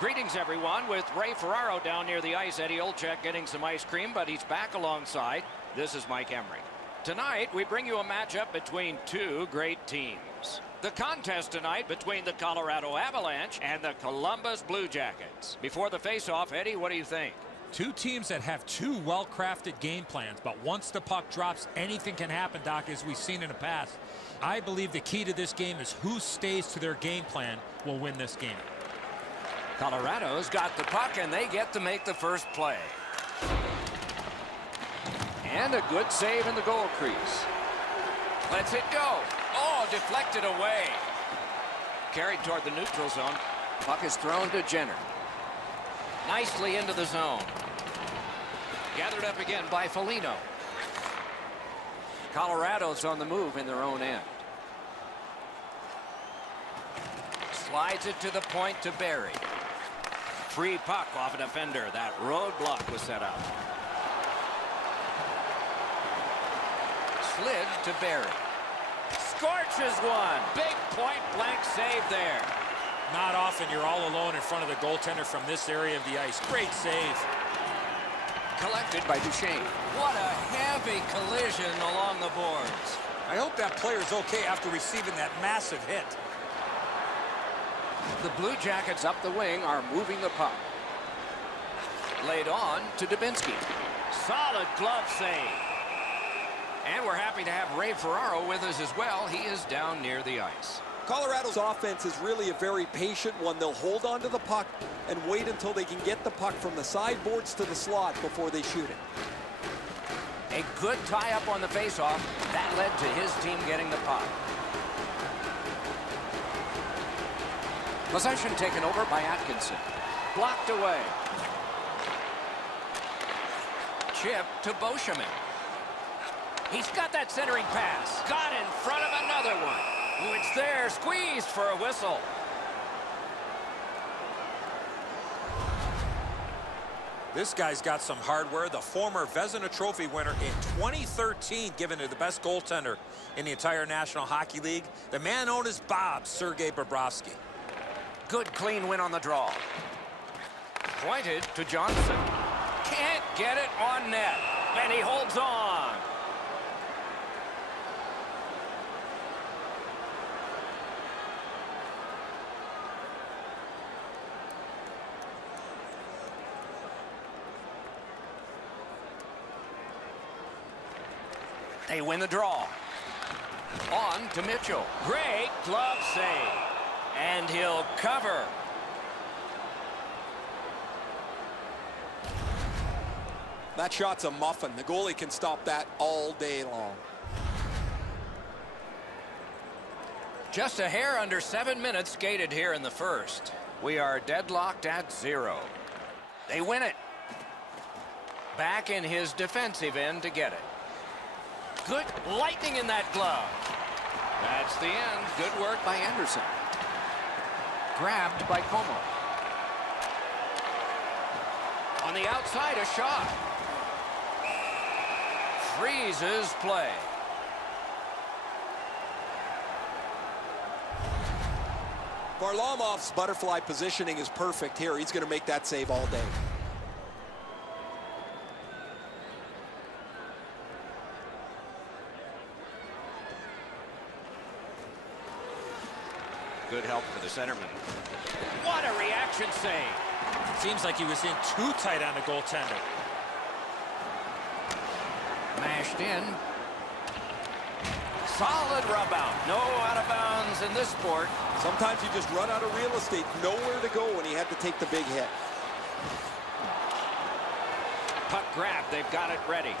Greetings, everyone, with Ray Ferraro down near the ice. Eddie Olczyk getting some ice cream, but he's back alongside. This is Mike Emery. Tonight, we bring you a matchup between two great teams. The contest tonight between the Colorado Avalanche and the Columbus Blue Jackets. Before the face-off, Eddie, what do you think? Two teams that have two well-crafted game plans, but once the puck drops, anything can happen, Doc, as we've seen in the past. I believe the key to this game is who stays to their game plan will win this game. Colorado's got the puck, and they get to make the first play. And a good save in the goal crease. Lets it go. Oh, deflected away. Carried toward the neutral zone. Puck is thrown to Jenner. Nicely into the zone. Gathered up again by Foligno. Colorado's on the move in their own end. Slides it to the point to Barry. Free puck off a defender. That roadblock was set up. Slid to Barry. Scorches one. Big point blank save there. Not often you're all alone in front of the goaltender from this area of the ice. Great save. Collected by Duchesne. What a heavy collision along the boards. I hope that player's okay after receiving that massive hit. The Blue Jackets up the wing are moving the puck. Laid on to Dubinsky. Solid glove save. And we're happy to have Ray Ferraro with us as well. He is down near the ice. Colorado's offense is really a very patient one. They'll hold on to the puck and wait until they can get the puck from the sideboards to the slot before they shoot it. A good tie-up on the faceoff. That led to his team getting the puck. Possession taken over by Atkinson. Blocked away. Chip to Beauchemin. He's got that centering pass. Got in front of another one. Ooh, it's there. Squeezed for a whistle. This guy's got some hardware. The former Vezina Trophy winner in 2013, given to the best goaltender in the entire National Hockey League. The man known as Bob, Sergei Bobrovsky. Good clean win on the draw. Pointed to Johnson. Can't get it on net. And he holds on. They win the draw. On to Mitchell. Great glove save. And he'll cover. That shot's a muffin. The goalie can stop that all day long. Just a hair under 7 minutes skated here in the first. We are deadlocked at 0. They win it. Back in his defensive end to get it. Good lightning in that glove. That's the end. Good work by Anderson. Grabbed by Como. On the outside, a shot. Freezes play. Varlamov's butterfly positioning is perfect here. He's going to make that save all day. Good help for the centerman. What a reaction save. Seems like he was in too tight on the goaltender. Mashed in. Solid rub out. No out of bounds in this sport. Sometimes you just run out of real estate. Nowhere to go when he had to take the big hit. Puck grab. They've got it ready.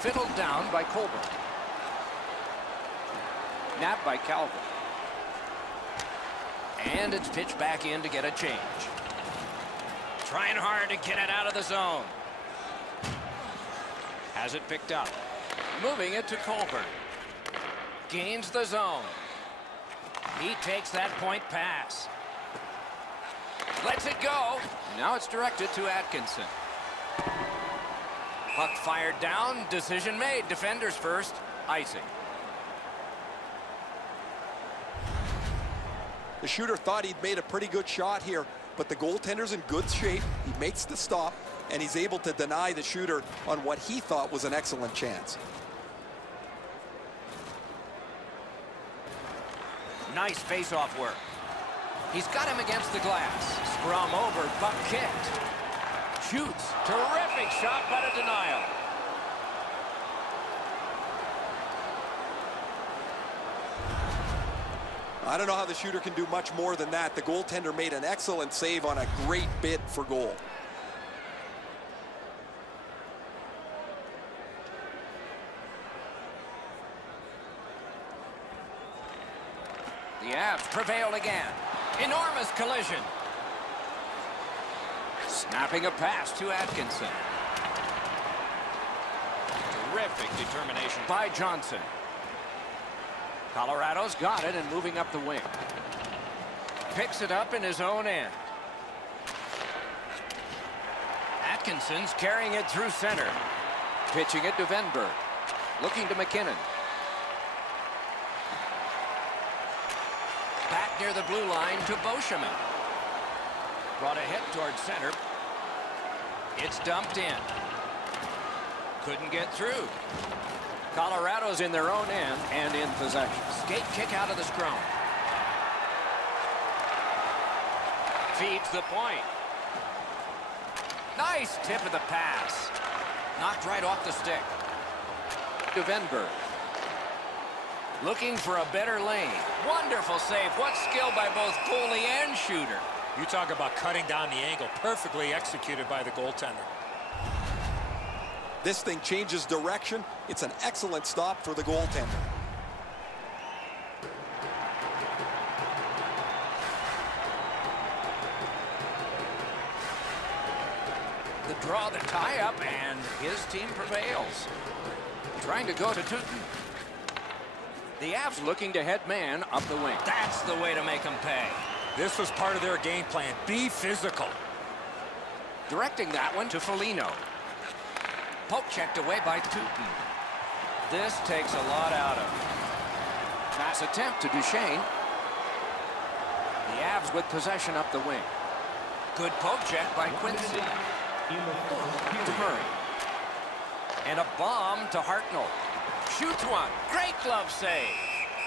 Fiddled down by Colburn. Napped by Calvin. And it's pitched back in to get a change. Trying hard to get it out of the zone. Has it picked up. Moving it to Colburn. Gains the zone. He takes that point pass. Lets it go. Now it's directed to Atkinson. Puck fired down. Decision made. Defenders first. Icing. The shooter thought he'd made a pretty good shot here, but the goaltender's in good shape. He makes the stop, and he's able to deny the shooter on what he thought was an excellent chance. Nice face-off work. He's got him against the glass. Scrum over, puck kicked. Shoots. Terrific shot, but a denial. I don't know how the shooter can do much more than that. The goaltender made an excellent save on a great bid for goal. The Avs prevail again. Enormous collision. Snapping a pass to Atkinson. Terrific determination by Johnson. Colorado's got it and moving up the wing. Picks it up in his own end. Atkinson's carrying it through center. Pitching it to Venberg. Looking to McKinnon. Back near the blue line to Beauchemin. Brought ahead towards center. It's dumped in. Couldn't get through. Colorado's in their own end and in possession. Skate kick out of the scrum. Feeds the point. Nice tip of the pass. Knocked right off the stick. To Venberg. Looking for a better lane. Wonderful save. What skill by both goalie and shooter. You talk about cutting down the angle. Perfectly executed by the goaltender. This thing changes direction. It's an excellent stop for the goaltender. The draw, the tie-up, and his team prevails. Trying to go to Tooten. The Avs looking to head man up the wing. That's the way to make them pay. This was part of their game plan. Be physical. Directing that one to Foligno. Poke checked away by Tooten. This takes a lot out of him. Pass attempt to Duchesne. The Avs with possession up the wing. Good poke check by Quincy. To Murray. And a bomb to Hartnell. Shoots one. Great glove save.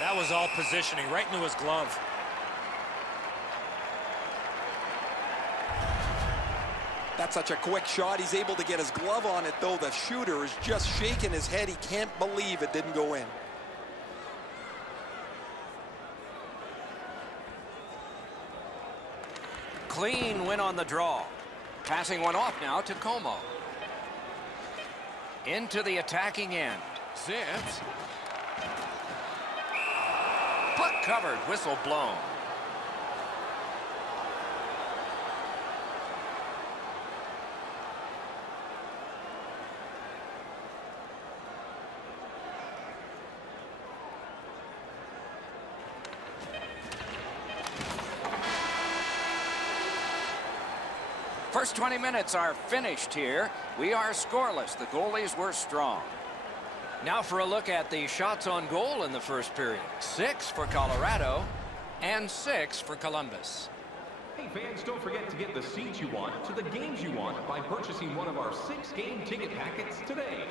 That was all positioning right into his glove. That's such a quick shot. He's able to get his glove on it, though. The shooter is just shaking his head. He can't believe it didn't go in. Clean win on the draw. Passing one off now to Como. Into the attacking end. Zips. Puck covered. Whistle blown. First 20 minutes are finished here. We are scoreless. The goalies were strong. Now for a look at the shots on goal in the first period. 6 for Colorado and 6 for Columbus. Hey fans, don't forget to get the seats you want to the games you want by purchasing one of our 6-game ticket packets today.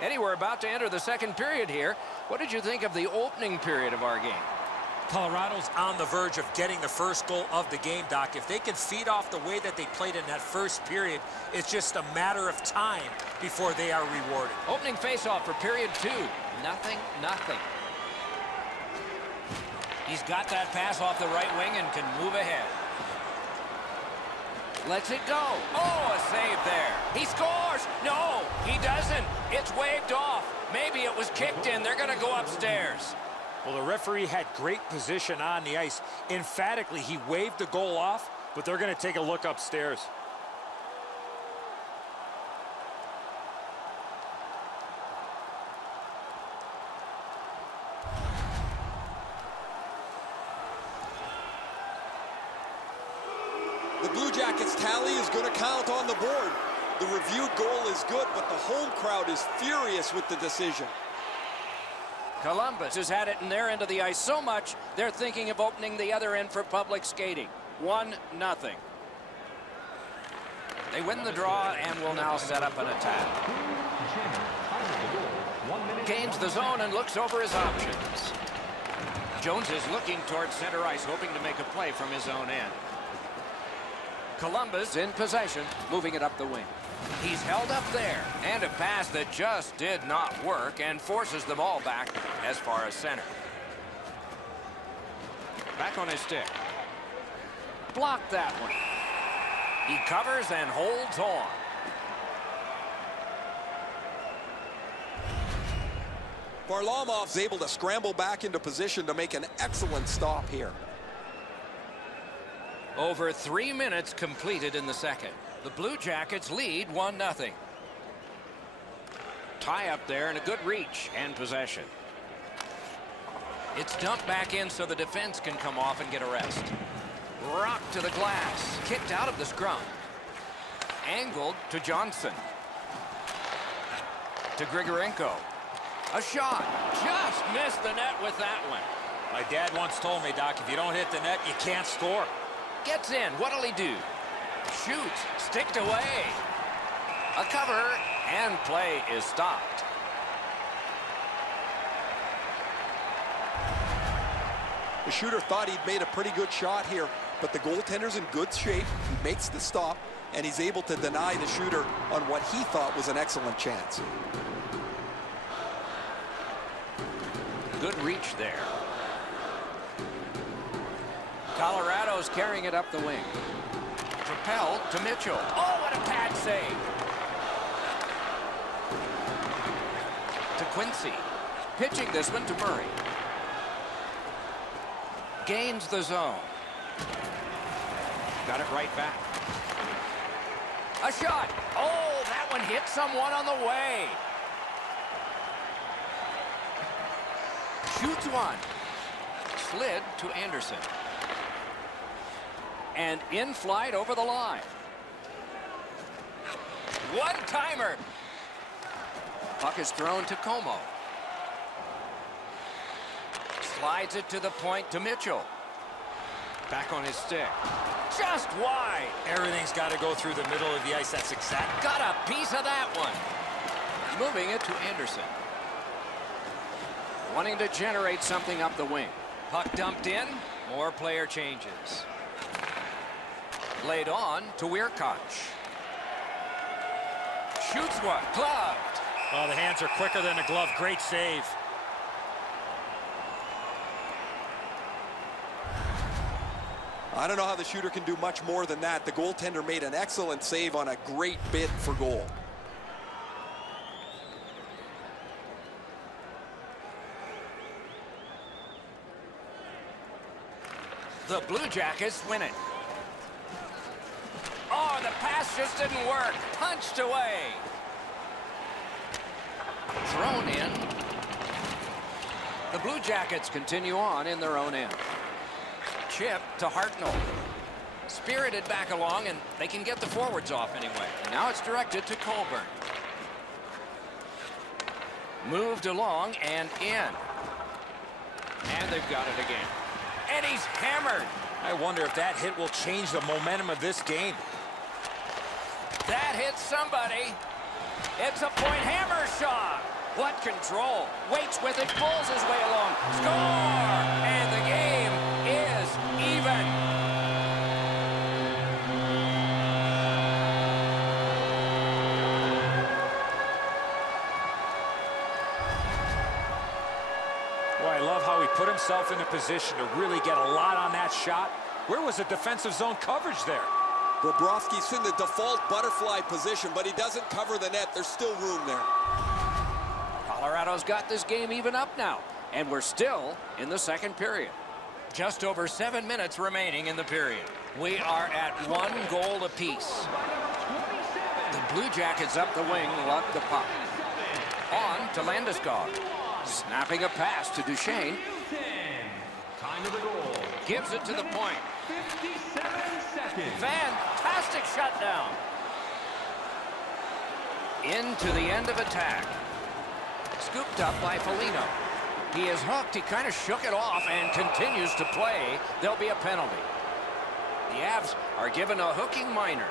Eddie, we're about to enter the second period here. What did you think of the opening period of our game? Colorado's on the verge of getting the first goal of the game, Doc. If they can feed off the way that they played in that first period, it's just a matter of time before they are rewarded. Opening faceoff for period 2. Nothing. He's got that pass off the right wing and can move ahead. Lets it go. Oh, a save there. He scores. No, he doesn't. It's waved off. Maybe it was kicked in. They're going to go upstairs. Well, the referee had great position on the ice. Emphatically, he waved the goal off, but they're going to take a look upstairs. The Blue Jackets tally is going to count on the board. The reviewed goal is good, but the home crowd is furious with the decision. Columbus has had it in their end of the ice so much, they're thinking of opening the other end for public skating. 1-0. They win the draw and will now set up an attack. Gains the zone and looks over his options. Jones is looking towards center ice, hoping to make a play from his own end. Columbus in possession, moving it up the wing. He's held up there, and a pass that just did not work and forces the ball back as far as center. Back on his stick. Blocked that one. He covers and holds on. Varlamov's able to scramble back into position to make an excellent stop here. Over 3 minutes completed in the second. The Blue Jackets lead 1-0. Tie up there and a good reach and possession. It's dumped back in so the defense can come off and get a rest. Rocked to the glass. Kicked out of the scrum. Angled to Johnson. To Grigorenko. A shot. Just missed the net with that one. My dad once told me, Doc, if you don't hit the net, you can't score. Gets in. What'll he do? Shoots. Sticked away. A cover. And play is stopped. The shooter thought he'd made a pretty good shot here, but the goaltender's in good shape. He makes the stop, and he's able to deny the shooter on what he thought was an excellent chance. Good reach there. Colorado's carrying it up the wing. Propelled to Mitchell. Oh, what a pad save. To Quincy. Pitching this one to Murray. Gains the zone. Got it right back. A shot. Oh, that one hit someone on the way. Shoots one. Slid to Anderson. And in flight over the line. One-timer. Puck is thrown to Kawsmoe. Slides it to the point to Mitchell. Back on his stick. Just wide. Everything's got to go through the middle of the ice. That's exact. Got a piece of that one. Moving it to Anderson. Wanting to generate something up the wing. Puck dumped in. More player changes. Laid on to Weirkoch. Shoots one. Gloved. Oh, the hands are quicker than a glove. Great save. I don't know how the shooter can do much more than that. The goaltender made an excellent save on a great bid for goal. The Blue Jackets win it. Oh, the pass just didn't work. Punched away. Thrown in. The Blue Jackets continue on in their own end. Chip to Hartnell. Spirited back along, and they can get the forwards off anyway. Now it's directed to Colburn. Moved along and in. And they've got it again. And he's hammered. I wonder if that hit will change the momentum of this game. That hits somebody. It's a point hammer shot. What control. Waits with it, pulls his way along. Score! And the game is even. Well, I love how he put himself in a position to really get a lot on that shot. Where was the defensive zone coverage there? Bobrovsky's in the default butterfly position, but he doesn't cover the net. There's still room there. Colorado's got this game even up now, and we're still in the second period. Just over 7 minutes remaining in the period. We are at 1 goal apiece. The Blue Jackets up the wing lug the puck. On to Landeskog. Snapping a pass to Duchesne. Time of the goal. Gives it to the point. 57 seconds. Fantastic shutdown. Into the end of attack. Scooped up by Foligno. He is hooked. He kind of shook it off and continues to play. There'll be a penalty. The Avs are given a hooking minor.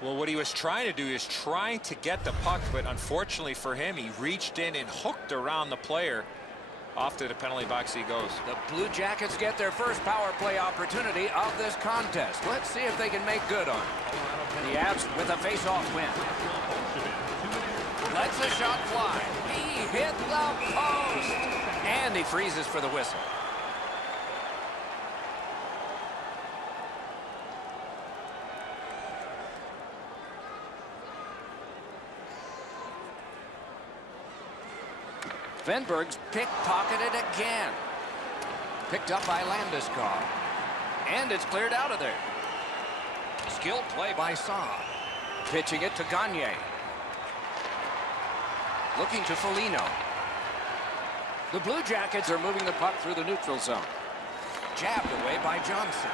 Well, what he was trying to do is trying to get the puck, but unfortunately for him, he reached in and hooked around the player. Off to the penalty box he goes. The Blue Jackets get their first power play opportunity of this contest. Let's see if they can make good on it. The Avs with a face-off win. Lets a shot fly. He hit the post. And he freezes for the whistle. Venberg's pickpocketed again. Picked up by Landeskog. And it's cleared out of there. Skilled play by Saad. Pitching it to Gagne. Looking to Foligno. The Blue Jackets are moving the puck through the neutral zone. Jabbed away by Johnson.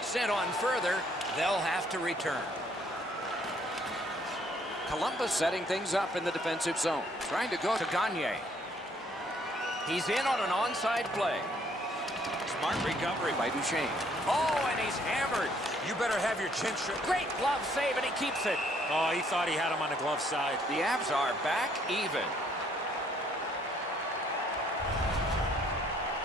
Sent on further. They'll have to return. Columbus setting things up in the defensive zone. Trying to go to Gagne. He's in on an onside play. Smart recovery by Duchesne. Oh, and he's hammered. You better have your chin straight. Great glove save, and he keeps it. Oh, he thought he had him on the glove side. The Avs are back even.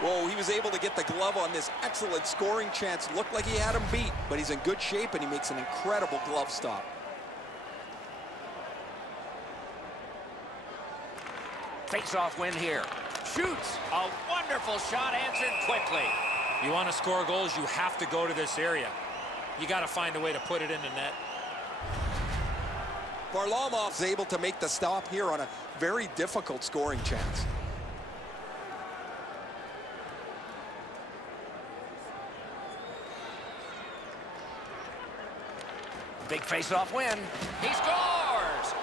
Whoa, he was able to get the glove on this excellent scoring chance. Looked like he had him beat, but he's in good shape, and he makes an incredible glove stop. Face-off win here. Shoots. A wonderful shot answered quickly. You want to score goals, you have to go to this area. You got to find a way to put it in the net. Varlamov's able to make the stop here on a very difficult scoring chance. Big face-off win. He scores!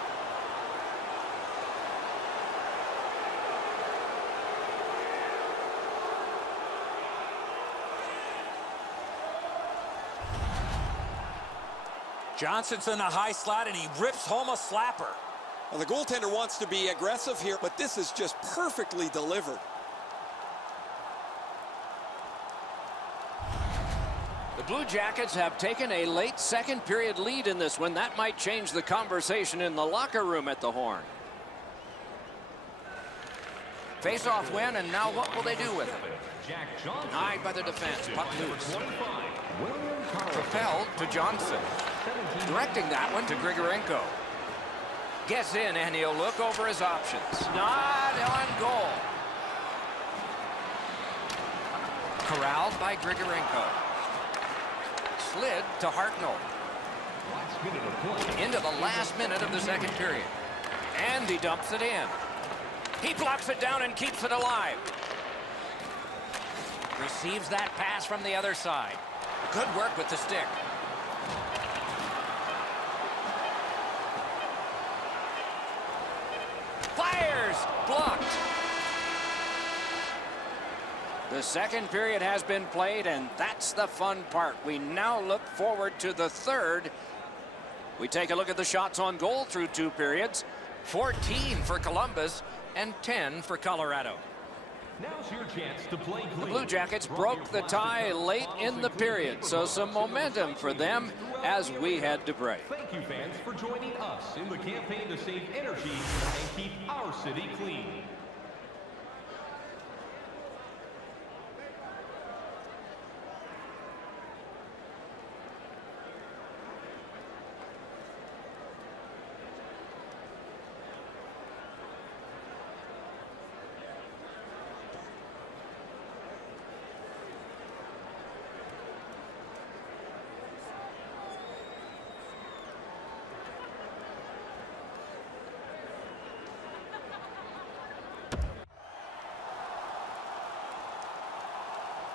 Johnson's in a high slot, and he rips home a slapper. Well, the goaltender wants to be aggressive here, but this is just perfectly delivered. The Blue Jackets have taken a late second period lead in this one. That might change the conversation in the locker room at the Horn. Face-off win, and now what will they do with it? Denied by the defense. Puck loose. Propelled to Johnson. Directing that one to Grigorenko. Gets in, and he'll look over his options. Not on goal. Corralled by Grigorenko. Slid to Hartnell. Into the last minute of the second period. And he dumps it in. He blocks it down and keeps it alive. Receives that pass from the other side. Good work with the stick. Fires! Blocked. The second period has been played, and that's the fun part. We now look forward to the third. We take a look at the shots on goal through 2 periods. 14 for Columbus and 10 for Colorado. Now's your chance to play clean. The Blue Jackets broke the tie late in the period, so some momentum for them as we head to break. Thank you, fans, for joining us in the campaign to save energy and keep our city clean.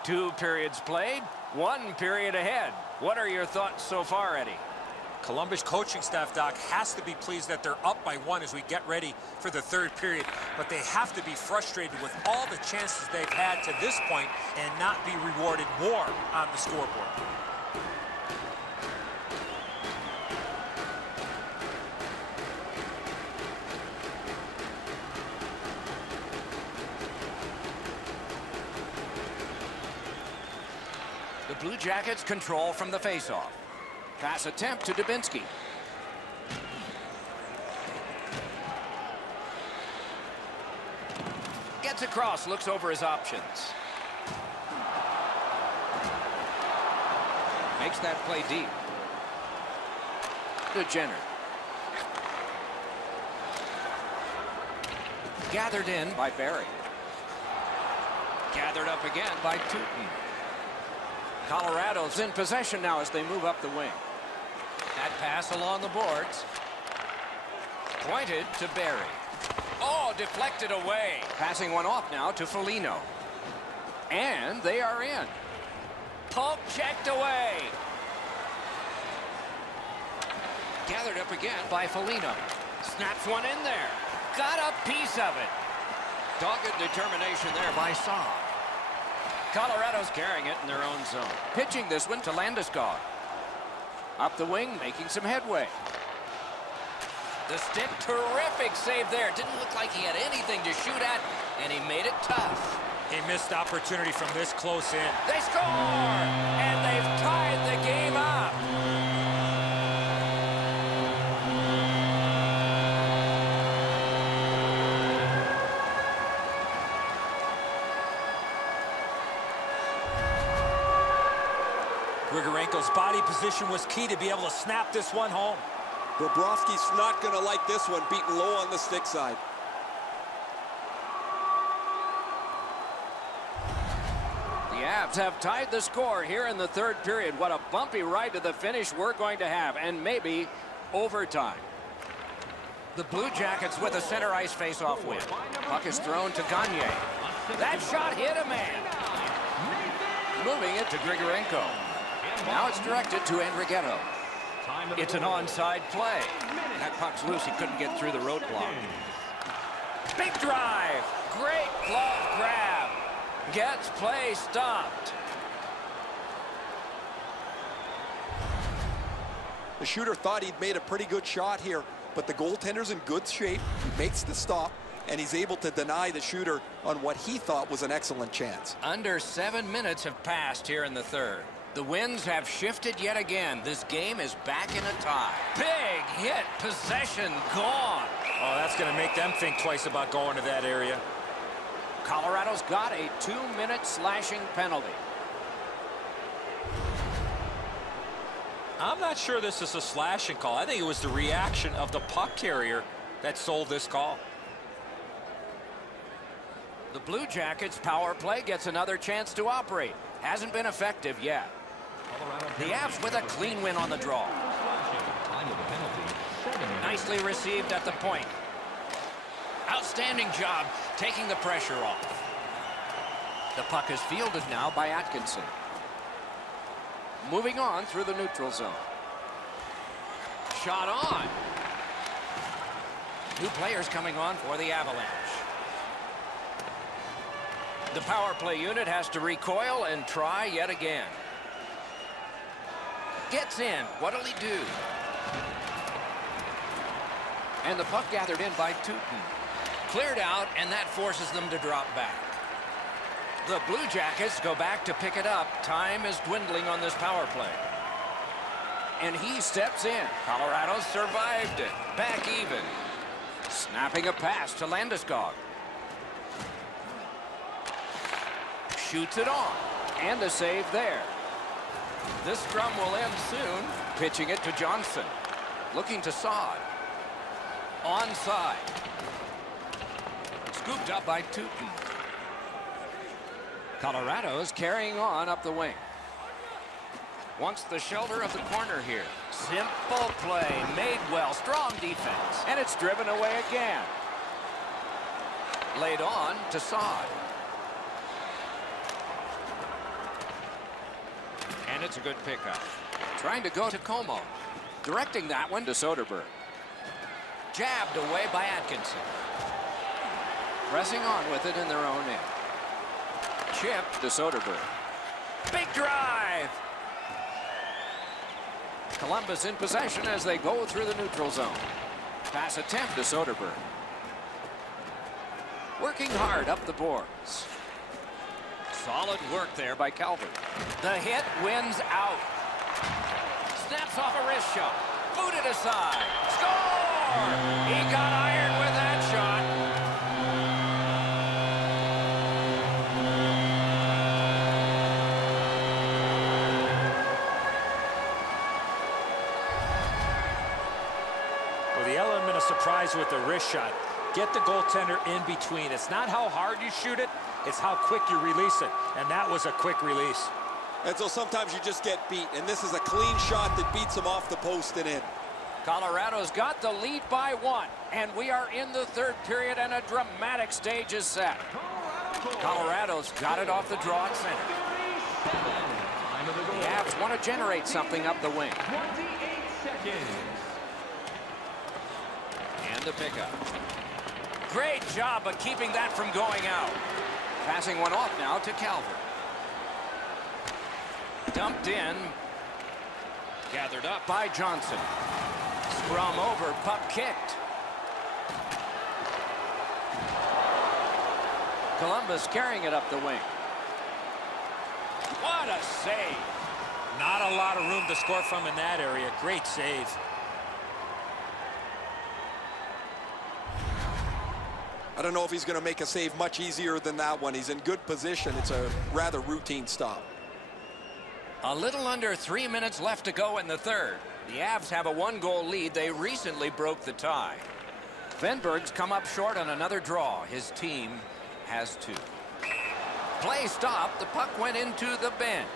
2 periods played, 1 period ahead. What are your thoughts so far, Eddie? Columbus coaching staff, Doc, has to be pleased that they're up by 1 as we get ready for the 3rd period. But they have to be frustrated with all the chances they've had to this point and not be rewarded more on the scoreboard. The Blue Jackets control from the faceoff. Pass attempt to Dubinsky. Gets across, looks over his options. Makes that play deep. To Jenner. Gathered in by Barry. Gathered up again by Tootin. Colorado's in possession now as they move up the wing. That pass along the boards. Pointed to Barry. Oh, deflected away. Passing one off now to Foligno. And they are in. Poke checked away. Gathered up again by Foligno. Snaps one in there. Got a piece of it. Dogged determination there by Saad. Colorado's carrying it in their own zone. Pitching this one to Landeskog. Up the wing, making some headway. The stick, terrific save there. Didn't look like he had anything to shoot at, and he made it tough. A missed opportunity from this close in. They score! And they've tied the game up. Grigorenko's body position was key to be able to snap this one home. Bobrovsky's not going to like this one, beaten low on the stick side. The Avs have tied the score here in the 3rd period. What a bumpy ride to the finish we're going to have, and maybe overtime. The Blue Jackets with a center ice face-off win. Puck is thrown to Gagne. That shot hit a man. Moving it to Grigorenko. Now it's directed to Enriquetto. It's an onside play. That puck's loose. He couldn't get through the roadblock. Big drive. Great glove grab. Gets play stopped. The shooter thought he'd made a pretty good shot here, but the goaltender's in good shape. He makes the stop, and he's able to deny the shooter on what he thought was an excellent chance. Under 7 minutes have passed here in the 3rd. The winds have shifted yet again. This game is back in a tie. Big hit. Possession gone. Oh, that's going to make them think twice about going to that area. Colorado's got a 2-minute slashing penalty. I'm not sure this is a slashing call. I think it was the reaction of the puck carrier that sold this call. The Blue Jackets power play gets another chance to operate. Hasn't been effective yet. The Avs with a clean win on the draw. Nicely received at the point. Outstanding job taking the pressure off. The puck is fielded now by Atkinson. Moving on through the neutral zone. Shot on. New players coming on for the Avalanche. The power play unit has to recoil and try yet again. Gets in. What'll he do? And the puck gathered in by Tootin. Cleared out, and that forces them to drop back. The Blue Jackets go back to pick it up. Time is dwindling on this power play. And he steps in. Colorado survived it. Back even. Snapping a pass to Landeskog. Shoots it on. And a save there. This scrum will end soon. Pitching it to Johnson. Looking to Saad. Onside. Scooped up by Tootin. Colorado's carrying on up the wing. Wants the shelter of the corner here. Simple play. Made well. Strong defense. And it's driven away again. Laid on to Saad. And it's a good pickup. Trying to go to Kawsmoe. Directing that one to Soderberg. Jabbed away by Atkinson. Pressing on with it in their own end. Chip to Soderberg. Big drive. Columbus in possession as they go through the neutral zone. Pass attempt to Soderberg. Working hard up the boards. Solid work there by Calvert. The hit wins out. Snaps off a wrist shot. Booted aside. Score! He got iron with that shot. Well, the element of surprise with the wrist shot. Get the goaltender in between. It's not how hard you shoot it, it's how quick you release it. And that was a quick release. And so sometimes you just get beat, and this is a clean shot that beats him off the post and in. Colorado's got the lead by 1, and we are in the third period, and a dramatic stage is set. Colorado's got it off the draw at center. The Avs want to generate something up the wing. 28 seconds. And the pickup. Great job of keeping that from going out. Passing one off now to Calvert. Dumped in. Gathered up by Johnson. Scrum over, puck kicked. Columbus carrying it up the wing. What a save. Not a lot of room to score from in that area. Great save. I don't know if he's going to make a save much easier than that one. He's in good position. It's a rather routine stop. A little under 3 minutes left to go in the third. The Avs have a 1-goal lead. They recently broke the tie. Venberg's come up short on another draw. His team has 2. Play stopped. The puck went into the bench.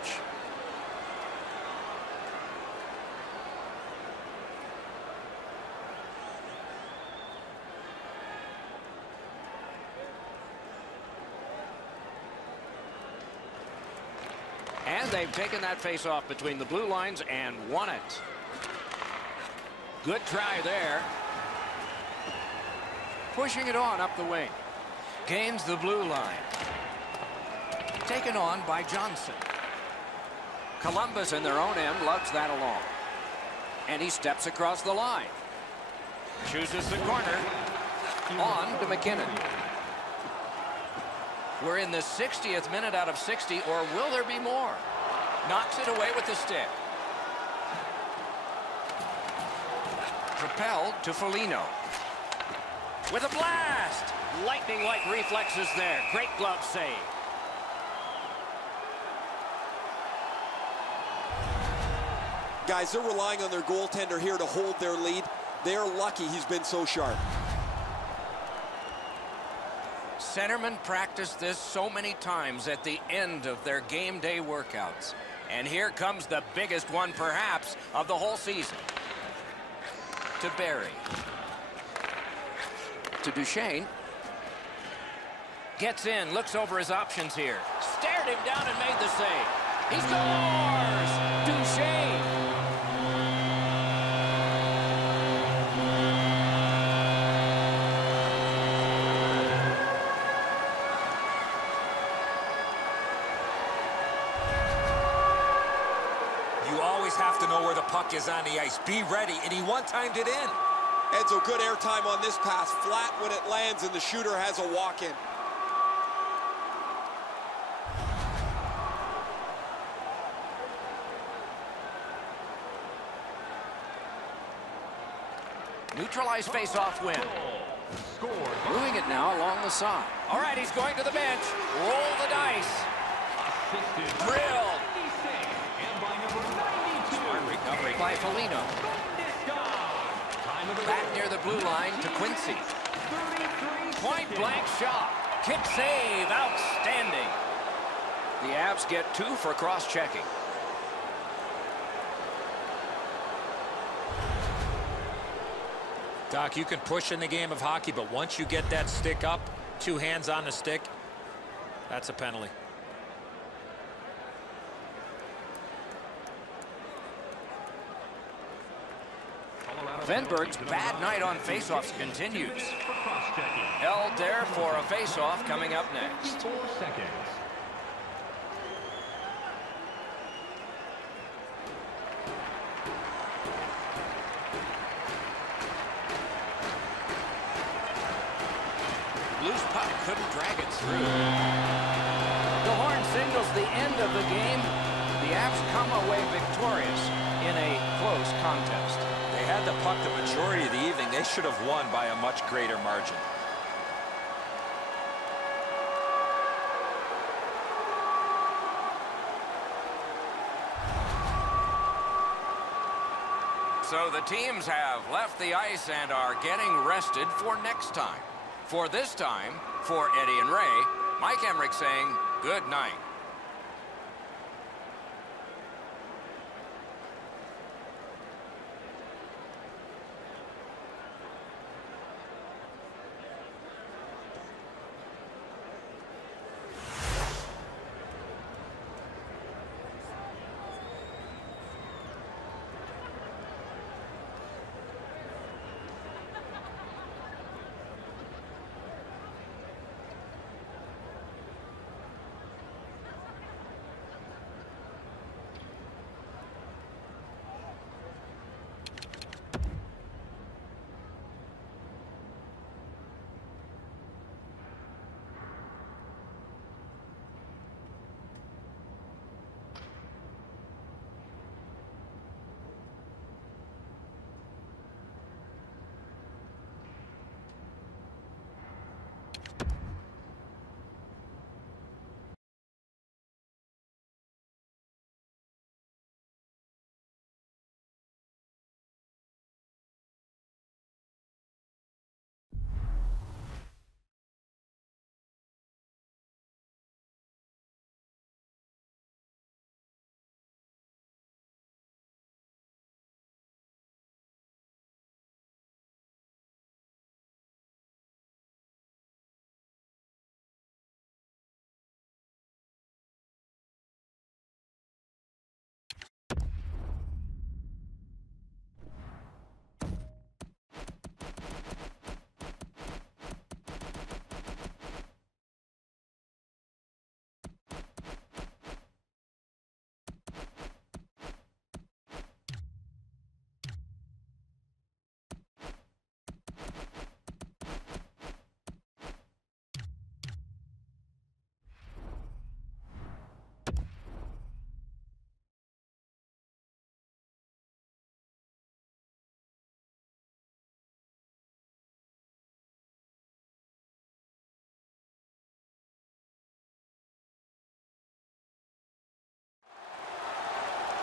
And they've taken that face-off between the blue lines and won it. Good try there. Pushing it on up the wing. Gains the blue line. Taken on by Johnson. Columbus in their own end lugs that along. And he steps across the line. Chooses the corner. On to McKinnon. We're in the 60th minute out of 60, or will there be more? Knocks it away with the stick. Propelled to Foligno. With a blast! Lightning-like reflexes there. Great glove save. Guys, they're relying on their goaltender here to hold their lead. They're lucky he's been so sharp. Centermen practice this so many times at the end of their game day workouts. And here comes the biggest one, perhaps, of the whole season. To Barry. To Duchesne. Gets in, looks over his options here. Stared him down and made the save. He scores! Duchesne. Have to know where the puck is on the ice. Be ready, and he one-timed it in. Enzo, good airtime on this pass. Flat when it lands, and the shooter has a walk-in. Neutralized face-off win. Moving it now along the side. All right, he's going to the bench. Roll the dice. Drilled. Recovery by Foligno. Back near the blue line to Quincy. Point-blank shot. Kick save. Outstanding. The Avs get 2 for cross-checking. Doc, you can push in the game of hockey, but once you get that stick up, 2 hands on the stick, that's a penalty. Venberg's bad night on faceoffs continues. Held there for a faceoff coming up next. 4 seconds. Loose puck couldn't drag it through. The horn signals the end of the game. The Avs come away victorious in a close contest. They had the puck the majority of the evening. They should have won by a much greater margin. So the teams have left the ice and are getting rested for next time. For this time, for Eddie and Ray, Mike Emmerich saying good night.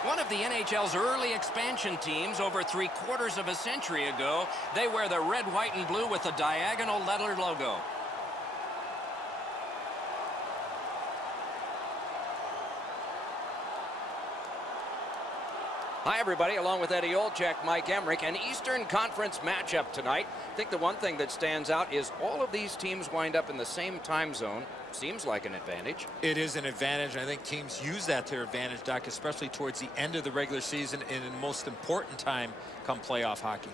One of the NHL's early expansion teams over 3/4 of a century ago, they wear the red, white, and blue with the diagonal letter logo. Hi, everybody. Along with Eddie Olczyk, Mike Emmerich, an Eastern Conference matchup tonight. I think the one thing that stands out is all of these teams wind up in the same time zone. Seems like an advantage. It is an advantage. I think teams use that to their advantage, Doc, especially towards the end of the regular season and in the most important time come playoff hockey.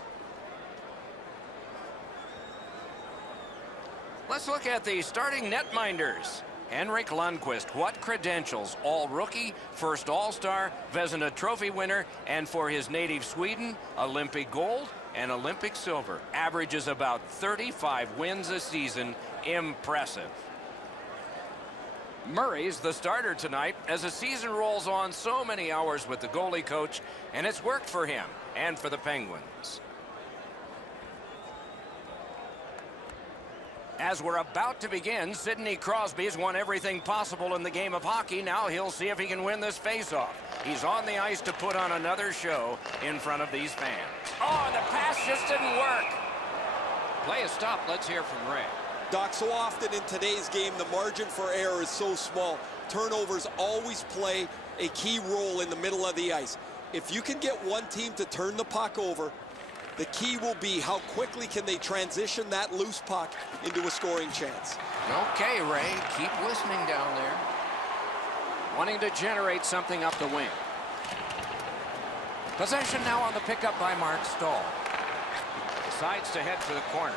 Let's look at the starting netminders. Henrik Lundqvist, what credentials? All-rookie, first All-Star, Vezina Trophy winner, and for his native Sweden, Olympic gold and Olympic silver. Averages about 35 wins a season. Impressive. Murray's the starter tonight. As the season rolls on, so many hours with the goalie coach, and it's worked for him and for the Penguins. As we're about to begin, Sidney Crosby's won everything possible in the game of hockey. Now he'll see if he can win this faceoff. He's on the ice to put on another show in front of these fans. Oh, and the pass just didn't work. Play is stopped. Let's hear from Ray. Doc, so often in today's game, the margin for error is so small. Turnovers always play a key role in the middle of the ice. If you can get one team to turn the puck over, the key will be how quickly can they transition that loose puck into a scoring chance. Okay, Ray, keep listening down there. Wanting to generate something up the wing. Possession now on the pickup by Mark Stahl. decides to head for the corner.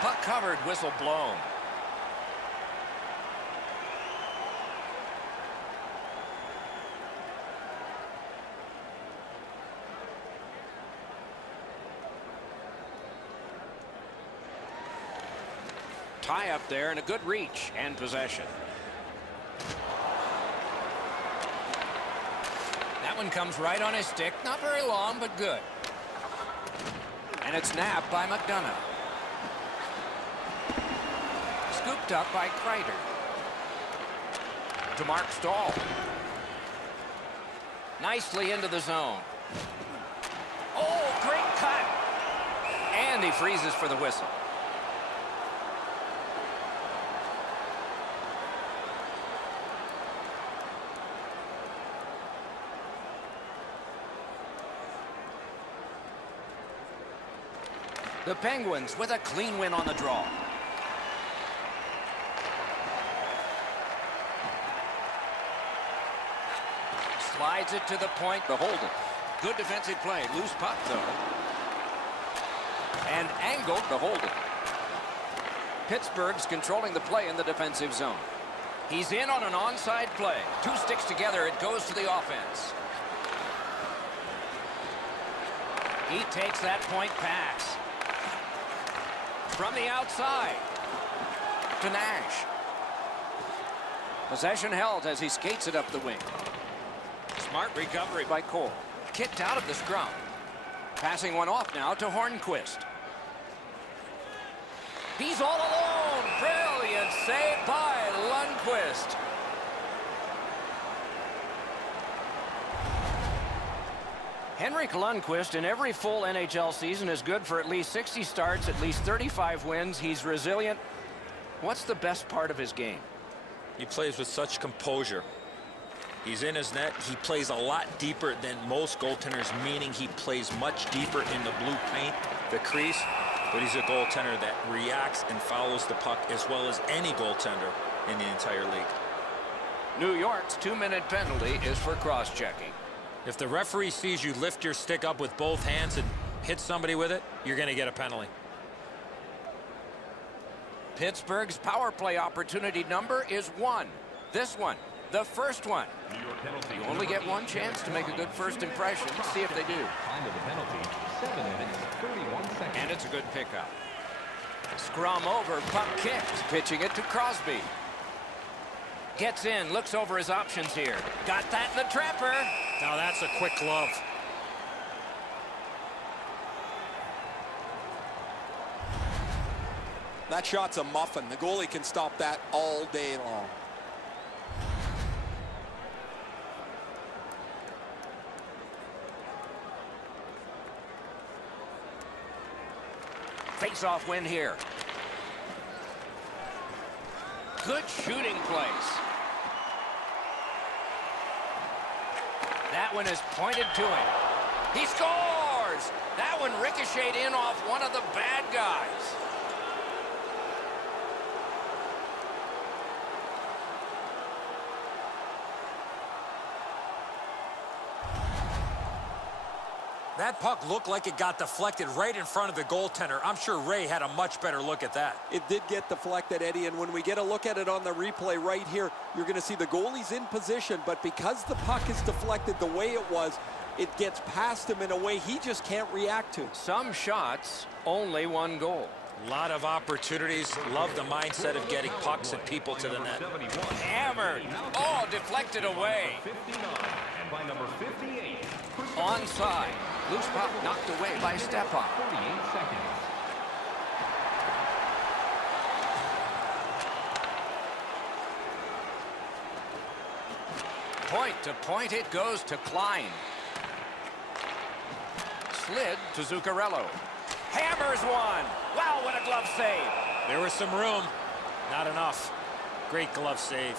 Puck covered, whistle blown. Tie up there and a good reach and possession. That one comes right on his stick. Not very long, but good. And it's nabbed by McDonough. Scooped up by Kreider. To Mark Stahl. Nicely into the zone. Oh, great cut. And he freezes for the whistle. The Penguins with a clean win on the draw. Slides it to the point. The hold it. Good defensive play. Loose puck, though. And angled the hold it. Pittsburgh's controlling the play in the defensive zone. He's in on an onside play. Two sticks together. It goes to the offense. He takes that point pass. From the outside to Nash. Possession held as he skates it up the wing. Smart recovery by Cole. Kicked out of the scrum. Passing one off now to Hornquist. He's all alone. Brilliant save by Lundqvist. Henrik Lundqvist in every full NHL season is good for at least 60 starts, at least 35 wins. He's resilient. What's the best part of his game? He plays with such composure. He's in his net. He plays a lot deeper than most goaltenders, meaning he plays much deeper in the blue paint, the crease. But he's a goaltender that reacts and follows the puck as well as any goaltender in the entire league. New York's 2-minute penalty is for cross-checking. If the referee sees you lift your stick up with both hands and hit somebody with it, you're going to get a penalty. Pittsburgh's power play opportunity number is 1. This one, the first one. You only get one chance to make a good first impression. See if they do. Time of the penalty, 7 minutes, 31 seconds. And it's a good pickup. Scrum over, puck kicked. Pitching it to Crosby. Gets in, looks over his options here. Got that in the trapper. Now that's a quick glove. That shot's a muffin. The goalie can stop that all day long. Face-off win here. Good shooting place. That one is pointed to him. He scores! That one ricocheted in off one of the bad guys. That puck looked like it got deflected right in front of the goaltender. I'm sure Ray had a much better look at that. It did get deflected, Eddie, and when we get a look at it on the replay right here, you're going to see the goalie's in position, but because the puck is deflected the way it was, it gets past him in a way he just can't react to. Some shots, only one goal. A lot of opportunities. Love the mindset of getting pucks and people to the net. Hammered. Oh, deflected away. 59, and by number 58. Onside. Loose puck knocked away by Stepan. 48 seconds. Point to point it goes to Klein. Slid to Zuccarello. Hammers one. Wow, what a glove save. There was some room. Not enough. Great glove save.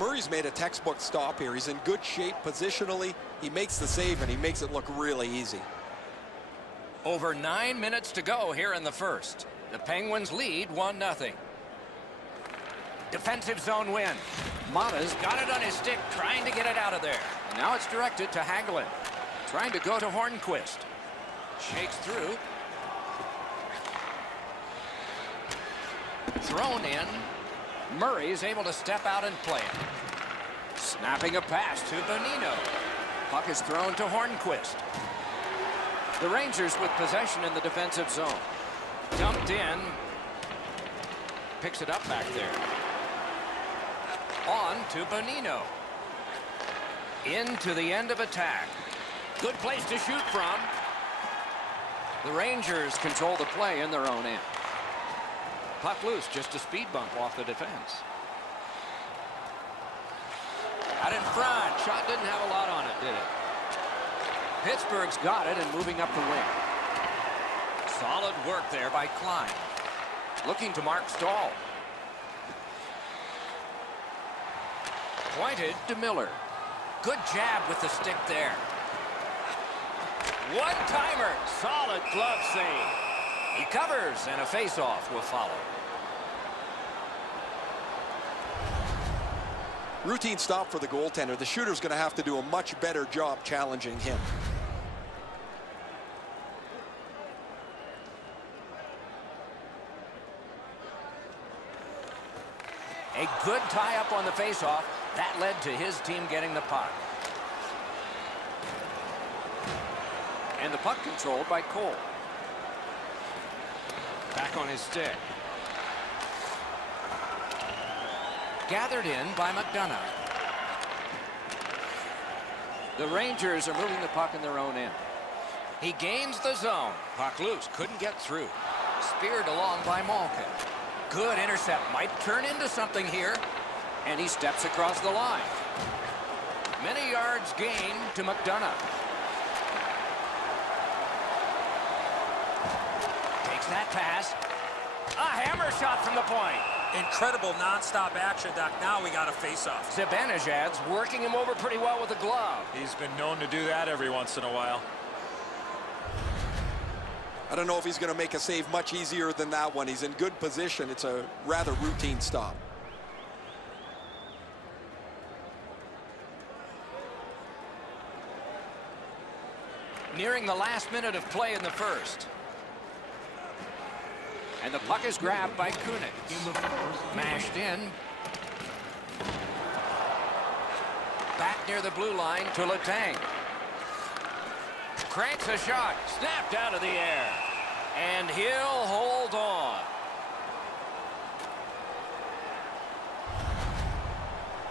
Murray's made a textbook stop here. He's in good shape positionally. He makes the save, and he makes it look really easy. Over 9 minutes to go here in the first. The Penguins lead 1-0. Defensive zone win. Mata's got it on his stick, trying to get it out of there. Now it's directed to Hagelin. Trying to go to Hornquist. Shakes through. Thrown in. Murray is able to step out and play it. Snapping a pass to Bonino. Puck is thrown to Hornquist. The Rangers with possession in the defensive zone. Dumped in. Picks it up back there. On to Bonino. Into the end of attack. Good place to shoot from. The Rangers control the play in their own end. Puck loose, just a speed bump off the defense. Out in front. Shot didn't have a lot on it, did it? Pittsburgh's got it and moving up the wing. Solid work there by Klein. Looking to Mark Stahl. Pointed to Miller. Good jab with the stick there. One-timer. Solid glove save. He covers, and a face-off will follow. Routine stop for the goaltender. The shooter's going to have to do a much better job challenging him. A good tie-up on the face-off. That led to his team getting the puck. And the puck controlled by Cole. Back on his stick. Gathered in by McDonough. The Rangers are moving the puck in their own end. He gains the zone. Puck loose. Couldn't get through. Speared along by Malkin. Good intercept. Might turn into something here. And he steps across the line. Many yards gained to McDonough. Takes that pass. A hammer shot from the point. Incredible nonstop action, Doc. Now we got a face-off. Zibanejad's working him over pretty well with the glove. He's been known to do that every once in a while. I don't know if he's going to make a save much easier than that one. He's in good position. It's a rather routine stop. Nearing the last minute of play in the first. And the puck is grabbed by Kunitz. Mashed in. Back near the blue line to Letang. Cranks a shot. Snapped out of the air. And he'll hold on.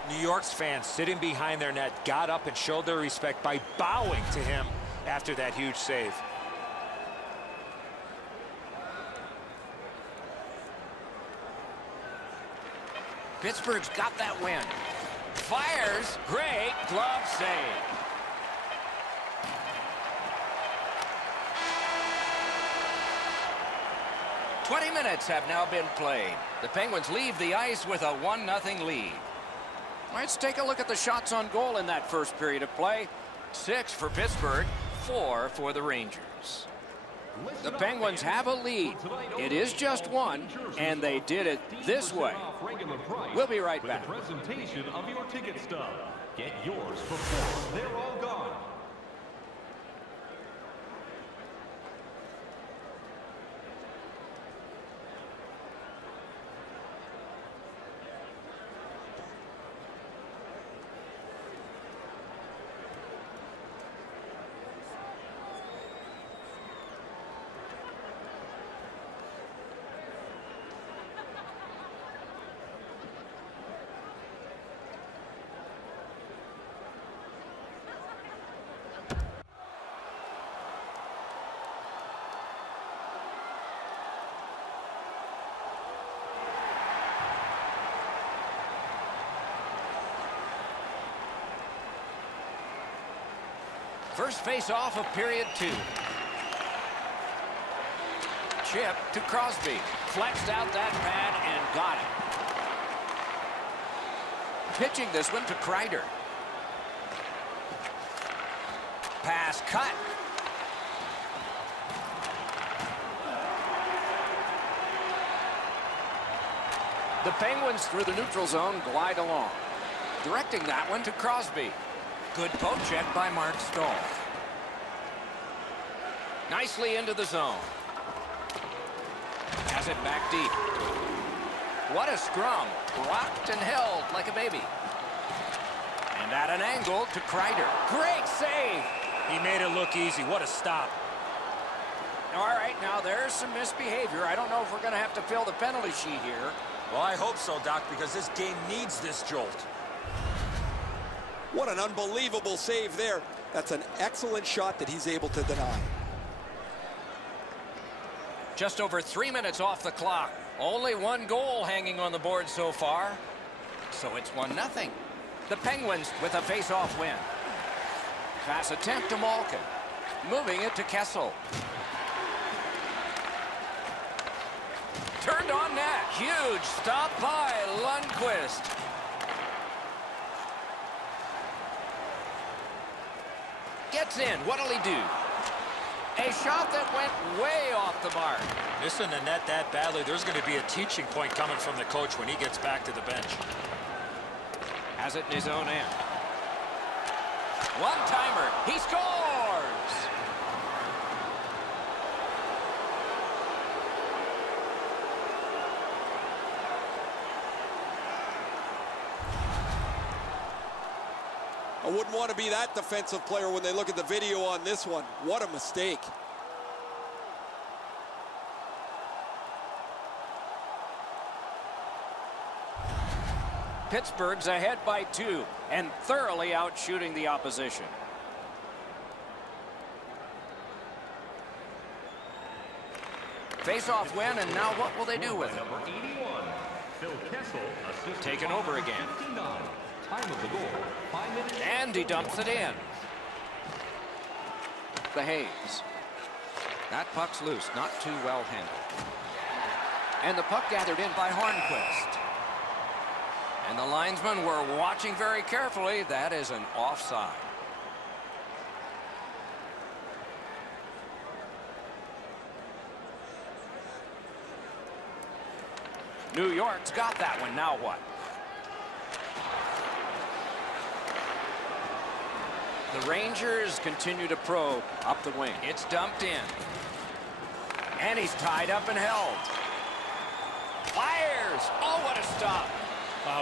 New York's fans sitting behind their net got up and showed their respect by bowing to him after that huge save. Pittsburgh's got that win. Fires. Great glove save. "20 minutes have now been played. The Penguins leave the ice with a 1-0 lead. Let's take a look at the shots on goal in that first period of play. 6 for Pittsburgh, 4 for the Rangers. The Penguins have a lead. It is just 1, and they did it this way. We'll be right back. Presentation of your ticket stub. Get yours before they're all gone. First face-off of period 2. Chip to Crosby. Flexed out that pad and got it. Pitching this one to Kreider. Pass cut. The Penguins through the neutral zone glide along. Directing that one to Crosby. Good poke check by Mark Stahl. Nicely into the zone. Has it back deep. What a scrum. Rocked and held like a baby. And at an angle to Kreider. Great save. He made it look easy. What a stop. All right, now there's some misbehavior. I don't know if we're going to have to fill the penalty sheet here. Well, I hope so, Doc, because this game needs this jolt. What an unbelievable save there. That's an excellent shot that he's able to deny. Just over 3 minutes off the clock. Only one goal hanging on the board so far. So it's 1-0. The Penguins with a face-off win. Pass attempt to Malkin. Moving it to Kessel. Turned on net. Huge stop by Lundqvist. Gets in. What'll he do? A shot that went way off the mark. Missing the net that badly, there's going to be a teaching point coming from the coach when he gets back to the bench. Has it in his own end. One-timer. He scores! I wouldn't want to be that defensive player when they look at the video on this one. What a mistake. Pittsburgh's ahead by 2 and thoroughly out shooting the opposition. Face-off win, and now what will they do with it? Number 81, Phil Kessel, assisted Taken by over again. 59. Time of the goal, 5 minutes. And he dumps it in. The Hayes. That puck's loose, not too well handled. And the puck gathered in by Hornquist. And the linesmen were watching very carefully. That is an offside. New York's got that one. Now what? The Rangers continue to probe up the wing. It's dumped in. And he's tied up and held. Fires! Oh, what a stop.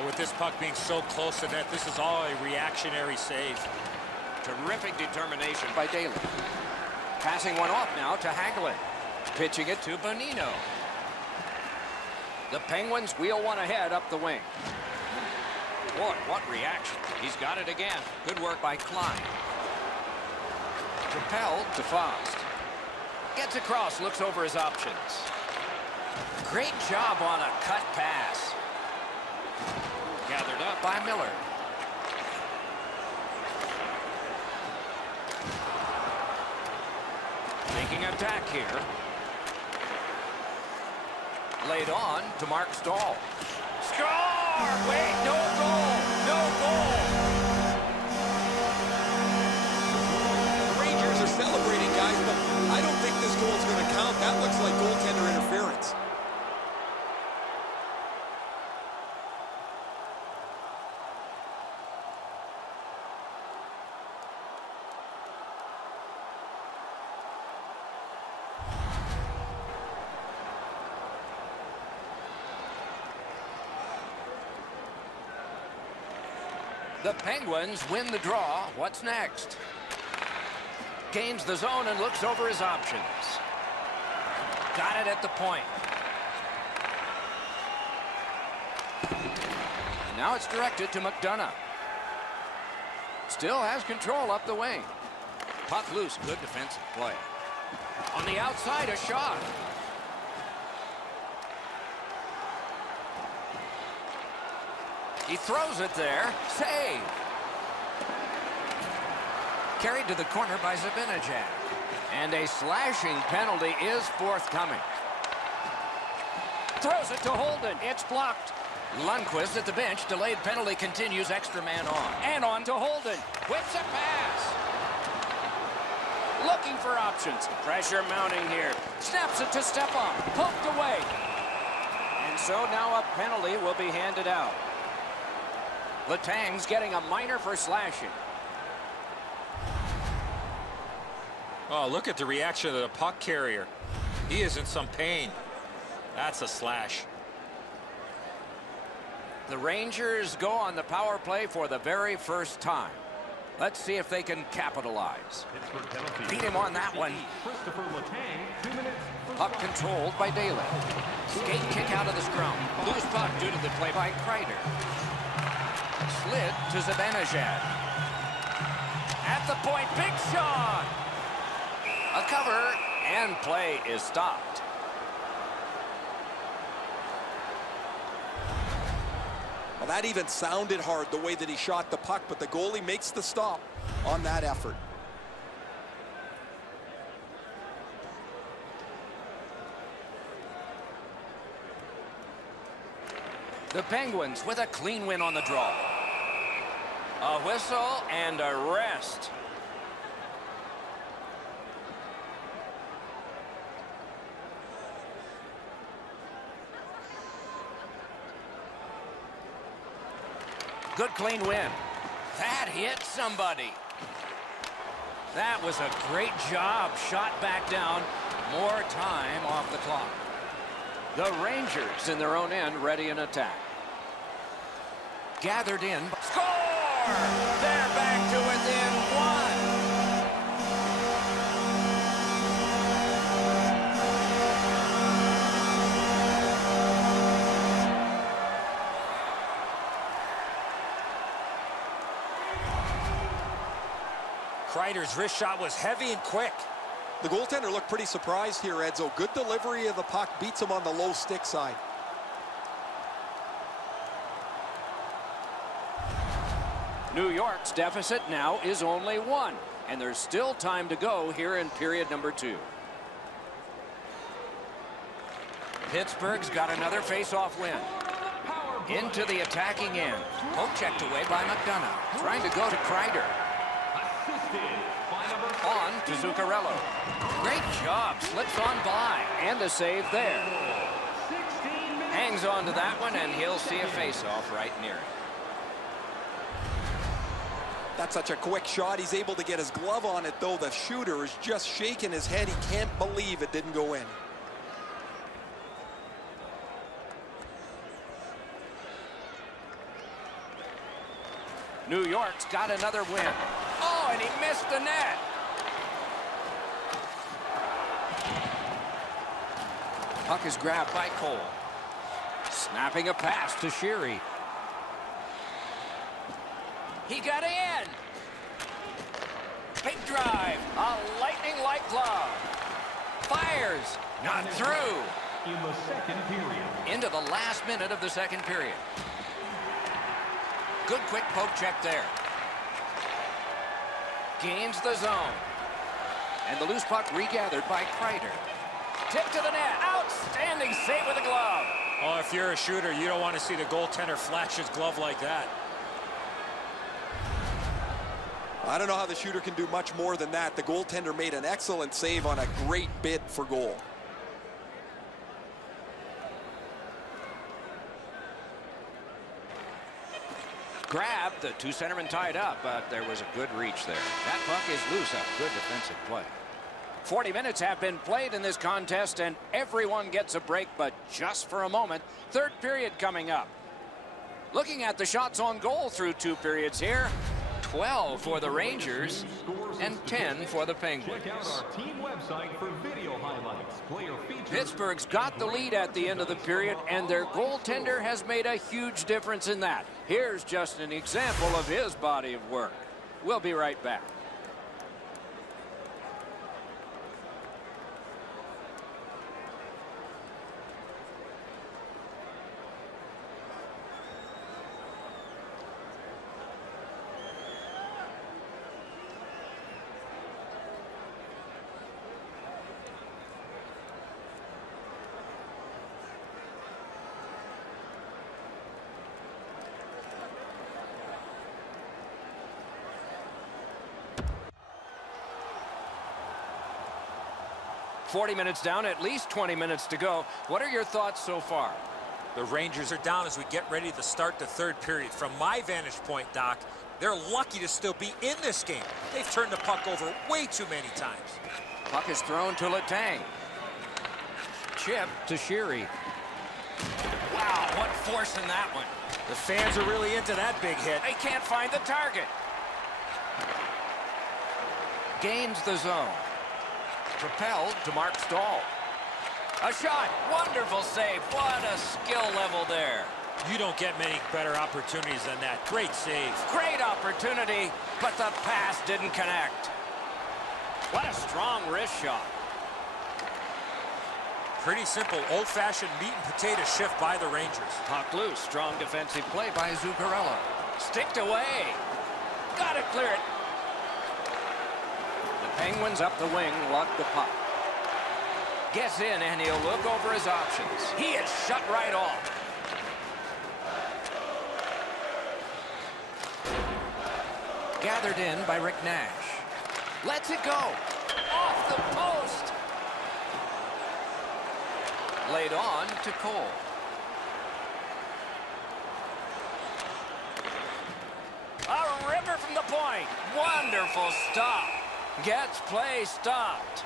With this puck being so close to net, this is all a reactionary save. Terrific determination by Daly. Passing one off now to Hagelin. Pitching it to Bonino. The Penguins wheel one ahead up the wing. Boy, what reaction. He's got it again. Good work by Klein. Propelled to Faust. Gets across, looks over his options. Great job on a cut pass. Gathered up by Miller. Making attack here. Laid on to Mark Stahl. Score! Wait, no goal! No goal! The Rangers are celebrating, guys, but I don't think this goal is going to count. That looks like goaltender interference. The Penguins win the draw. What's next? Gains the zone and looks over his options. Got it at the point. And now it's directed to McDonough. Still has control up the wing. Puck loose. Good defensive play. On the outside, a shot. He throws it there. Save. Carried to the corner by Zibanejad. And a slashing penalty is forthcoming. Throws it to Holden. It's blocked. Lundqvist at the bench. Delayed penalty continues. Extra man on. And on to Holden. Whips a pass. Looking for options. Pressure mounting here. Snaps it to Stepan. Poked away. And so now a penalty will be handed out. Letang's getting a minor for slashing. Oh, look at the reaction of the puck carrier. He is in some pain. That's a slash. The Rangers go on the power play for the very first time. Let's see if they can capitalize. Beat him on that one. Puck controlled by Daly. Skate kick out of the scrum. Loose puck due to the play by Kreider. Slid to Zibanejad. At the point, big shot. A cover, and play is stopped. Well, that even sounded hard the way that he shot the puck, but the goalie makes the stop on that effort. The Penguins with a clean win on the draw. A whistle and a rest. Good clean win. That hit somebody. That was a great job. Shot back down. More time off the clock. The Rangers in their own end ready in attack. Gathered in. Score! They're back to within one. Kreider's wrist shot was heavy and quick. The goaltender looked pretty surprised here, Edzo. Good delivery of the puck, beats him on the low stick side. New York's deficit now is only 1, and there's still time to go here in period number 2. Pittsburgh's got another face-off win. Into the attacking end. Poke checked away by McDonough. Trying to go to Kreider. On to Zuccarello. Great job. Slips on by. And a save there. Hangs on to that one, and he'll see a face-off right near it. That's such a quick shot. He's able to get his glove on it, though. The shooter is just shaking his head. He can't believe it didn't go in. New York's got another win. Oh, and he missed the net. Puck is grabbed by Cole. Snapping a pass to Sheary. He got in. Big drive. A lightning-like glove. Fires. Not through. In the second period. Into the last minute of the second period. Good quick poke check there. Gains the zone. And the loose puck regathered by Kreider. Tip to the net. Outstanding save with a glove. Oh, if you're a shooter, you don't want to see the goaltender flash his glove like that. I don't know how the shooter can do much more than that. The goaltender made an excellent save on a great bid for goal. Grabbed, the two centermen tied up, but there was a good reach there. That puck is loose. A good defensive play. 40 minutes have been played in this contest, and everyone gets a break, but just for a moment. Third period coming up. Looking at the shots on goal through 2 periods here. 12 for the Rangers and 10 for the Penguins. Check out our team website for video highlights, player features. Pittsburgh's got the lead at the end of the period, and their goaltender has made a huge difference in that. Here's just an example of his body of work. We'll be right back. $40 minutes down, at least 20 minutes to go. What are your thoughts so far? The Rangers are down as we get ready to start the third period. From my vantage point, Doc, They're lucky to still be in this game. They've turned the puck over way too many times. Puck is thrown to Letang. Chip to Sheary. Wow, what force in that one. The fans are really into that big hit. They can't find the target. Gains the zone. Propelled to Mark Stahl. A shot. Wonderful save. What a skill level there. You don't get many better opportunities than that. Great save. Great opportunity, but the pass didn't connect. What a strong wrist shot. Pretty simple, old-fashioned meat and potato shift by the Rangers. Puck loose. Strong defensive play by Zuccarello. Sticked away. Got to clear it. The Penguins up the wing, lock the puck. Gets in, and he'll look over his options. He is shut right off. Gathered in by Rick Nash. Lets it go. Off the post. Laid on to Cole. A river from the point. Wonderful stop. Gets play stopped.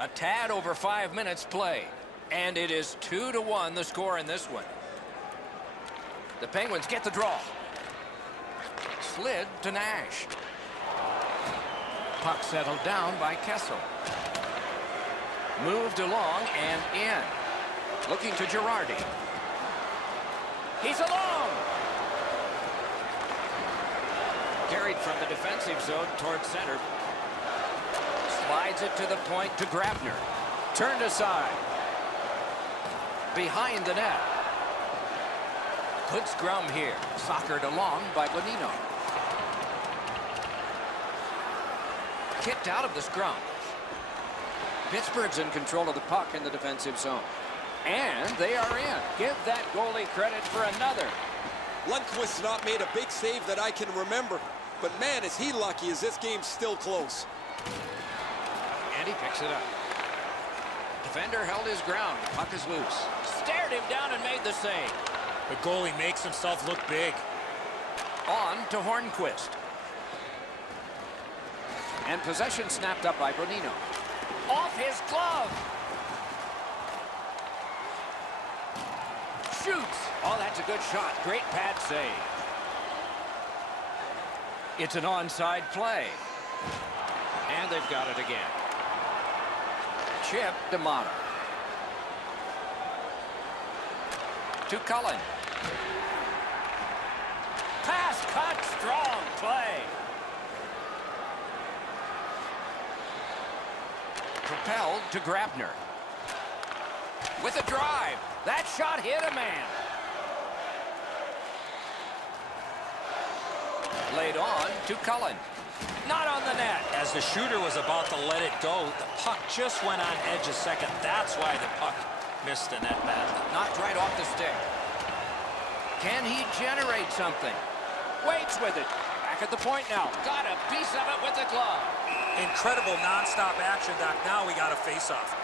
A tad over 5 minutes played. And it is 2-1 the score in this one. The Penguins get the draw. Slid to Nash. Puck settled down by Kessel. Moved along and in. Looking to Girardi. He's alone. Carried from the defensive zone toward center. Slides it to the point to Grabner. Turned aside. Behind the net. Good scrum here. Soccered along by Bonino. Kicked out of the scrum. Pittsburgh's in control of the puck in the defensive zone. And they are in. Give that goalie credit for another. Lundqvist's not made a big save that I can remember. But man, is he lucky as this game's still close. And he picks it up. Defender held his ground. Puck is loose. Stared him down and made the save. The goalie makes himself look big. On to Hornqvist. And possession snapped up by Bonino. Off his glove. Shoots. Oh, that's a good shot. Great pad save. It's an onside play. And they've got it again. Chip D'Amato. To Cullen. Pass cut. Strong play. Propelled to Grabner. With a drive. That shot hit a man. Laid on to Cullen. Not on the net. As the shooter was about to let it go, the puck just went on edge a second. That's why the puck missed the net badly. Knocked right off the stick. Can he generate something? Waits with it. Back at the point now. Got a piece of it with the glove. Incredible nonstop action, Doc. Now we got a face-off.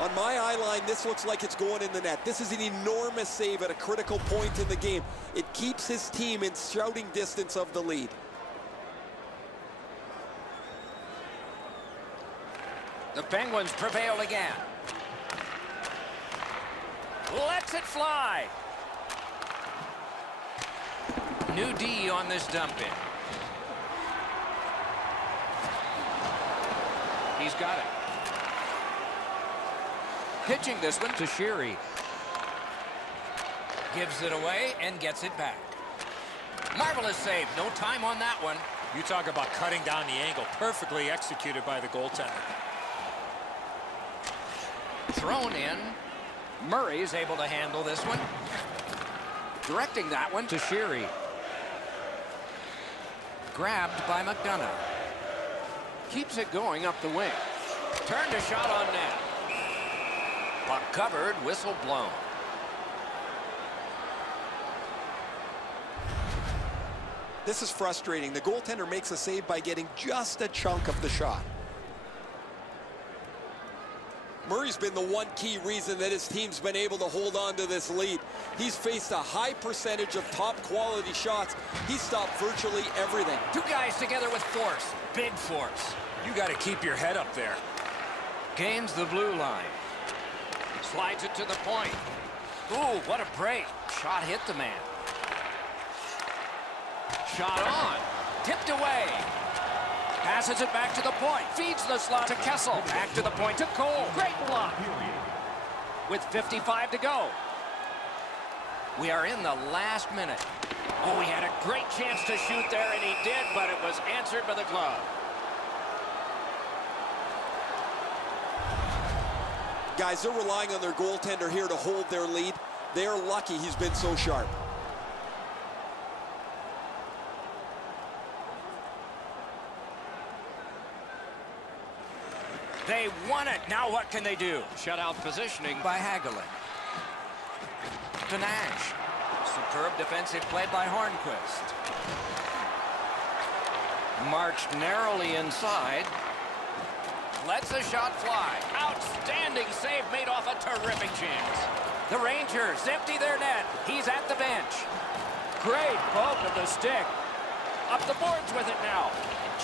On my eye line, this looks like it's going in the net. This is an enormous save at a critical point in the game. It keeps his team in shouting distance of the lead. The Penguins prevail again. Lets it fly. New D on this dump in. He's got it. Pitching this one to Sheary. Gives it away and gets it back. Marvelous save. No time on that one. You talk about cutting down the angle. Perfectly executed by the goaltender. Thrown in. Murray's able to handle this one. Directing that one to Sheary. Grabbed by McDonough. Keeps it going up the wing. Turned a shot on net. Puck covered, whistle blown. This is frustrating. The goaltender makes a save by getting just a chunk of the shot. Murray's been the one key reason that his team's been able to hold on to this lead. He's faced a high percentage of top quality shots. He stopped virtually everything. Two guys together with force, big force. You got to keep your head up there. Gains the blue line. Slides it to the point. Ooh, what a break. Shot hit the man. Shot on. Tipped away. Passes it back to the point. Feeds the slot to Kessel. Back to the point to Cole. Great block. With 55 to go. We are in the last minute. Oh, he had a great chance to shoot there, and he did, but it was answered by the glove. Guys, they're relying on their goaltender here to hold their lead. They're lucky he's been so sharp. They won it. Now what can they do? Shutout positioning by Hagelin. To Nash. Superb defensive play by Hornquist. Marched narrowly inside. Lets the shot fly. Outstanding save made off a terrific chance. The Rangers empty their net. He's at the bench. Great poke of the stick. Up the boards with it now.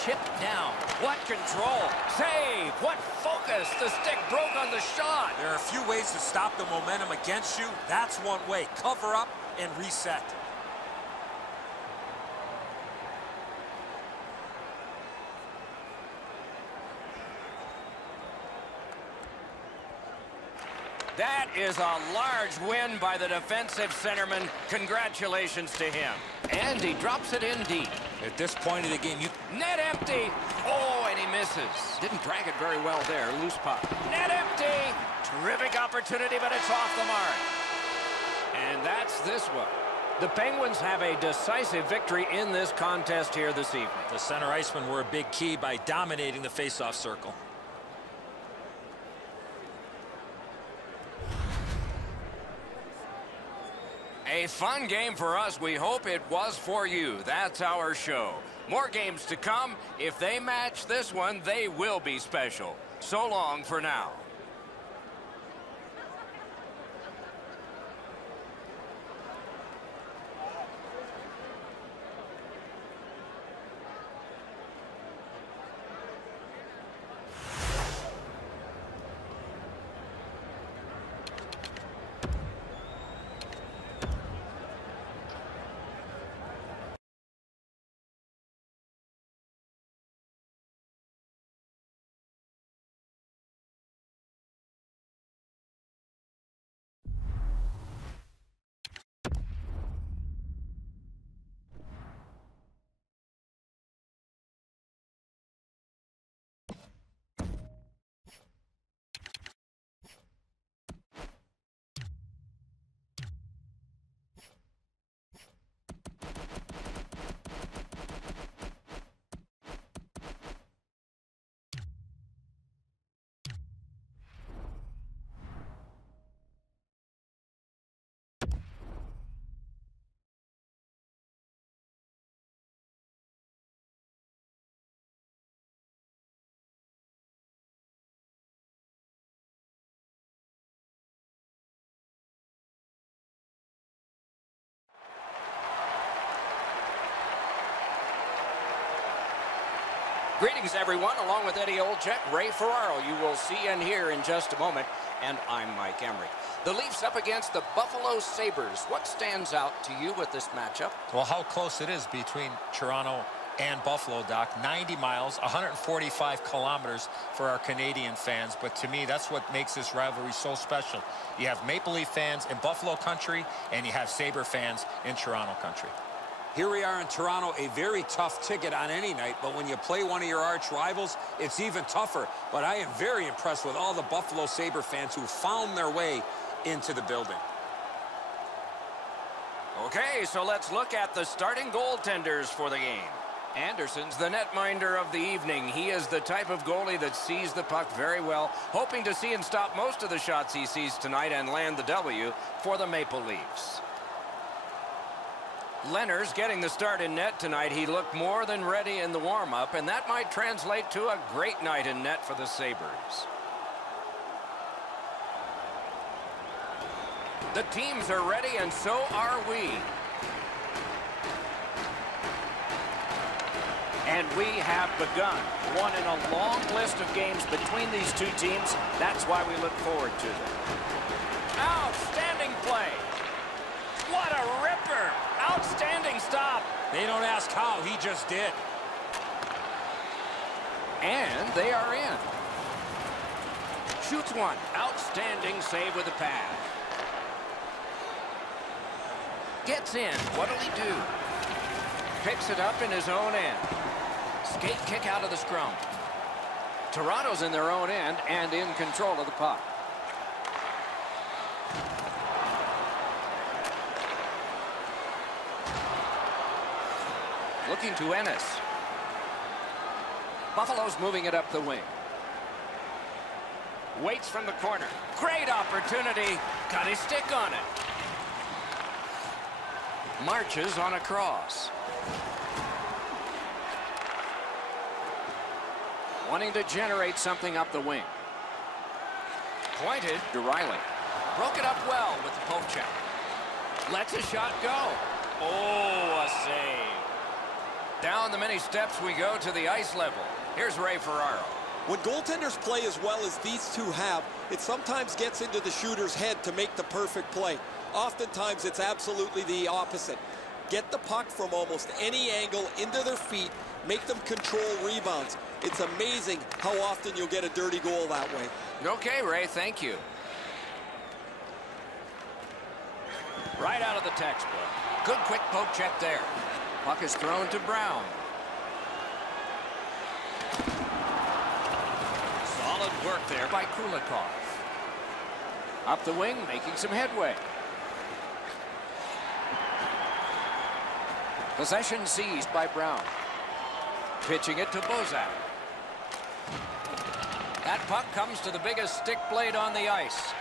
Chipped down. What control. Save. What focus. The stick broke on the shot. There are a few ways to stop the momentum against you. That's one way. Cover up and reset. That is a large win by the defensive centerman. Congratulations to him. And he drops it in deep. At this point of the game, Net empty. Oh, and he misses. Didn't drag it very well there. Loose puck. Net empty. Terrific opportunity, but it's off the mark. And that's this one. The Penguins have a decisive victory in this contest here this evening. the center icemen were a big key by dominating the faceoff circle. A fun game for us. We hope it was for you. That's our show. More games to come. If they match this one, they will be special. So long for now. Greetings, everyone. Along with Eddie Olczyk, Ray Ferraro, you will see and hear in just a moment. And I'm Mike Emery. The Leafs up against the Buffalo Sabres. What stands out to you with this matchup? Well, how close it is between Toronto and Buffalo, Doc. 90 miles, 145 kilometers for our Canadian fans. But to me, that's what makes this rivalry so special. You have Maple Leaf fans in Buffalo country, and you have Sabre fans in Toronto country. Here we are in Toronto, a very tough ticket on any night, but when you play one of your arch rivals, it's even tougher. But I am very impressed with all the Buffalo Sabre fans who found their way into the building. Okay, so let's look at the starting goaltenders for the game. Anderson's the netminder of the evening. He is the type of goalie that sees the puck very well, hoping to see and stop most of the shots he sees tonight and land the W for the Maple Leafs. Leonard's getting the start in net tonight. He looked more than ready in the warm-up, and that might translate to a great night in net for the Sabres. The teams are ready, and so are we. And we have begun. One in a long list of games between these two teams. That's why we look forward to them. Outstanding play. What a ripper. Outstanding stop. They don't ask how, he just did. And they are in. Shoots one. Outstanding save with the pad. Gets in. What'll he do? Picks it up in his own end. Skate kick out of the scrum. Toronto's in their own end and in control of the puck. Looking to Ennis. Buffalo's moving it up the wing. Waits from the corner. Great opportunity. Got his stick on it. Marches on a cross. Wanting to generate something up the wing. Pointed to Riley. Broke it up well with the poke check. Lets a shot go. Oh, a save. Down the many steps we go to the ice level. Here's Ray Ferraro. When goaltenders play as well as these two have, it sometimes gets into the shooter's head to make the perfect play. Oftentimes, it's absolutely the opposite. Get the puck from almost any angle into their feet, make them control rebounds. It's amazing how often you'll get a dirty goal that way. Okay, Ray, thank you. Right out of the textbook. Good quick poke check there. Puck is thrown to Brown. Solid work there by Kulikov. Up the wing, making some headway. Possession seized by Brown. Pitching it to Bozak. That puck comes to the biggest stick blade on the ice,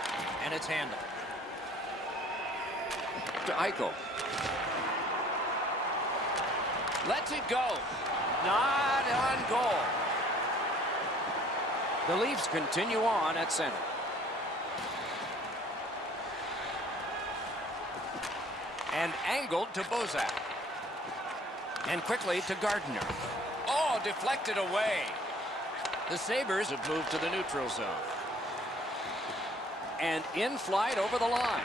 and it's handled. To Eichel. Lets it go. Not on goal. The Leafs continue on at center. And angled to Bozak. And quickly to Gardner. Oh, deflected away. The Sabres have moved to the neutral zone. And in flight over the line.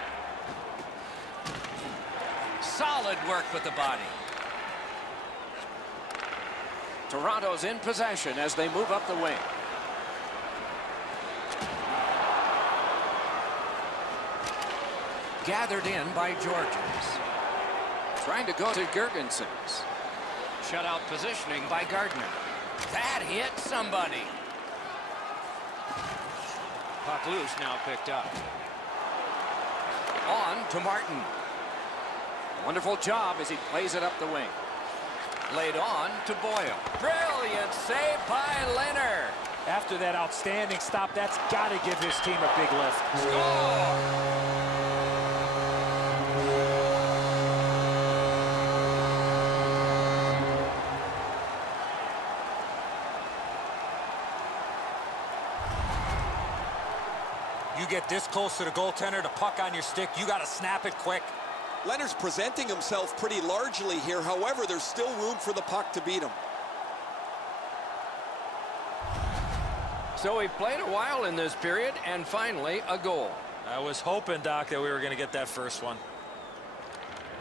Solid work with the body. Toronto's in possession as they move up the wing. Gathered in by Georges. Trying to go to Girgensons. Shutout positioning by Gardner. That hit somebody. Puck loose, now picked up. On to Martin. Wonderful job as he plays it up the wing. Laid on to Boyle. Brilliant save by Leonard. After that outstanding stop, that's got to give his team a big lift. Score! You get this close to the goaltender, the puck on your stick, you got to snap it quick. Leonard's presenting himself pretty largely here. However, there's still room for the puck to beat him. So we played a while in this period, and finally a goal. I was hoping, Doc, that we were going to get that first one.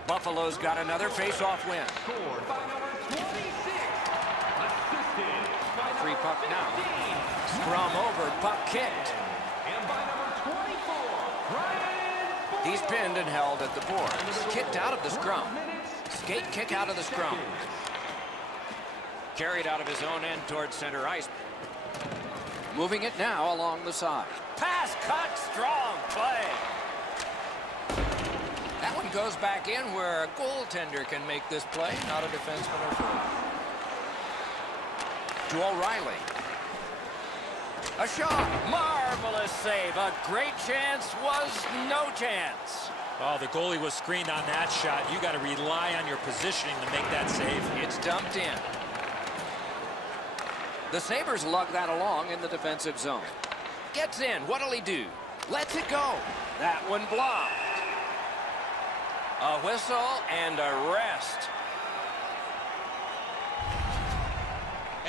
Buffalo's got another face-off win. Scored by number 26. Assisted by number Free puck now. 15. Scrum over, puck kicked. And by number 24, Brian. He's pinned and held at the boards. Kicked out of the scrum. Skate kick out of the scrum. Carried out of his own end towards center ice. Moving it now along the side. Pass cut, strong play. That one goes back in where a goaltender can make this play, not a defenseman or forward. To O'Reilly. A shot. Marvelous save. A great chance was no chance. Oh, the goalie was screened on that shot. You got to rely on your positioning to make that save. It's dumped in. The Sabres lug that along in the defensive zone. Gets in. What'll he do? Lets it go. That one blocked. A whistle and a rest.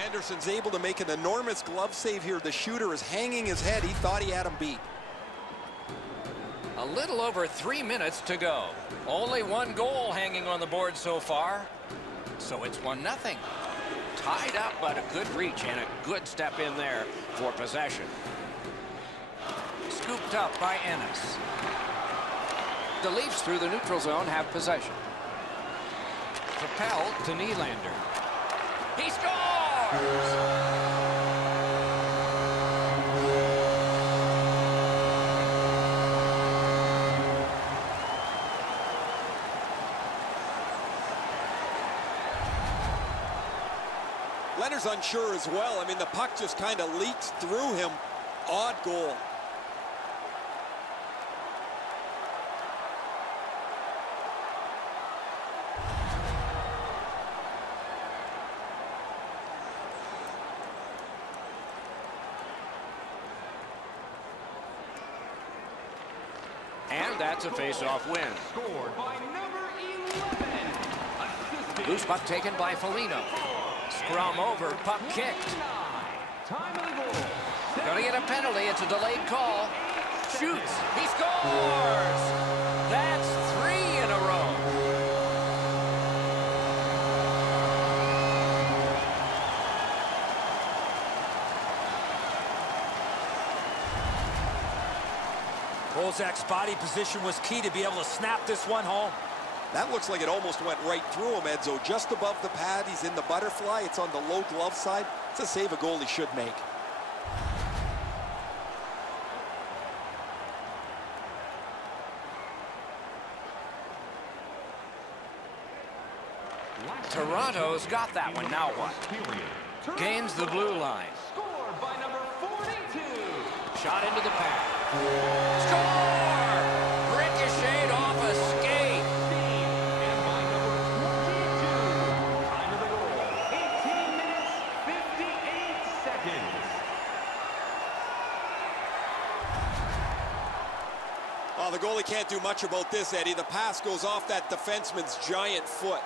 Anderson's able to make an enormous glove save here. The shooter is hanging his head. He thought he had him beat. A little over 3 minutes to go. Only one goal hanging on the board so far. So it's 1-0. Tied up, but a good reach and a good step in there for possession. Scooped up by Ennis. The Leafs through the neutral zone have possession. Propelled to Nylander. He scores! Leonard's unsure as well. I mean, the puck just kind of leaks through him. Odd goal. And that's a face-off win. Scored by number 11. Loose puck taken by Foligno. Scrum over, puck kicked. Time of the goal. Gonna get a penalty. It's a delayed call. Shoots. He scores! That's 3 in a row. Bozak's body position was key to be able to snap this one home. That looks like it almost went right through him, Edzo. Just above the pad, he's in the butterfly. It's on the low glove side. It's a save a goalie should make. Toronto's got that one. Now what? Gains the blue line. Scored by number 42. Shot into the pad. Score! Ricocheted off a skate. And by number 22. Time of the goal. 18 minutes, 58 seconds. Oh, the goalie can't do much about this, Eddie. The pass goes off that defenseman's giant foot.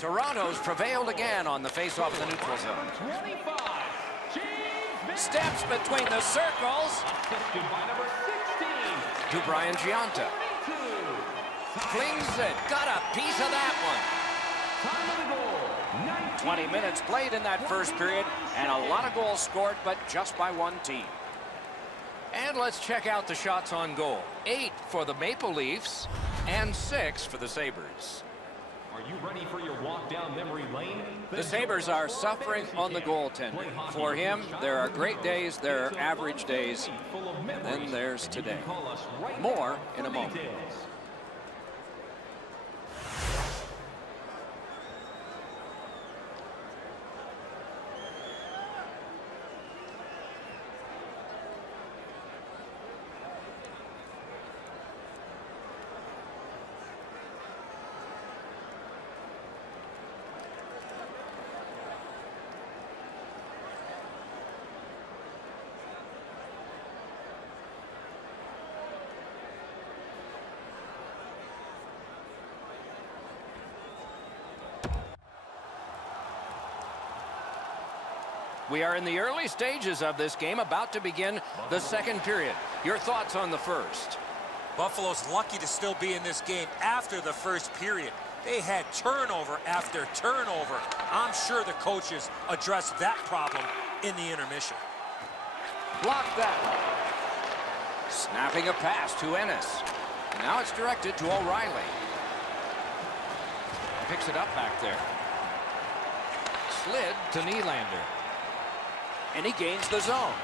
Toronto's prevailed again on the face-off of the neutral zone. 25. James Steps between the circles assisted by number 16. to Brian Giunta. 32. Flings it. Got a piece of that one. Time of the goal. 19 20 minutes played in that first period, and a lot of goals scored, but just by one team. And let's check out the shots on goal. 8 for the Maple Leafs and 6 for the Sabres. Are you ready for your walk down memory lane? The Sabres are suffering on the goaltender. For him, there are great days, there are average days, and then there's today. More in a moment. We are in the early stages of this game, about to begin the second period. Your thoughts on the first? Buffalo's lucky to still be in this game after the first period. They had turnover after turnover. I'm sure the coaches addressed that problem in the intermission. Blocked that one. Snapping a pass to Ennis. Now it's directed to O'Reilly. Picks it up back there. Slid to Nylander. And he gains the zone.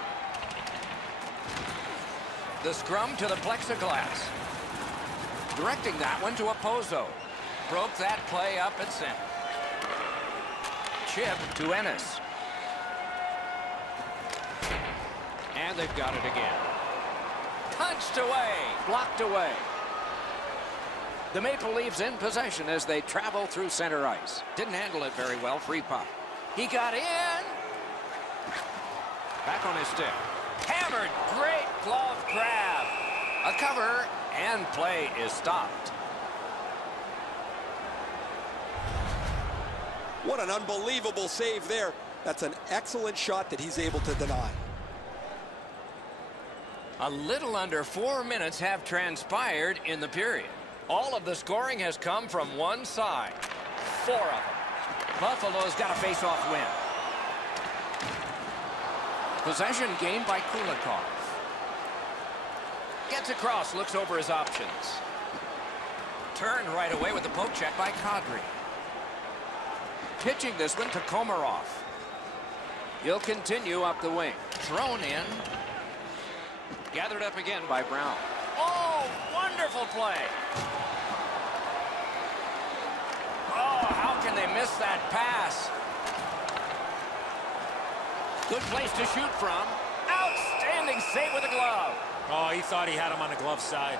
The scrum to the plexiglass. Directing that one to Opozo. Broke that play up at center. Chip to Ennis. And they've got it again. Punched away. Blocked away. The Maple Leafs in possession as they travel through center ice. Didn't handle it very well. Free puck. He got in. Back on his stick. Hammered. Great glove grab. A cover, and play is stopped. What an unbelievable save there. That's an excellent shot that he's able to deny. A little under 4 minutes have transpired in the period. All of the scoring has come from one side. 4 of them. Buffalo's got a face-off win. Possession gained by Kulikov. Gets across, looks over his options. Turned right away with the poke check by Kadri. Pitching this one to Komarov. He'll continue up the wing. Thrown in. Gathered up again by Brown. Oh, wonderful play. Oh, how can they miss that pass? Good place to shoot from. Outstanding save with a glove. Oh, he thought he had him on the glove side.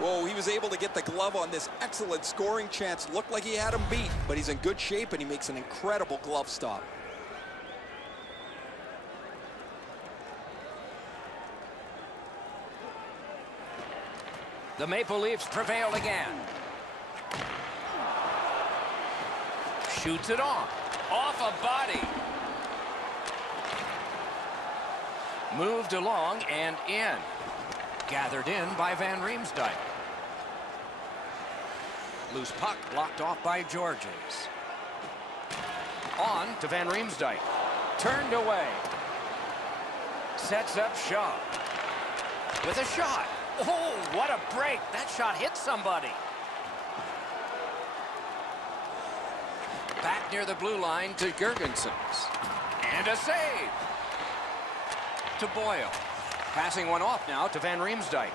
Whoa, he was able to get the glove on this excellent scoring chance. Looked like he had him beat, but he's in good shape and he makes an incredible glove stop. The Maple Leafs prevail again. Shoots it on. Off a body. Moved along and in. Gathered in by Van Riemsdyk. Loose puck blocked off by Georges. On to Van Riemsdyk. Turned away. Sets up Shaw. With a shot. Oh, what a break. That shot hit somebody. Back near the blue line to Girgensons. And a save. To Boyle. Passing one off now to Van Riemsdyk.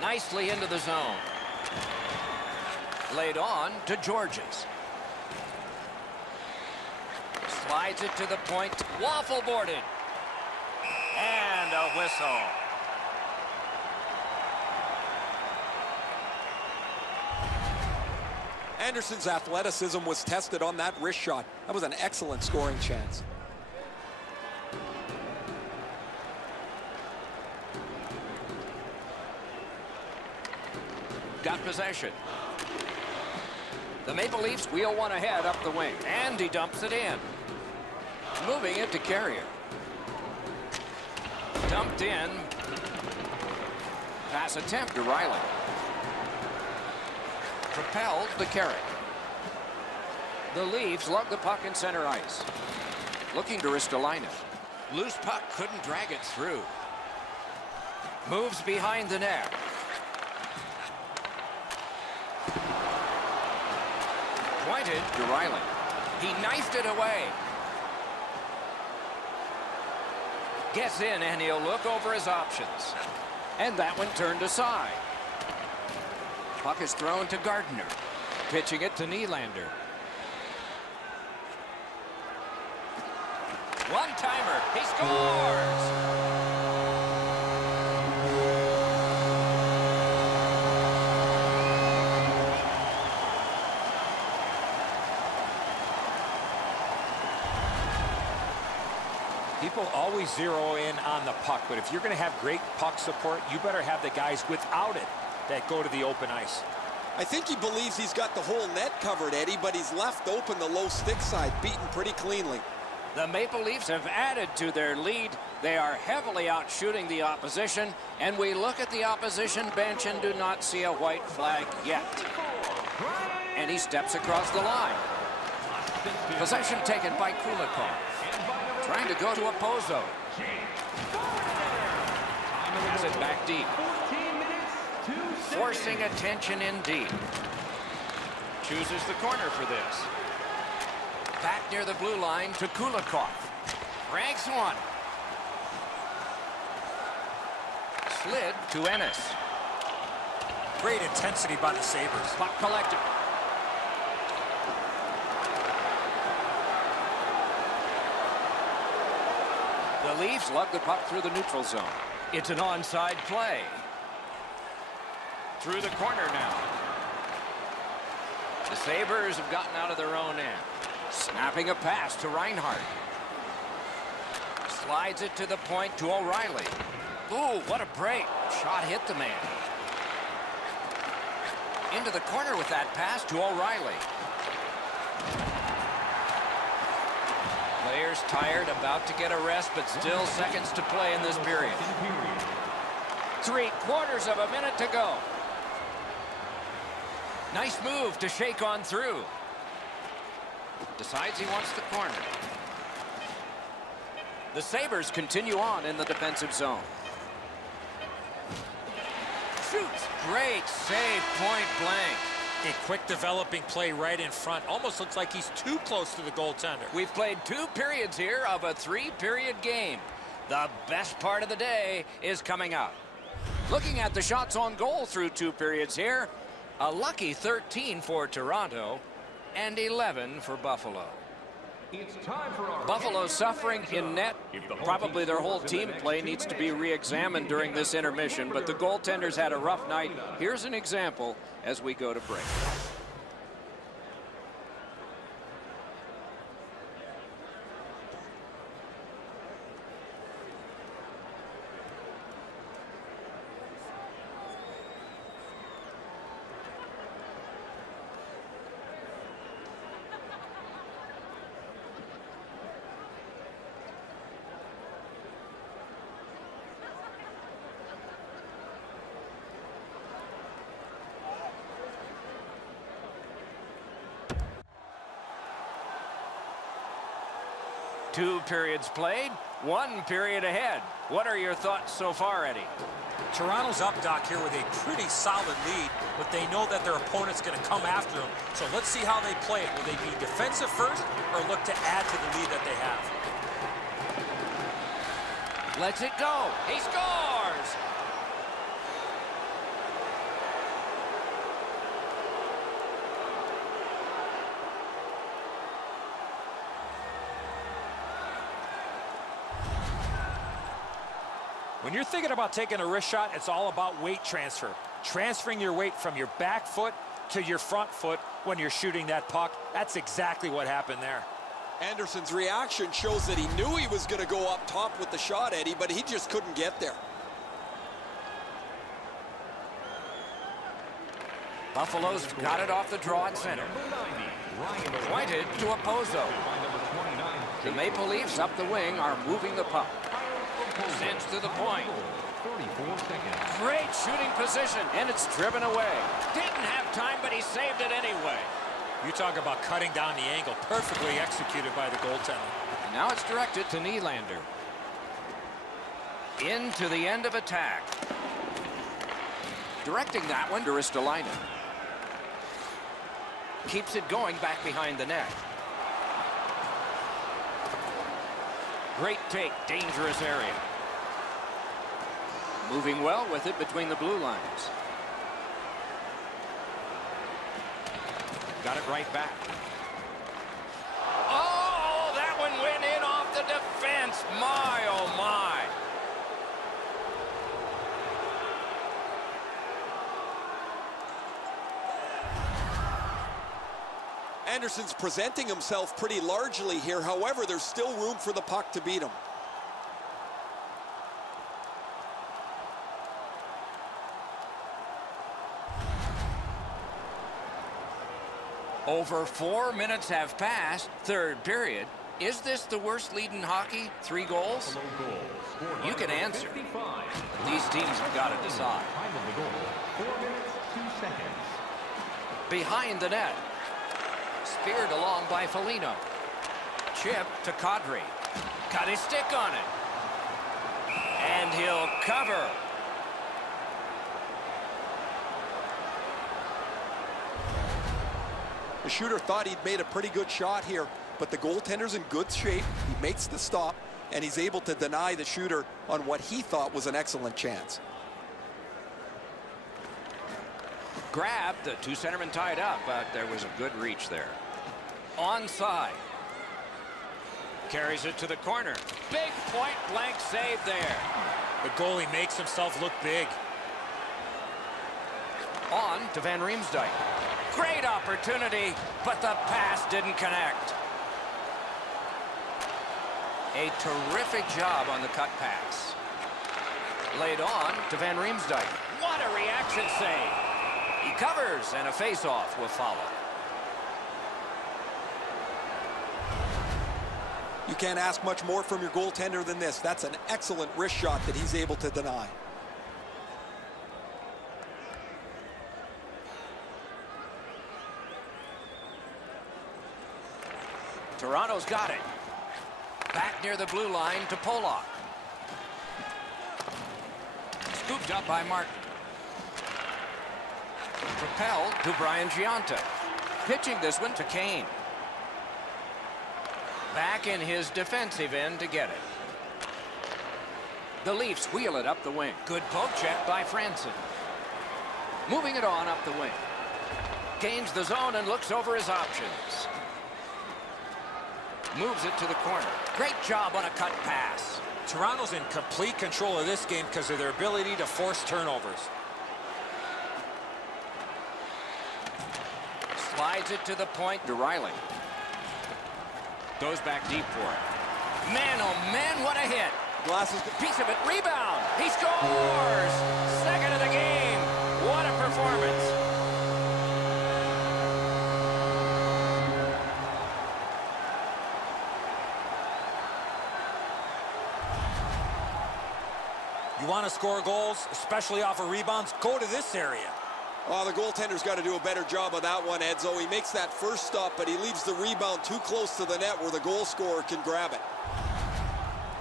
Nicely into the zone. Laid on to Georges. Slides it to the point. Waffle boarded. And a whistle. Anderson's athleticism was tested on that wrist shot. That was an excellent scoring chance. Got possession. The Maple Leafs wheel one ahead up the wing. And he dumps it in. Moving it to Carrier. Dumped in. Pass attempt to Riley. Propelled to Carrick. The Leafs lug the puck in center ice. Looking to Ristolainen. Loose puck, couldn't drag it through. Moves behind the net. Pointed to Riley. He knifed it away. Gets in and he'll look over his options. And that one turned aside. Puck is thrown to Gardner. Pitching it to Nylander. One-timer. He scores! People always zero in on the puck, but if you're going to have great puck support, you better have the guys without it that go to the open ice. I think he believes he's got the whole net covered, Eddie, but he's left open the low stick side, beaten pretty cleanly. The Maple Leafs have added to their lead. They are heavily out shooting the opposition, and we look at the opposition bench and do not see a white flag yet. And he steps across the line. Possession taken by Kulikov. Trying to go to Opozo. Pass it back deep. Forcing attention indeed. Chooses the corner for this. Back near the blue line to Kulikov. Ranks one. slid to Ennis. Great intensity by the Sabres. Puck collected. The Leafs lug the puck through the neutral zone. It's an onside play. Through the corner now. The Sabres have gotten out of their own end. Snapping a pass to Reinhart. Slides it to the point to O'Reilly. Ooh, what a break. Shot hit the man. Into the corner with that pass to O'Reilly. Players tired, about to get a rest, but still seconds to play in this period. 3/4 of a minute to go. Nice move to shake on through. Decides he wants the corner. The Sabres continue on in the defensive zone. Shoots. Great save, point blank. A quick developing play right in front. Almost looks like he's too close to the goaltender. We've played 2 periods here of a 3-period game. The best part of the day is coming up. Looking at the shots on goal through 2 periods here, a lucky 13 for Toronto and 11 for Buffalo. It's time for our Buffalo suffering in net. Probably their whole team play needs to be re-examined during this intermission, but the goaltenders had a rough night. Here's an example as we go to break. Two periods played, 1 period ahead. What are your thoughts so far, Eddie? Toronto's up, Doc, here with a pretty solid lead, but they know that their opponent's going to come after them. So let's see how they play it. Will they be defensive first or look to add to the lead that they have? Lets it go. He scores! When you're thinking about taking a wrist shot, it's all about weight transfer. Transferring your weight from your back foot to your front foot when you're shooting that puck. That's exactly what happened there. Anderson's reaction shows that he knew he was going to go up top with the shot, Eddie, but he just couldn't get there. Buffalo's got it off the draw at center. Pointed to Opozo. The Maple Leafs up the wing are moving the puck. Sends to the point. Great shooting position, and it's driven away. Didn't have time, but he saved it anyway. You talk about cutting down the angle. Perfectly executed by the goaltender. And now it's directed to Nylander. Into the end of attack. Directing that one to Ristolainen. Keeps it going back behind the net. Great take, dangerous area. Moving well with it between the blue lines. Got it right back. Oh, that one went in off the defense. My, oh my. Anderson's presenting himself pretty largely here. However, there's still room for the puck to beat him. Over 4 minutes have passed, 3rd period. Is this the worst lead in hockey? 3 goals? You can answer. These teams have got to decide. 4 minutes, 2 seconds. Behind the net. Speared along by Foligno. Chip to Kadri. Got his stick on it. And he'll cover. The shooter thought he'd made a pretty good shot here, but the goaltender's in good shape. He makes the stop, and he's able to deny the shooter on what he thought was an excellent chance. Grabbed, the two centermen tied up, but there was a good reach there. Onside. Carries it to the corner. Big point-blank save there. The goalie makes himself look big. On to Van Riemsdyk. Great opportunity, but the pass didn't connect. A terrific job on the cut pass. Laid on to Van Riemsdyk. What a reaction save. He covers, and a face-off will follow. You can't ask much more from your goaltender than this. That's an excellent wrist shot that he's able to deny. Toronto's got it. Back near the blue line to Pollock. Scooped up by Martin. Propelled to Brian Giunta. Pitching this one to Kane. Back in his defensive end to get it. The Leafs wheel it up the wing. Good poke check by Franson. Moving it on up the wing. Gains the zone and looks over his options. Moves it to the corner. Great job on a cut pass. Toronto's in complete control of this game because of their ability to force turnovers. Slides it to the point to Riley. Goes back deep for it. Man, oh man, what a hit. Glasses. Piece of it, rebound. He scores! Second of the game. What a performance. You want to score goals, especially off of rebounds, go to this area. Oh, the goaltender's got to do a better job of that one, Edzo. He makes that first stop, but he leaves the rebound too close to the net where the goal scorer can grab it.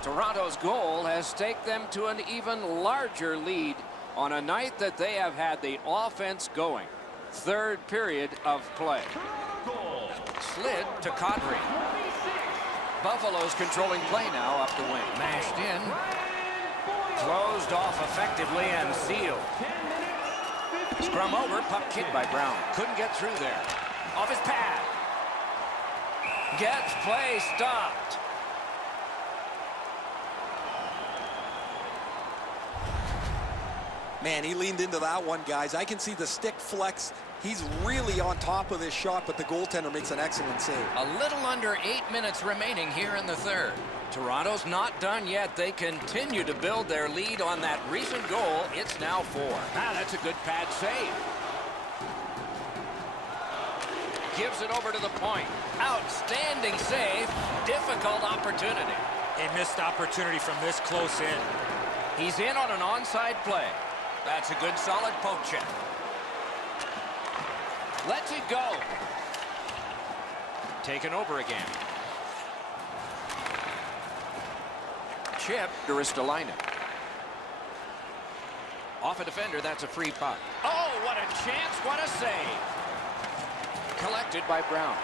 Toronto's goal has taken them to an even larger lead on a night that they have had the offense going. Third period of play. Slid to Kadri. Buffalo's controlling play now up the wing. Mashed in. Closed off effectively and sealed. Scrum over, puck kicked by Brown. Couldn't get through there. Off his pad. Gets play stopped. Man, he leaned into that one, guys. I can see the stick flex. He's really on top of this shot, but the goaltender makes an excellent save. A little under 8 minutes remaining here in the third. Toronto's not done yet. They continue to build their lead on that recent goal. It's now 4. Ah, that's a good pad save. Gives it over to the point. Outstanding save. Difficult opportunity. A missed opportunity from this close in. He's in on an onside play. That's a good solid poke check. Lets it go. Taken over again. Chip to Ristolainen. Off a defender, that's a free puck. Oh, what a chance, what a save. Collected by Brown.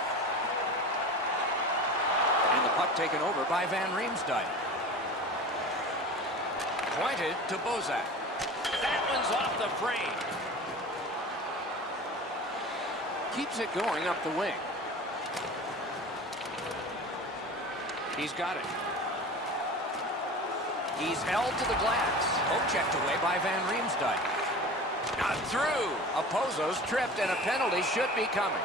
And the puck taken over by Van Riemsdyk. Pointed to Bozak. That one's off the frame. Keeps it going up the wing. He's got it. He's held to the glass. Poke checked away by Van Riemsdyk. Not through. Opozo's tripped and a penalty should be coming.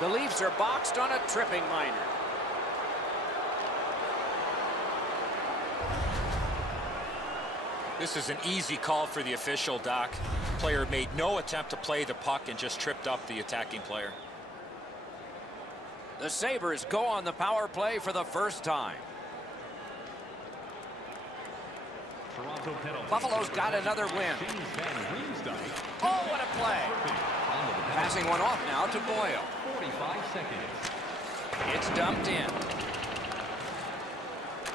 The Leafs are boxed on a tripping minor. This is an easy call for the official, Doc. Player made no attempt to play the puck and just tripped up the attacking player. The Sabres go on the power play for the first time. Buffalo's got another win. Oh, what a play. Passing one off now to Boyle. 45 seconds. It's dumped in.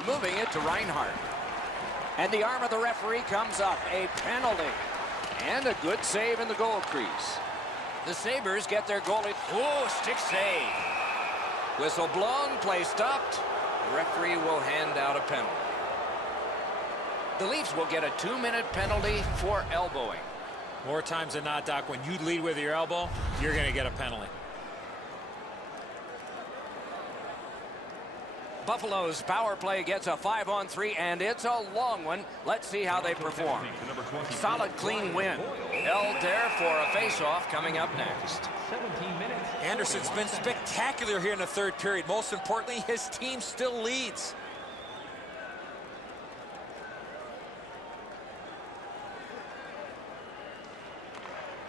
Moving it to Reinhart. And the arm of the referee comes up. A penalty. And a good save in the goal crease. The Sabres get their goalie. Oh, stick save. Whistle blown, play stopped. The referee will hand out a penalty. The Leafs will get a 2-minute penalty for elbowing. More times than not, Doc, when you lead with your elbow, you're going to get a penalty. Buffalo's power play gets a 5-on-3, and it's a long one. Let's see how they perform. Solid, clean win. Held there for a face-off coming up next. 17 minutes. Anderson's been spectacular here in the third period. Most importantly, his team still leads.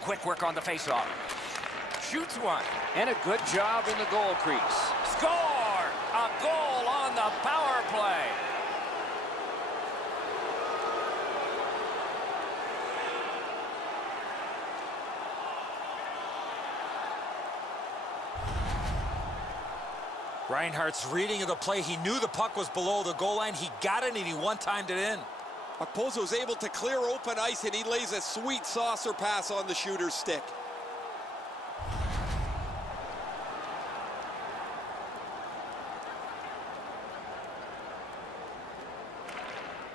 Quick work on the face-off. Shoots one. And a good job in the goal crease. Score! A goal on the power play. Reinhardt's reading of the play. He knew the puck was below the goal line. He got it, and he one-timed it in. Okposo's able to clear open ice, and he lays a sweet saucer pass on the shooter's stick.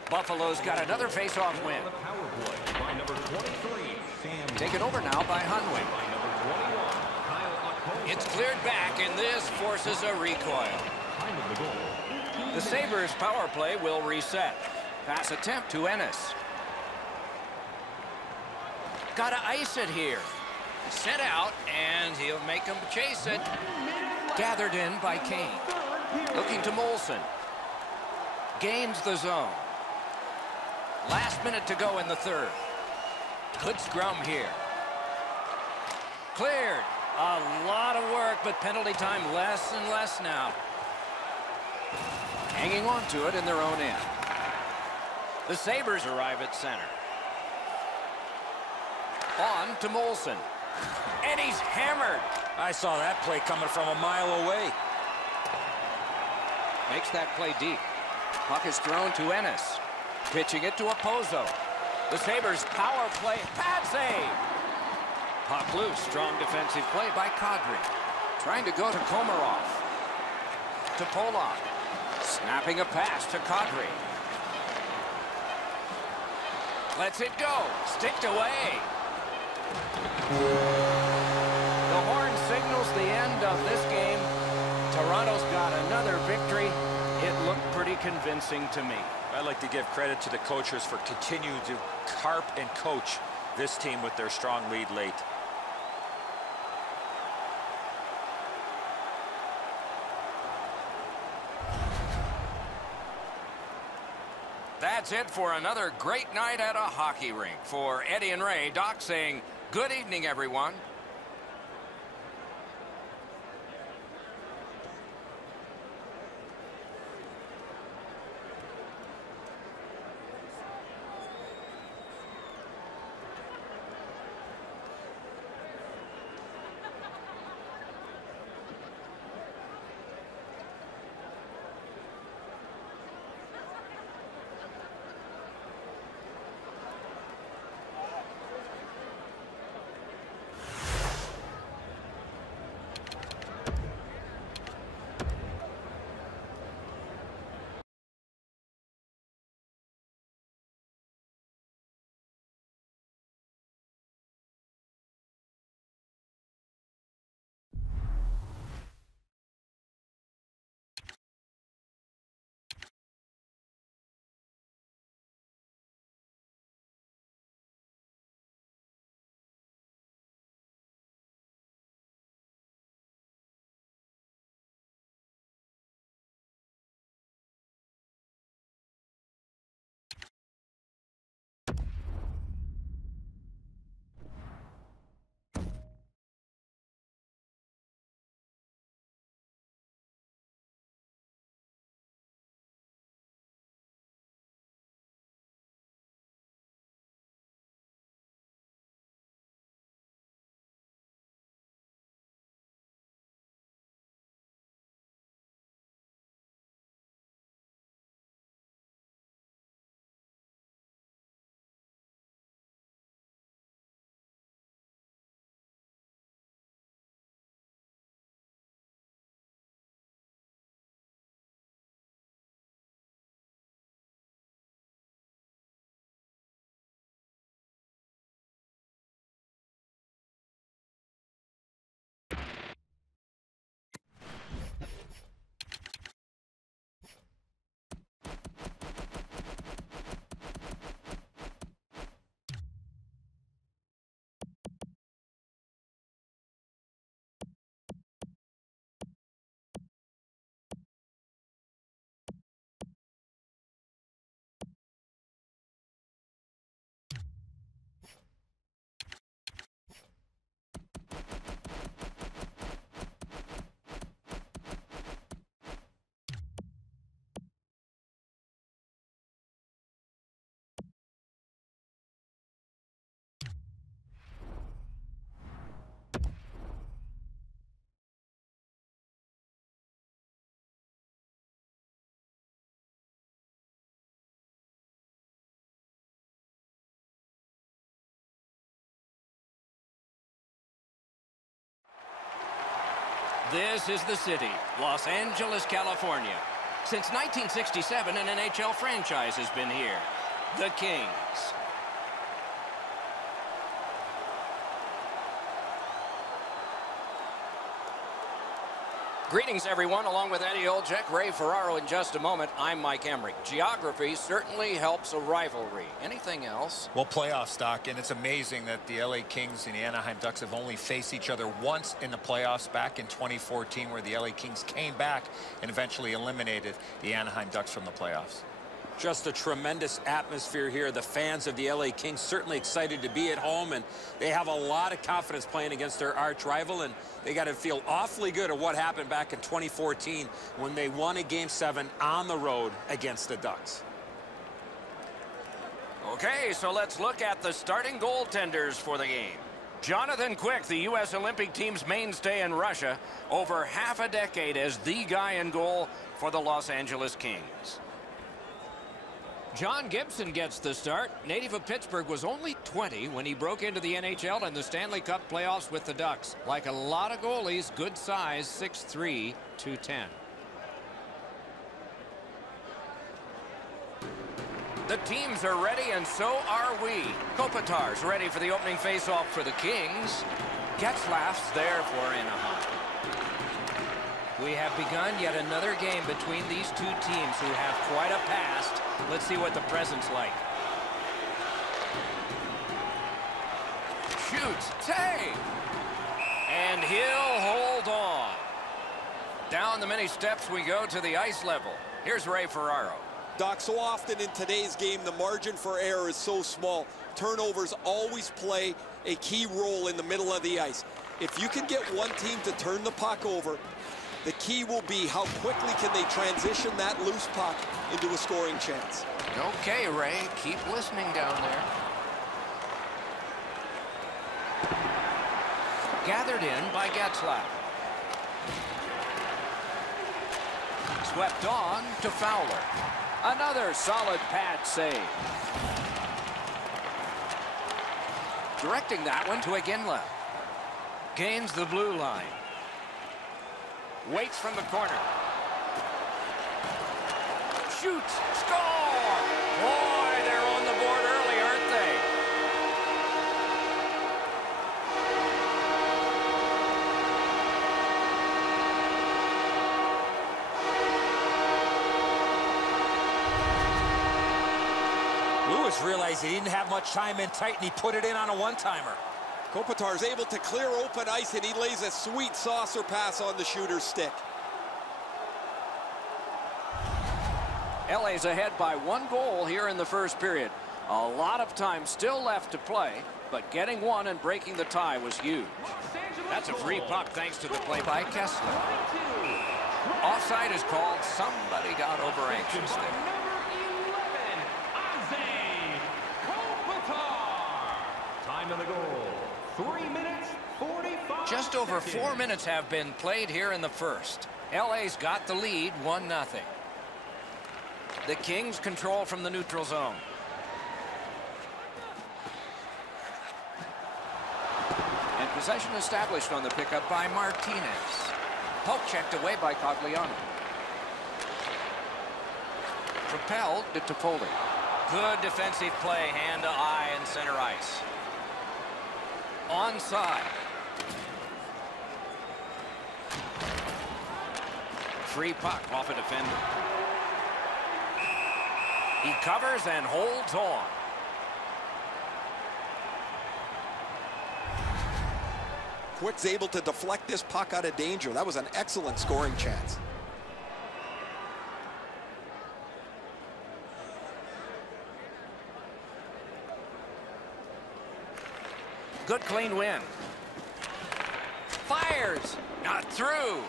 Buffalo's got another face-off win. Taken over now by Hunwick. It's cleared back, and this forces a recoil. The Sabres' power play will reset. Pass attempt to Ennis. Got to ice it here. Sent out, and he'll make him chase it. Gathered in by Kane. Looking to Molson. Gains the zone. Last minute to go in the third. Good scrum here. Cleared. A lot of work, but penalty time less and less now. Hanging on to it in their own end. The Sabres arrive at center. On to Molson. And he's hammered. I saw that play coming from a mile away. Makes that play deep. Puck is thrown to Ennis. Pitching it to Okposo. The Sabres power play. Pad save. Puck loose. Strong defensive play by Kadri. Trying to go to Komarov. To Polak. Snapping a pass to Kadri. Lets it go. Sticked away. The horn signals the end of this game. Toronto's got another victory. It looked pretty convincing to me. I'd like to give credit to the coaches for continuing to carp and coach this team with their strong lead late. That's it for another great night at a hockey rink. For Eddie and Ray, Doc saying good evening, everyone. This is the city, Los Angeles, California. Since 1967, an NHL franchise has been here, the Kings. Greetings, everyone. Along with Eddie Olczyk, Ray Ferraro in just a moment. I'm Mike Emrick. Geography certainly helps a rivalry. Anything else? Well, playoffs, Doc, and it's amazing that the LA Kings and the Anaheim Ducks have only faced each other once in the playoffs back in 2014, where the LA Kings came back and eventually eliminated the Anaheim Ducks from the playoffs. Just a tremendous atmosphere here. The fans of the LA Kings certainly excited to be at home, and they have a lot of confidence playing against their arch rival, and they got to feel awfully good at what happened back in 2014 when they won a Game 7 on the road against the Ducks. Okay, so let's look at the starting goaltenders for the game. Jonathan Quick, the U.S. Olympic team's mainstay in Russia, over half a decade as the guy in goal for the Los Angeles Kings. John Gibson gets the start. Native of Pittsburgh, was only 20 when he broke into the NHL and the Stanley Cup playoffs with the Ducks. Like a lot of goalies, good size, 6'3", 210. The teams are ready, and so are we. Kopitar's ready for the opening faceoff for the Kings. Getzlaf's there for Anaheim. We have begun yet another game between these two teams who have quite a past. Let's see what the present's like. Shoots, save, and he'll hold on. Down the many steps we go to the ice level. Here's Ray Ferraro. Doc, so often in today's game, the margin for error is so small. Turnovers always play a key role in the middle of the ice. If you can get one team to turn the puck over, the key will be how quickly can they transition that loose puck into a scoring chance. Okay, Ray, keep listening down there. Gathered in by Getzlaf. Swept on to Fowler. Another solid pad save. Directing that one to Iginla. Gains the blue line. Waits from the corner. Shoots. Score! Boy, they're on the board early, aren't they? Lewis realized he didn't have much time in tight, and he put it in on a one-timer. Kopitar's able to clear open ice, and he lays a sweet saucer pass on the shooter's stick. LA's ahead by 1 goal here in the first period. A lot of time still left to play, but getting one and breaking the tie was huge. That's a free puck thanks to the play by Kessler. Offside is called. Somebody got over anxious there. Time of the goal, 3 minutes, 45 Just over seconds. 4 minutes have been played here in the first. LA's got the lead, 1-0. The Kings control from the neutral zone. And possession established on the pickup by Martinez. Poke checked away by Cogliano. Propelled to Toffoli. Good defensive play, hand to eye and center ice. Onside. Free puck off a defender. He covers and holds on. Quick's able to deflect this puck out of danger. That was an excellent scoring chance. Good clean win. Fires. Not through.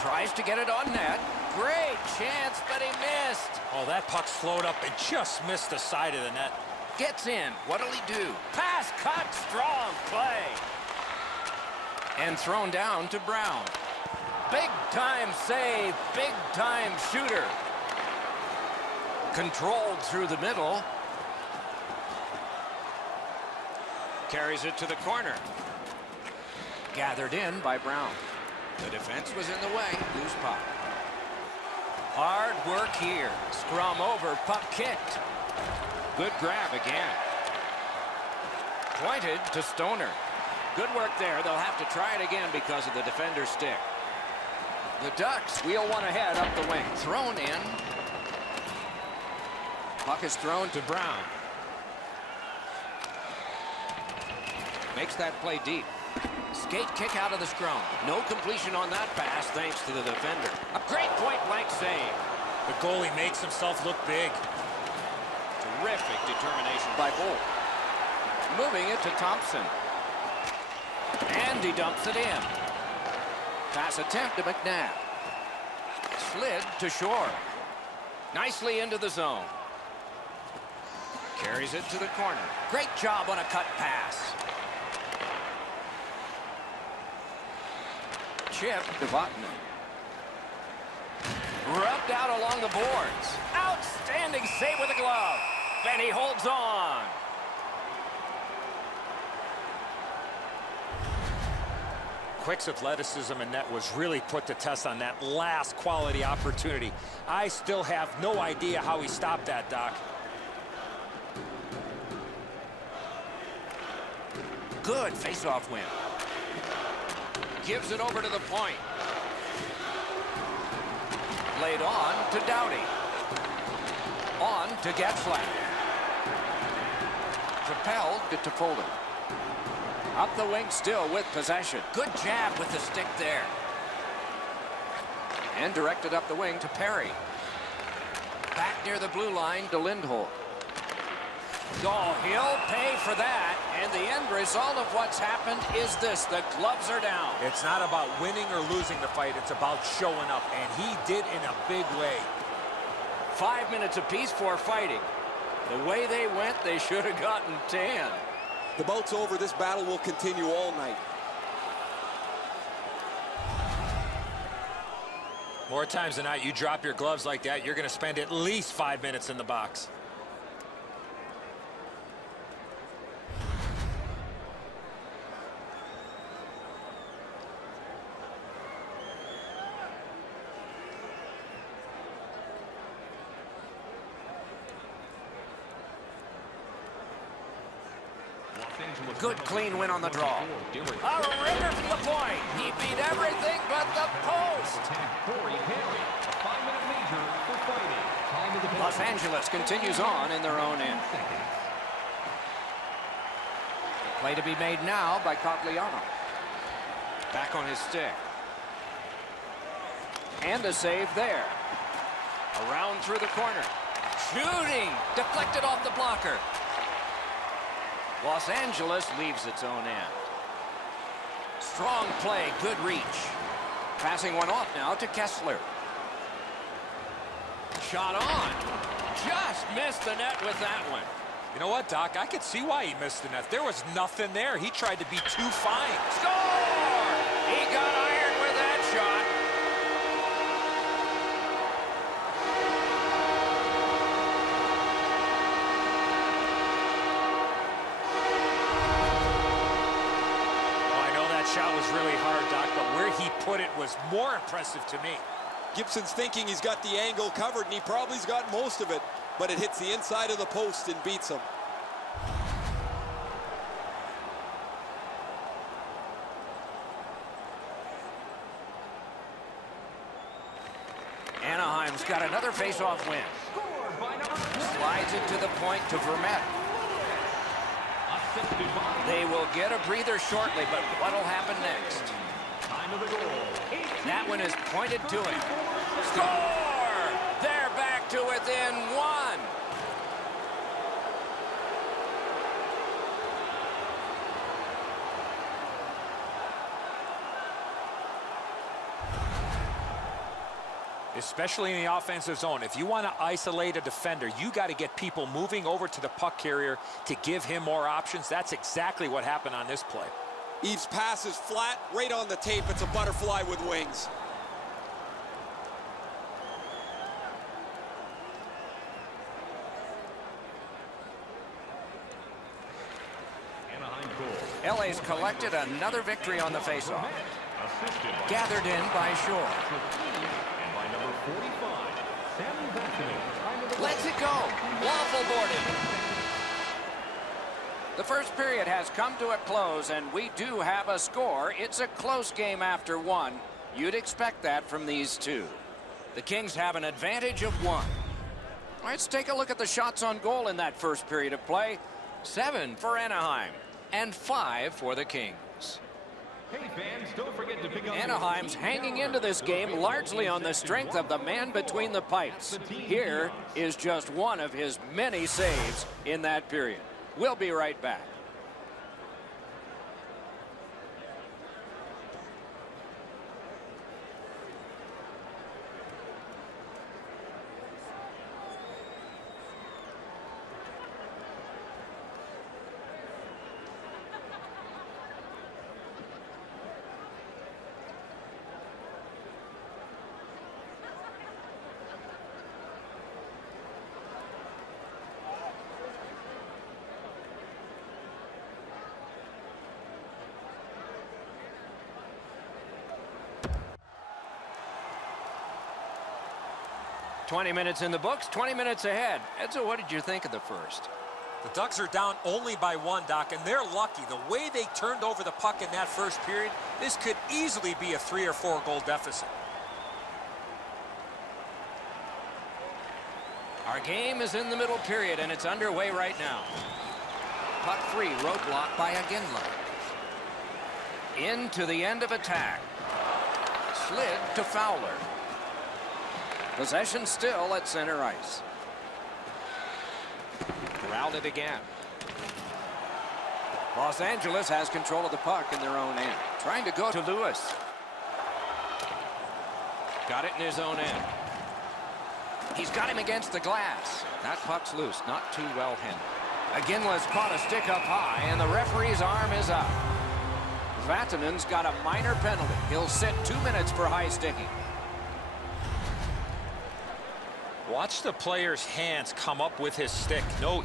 Tries to get it on net. Great chance, but he missed. Oh, that puck slowed up and just missed the side of the net. Gets in. What'll he do? Pass cut. Strong play. And thrown down to Brown. Big time save. Big time shooter. Controlled through the middle. Carries it to the corner. Gathered in by Brown. The defense was in the way. Loose puck. Hard work here. Scrum over. Puck kicked. Good grab again. Pointed to Stoner. Good work there. They'll have to try it again because of the defender's stick. The Ducks wheel one ahead up the wing. Thrown in. Puck is thrown to Brown. Makes that play deep. Skate kick out of the scrum. No completion on that pass thanks to the defender. A great point-blank save. The goalie makes himself look big. Terrific determination by Bolt. Moving it to Thompson. And he dumps it in. Pass attempt to McNabb. Slid to Shore. Nicely into the zone. Carries it to the corner. Great job on a cut pass. Chip to Vatanen. Rubbed out along the boards. Outstanding save with a glove. And he holds on. Quick's athleticism in net was really put to test on that last quality opportunity. I still have no idea how he stopped that, Doc. Good face-off win. Gives it over to the point. Laid on to Doughty. On to Getzlaff. Propelled to Folden. Up the wing still with possession. Good jab with the stick there. And directed up the wing to Perry. Back near the blue line to Lindholm. Oh, he'll pay for that. And the end result of what's happened is this. The gloves are down. It's not about winning or losing the fight. It's about showing up. And he did in a big way. 5 minutes apiece for fighting. The way they went, they should have gotten 10. The bout's over. This battle will continue all night. More times than not, you drop your gloves like that, you're going to spend at least 5 minutes in the box. Good clean win on the draw. A ripper from the point. He beat everything but the post. Los Angeles continues on in their own end. Play to be made now by Cogliano. Back on his stick. And a save there. Around through the corner. Shooting. Deflected off the blocker. Los Angeles leaves its own end. Strong play, good reach. Passing one off now to Kessler. Shot on. Just missed the net with that one. You know what, Doc? I could see why he missed the net. There was nothing there. He tried to be too fine. Score! He got iron with that shot. Shot was really hard, Doc, but where he put it was more impressive to me. Gibson's thinking he's got the angle covered, and he probably's got most of it, but it hits the inside of the post and beats him. Anaheim's got another face-off win. Slides it to the point to Vermette. They will get a breather shortly, but what'll happen next? That one is pointed to him. Score! They're back to within one. Especially in the offensive zone. If you want to isolate a defender, you got to get people moving over to the puck carrier to give him more options. That's exactly what happened on this play. Eve's pass is flat, right on the tape. It's a butterfly with wings. Anaheim goal. LA's collected another victory on the faceoff. Gathered in by Shore. And by number 45, Lets it go. Waffle boarded. The first period has come to a close, and we do have a score. It's a close game after one. You'd expect that from these two. The Kings have an advantage of 1. Let's take a look at the shots on goal in that first period of play. 7 for Anaheim and 5 for the Kings. Hey fans, don't forget to pick up Anaheim's hanging into this game largely on the strength of the man between the pipes. Here is just one of his many saves in that period. We'll be right back. "20 minutes in the books, 20 minutes ahead." Edzo, what did you think of the first? The Ducks are down only by 1, Doc, and they're lucky. The way they turned over the puck in that first period, this could easily be a 3 or 4 goal deficit. Our game is in the middle period, and it's underway right now. Puck 3, roadblock by Iginla. Into the end of attack. Slid to Fowler. Possession still at center ice. Corralled it again. Los Angeles has control of the puck in their own end. Trying to go to Lewis. Got it in his own end. He's got him against the glass. That puck's loose, not too well handled. Iginla's caught a stick up high, and the referee's arm is up. Vatanen's got a minor penalty. He'll sit 2 minutes for high sticking. Watch the player's hands come up with his stick. No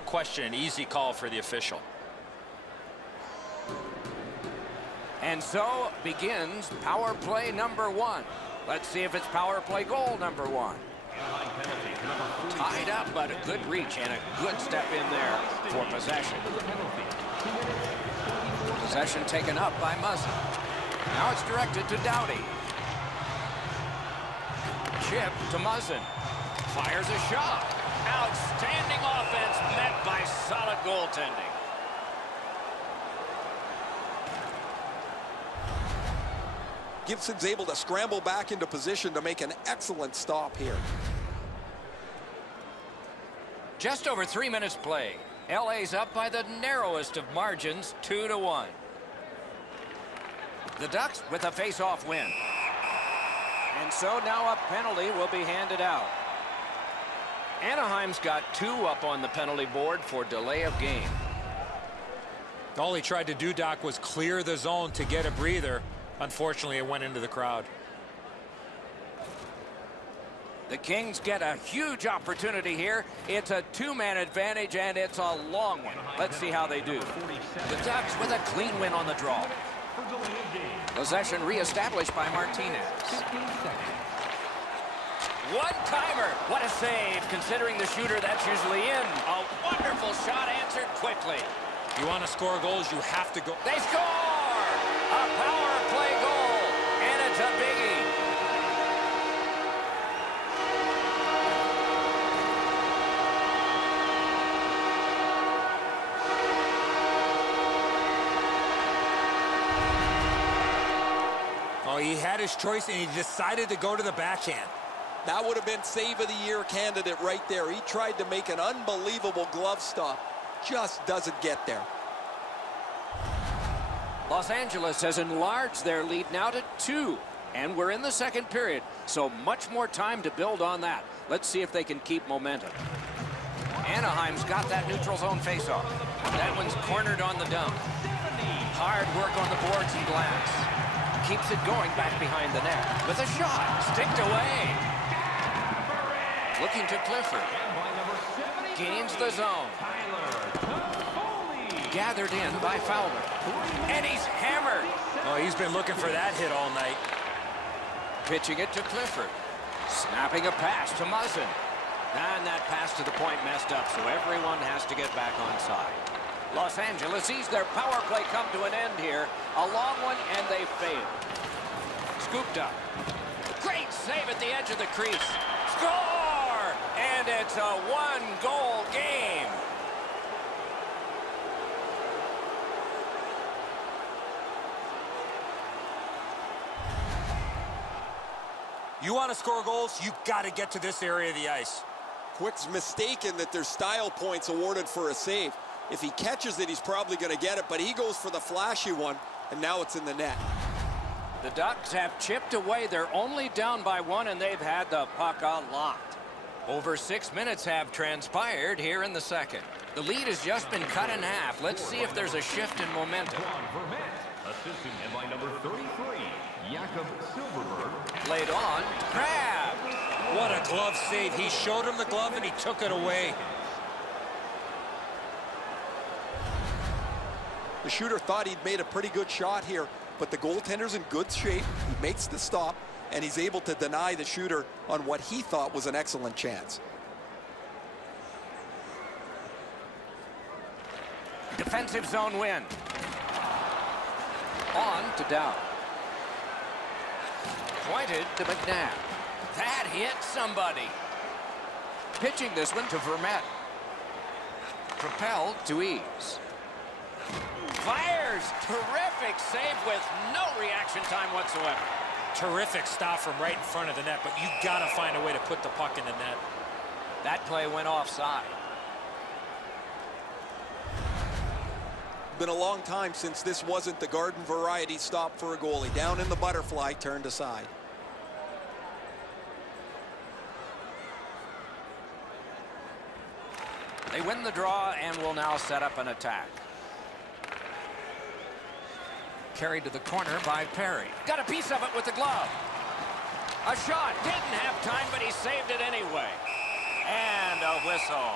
question, an easy call for the official. And so begins power play number 1. Let's see if it's power play goal number 1. Tied up, but a good reach and a good step in there for possession. Possession taken up by Muzzin. Now it's directed to Doughty. Chip to Muzzin. Fires a shot. Outstanding offense met by solid goaltending. Gibson's able to scramble back into position to make an excellent stop here. Just over 3 minutes play. LA's up by the narrowest of margins, 2-1. The Ducks with a face-off win. And so now a penalty will be handed out. Anaheim's got 2 up on the penalty board for delay of game. All he tried to do, Doc, was clear the zone to get a breather. Unfortunately, it went into the crowd. The Kings get a huge opportunity here. It's a 2-man advantage, and it's a long one. Let's see how they do. The Ducks with a clean win on the draw. Possession reestablished by Martinez. One-timer. What a save, considering the shooter that's usually in. A wonderful shot answered quickly. You want to score goals, you have to go. They score! A power play goal, and it's a biggie. Oh, he had his choice, and he decided to go to the backhand. That would have been save of the year candidate right there. He tried to make an unbelievable glove stop. Just doesn't get there. Los Angeles has enlarged their lead now to 2. And we're in the second period, so much more time to build on that. Let's see if they can keep momentum. Anaheim's got that neutral zone faceoff. That one's cornered on the dump. Hard work on the boards and glass. Keeps it going back behind the net. With a shot, sticked away. Looking to Clifford. Gains the zone. gathered in by Fowler. And he's hammered. Oh, he's been looking for that hit all night. Pitching it to Clifford. Snapping a pass to Muzzin. And that pass to the point messed up, so everyone has to get back on side. Los Angeles sees their power play come to an end here. A long one, and they fail. Scooped up. Great save at the edge of the crease. Score! And it's a one-goal game. You want to score goals, you got to get to this area of the ice. Quick's mistaken that there's style points awarded for a save. If he catches it, he's probably going to get it, but he goes for the flashy one, and now it's in the net. The Ducks have chipped away. They're only down by one, and they've had the puck a lot. Over 6 minutes have transpired here in the second. The lead has just been cut in half. Let's see if there's a shift in momentum. Assistant in by number 33, Jakob Silverberg. Laid on, grabbed. What a glove save. He showed him the glove, and he took it away. The shooter thought he'd made a pretty good shot here, but the goaltender's in good shape. He makes the stop, and he's able to deny the shooter on what he thought was an excellent chance. Defensive zone win. On to Dow. Pointed to McNabb. That hit somebody. Pitching this one to Vermette. Propelled to Eves. Fires. Terrific save with no reaction time whatsoever. Terrific stop from right in front of the net, but you got to find a way to put the puck in the net. That play went offside. Been a long time since this wasn't the garden variety stop for a goalie. Down in the butterfly, turned aside. They win the draw and will now set up an attack. Carried to the corner by Perry. Got a piece of it with the glove. A shot. Didn't have time, but he saved it anyway. And a whistle.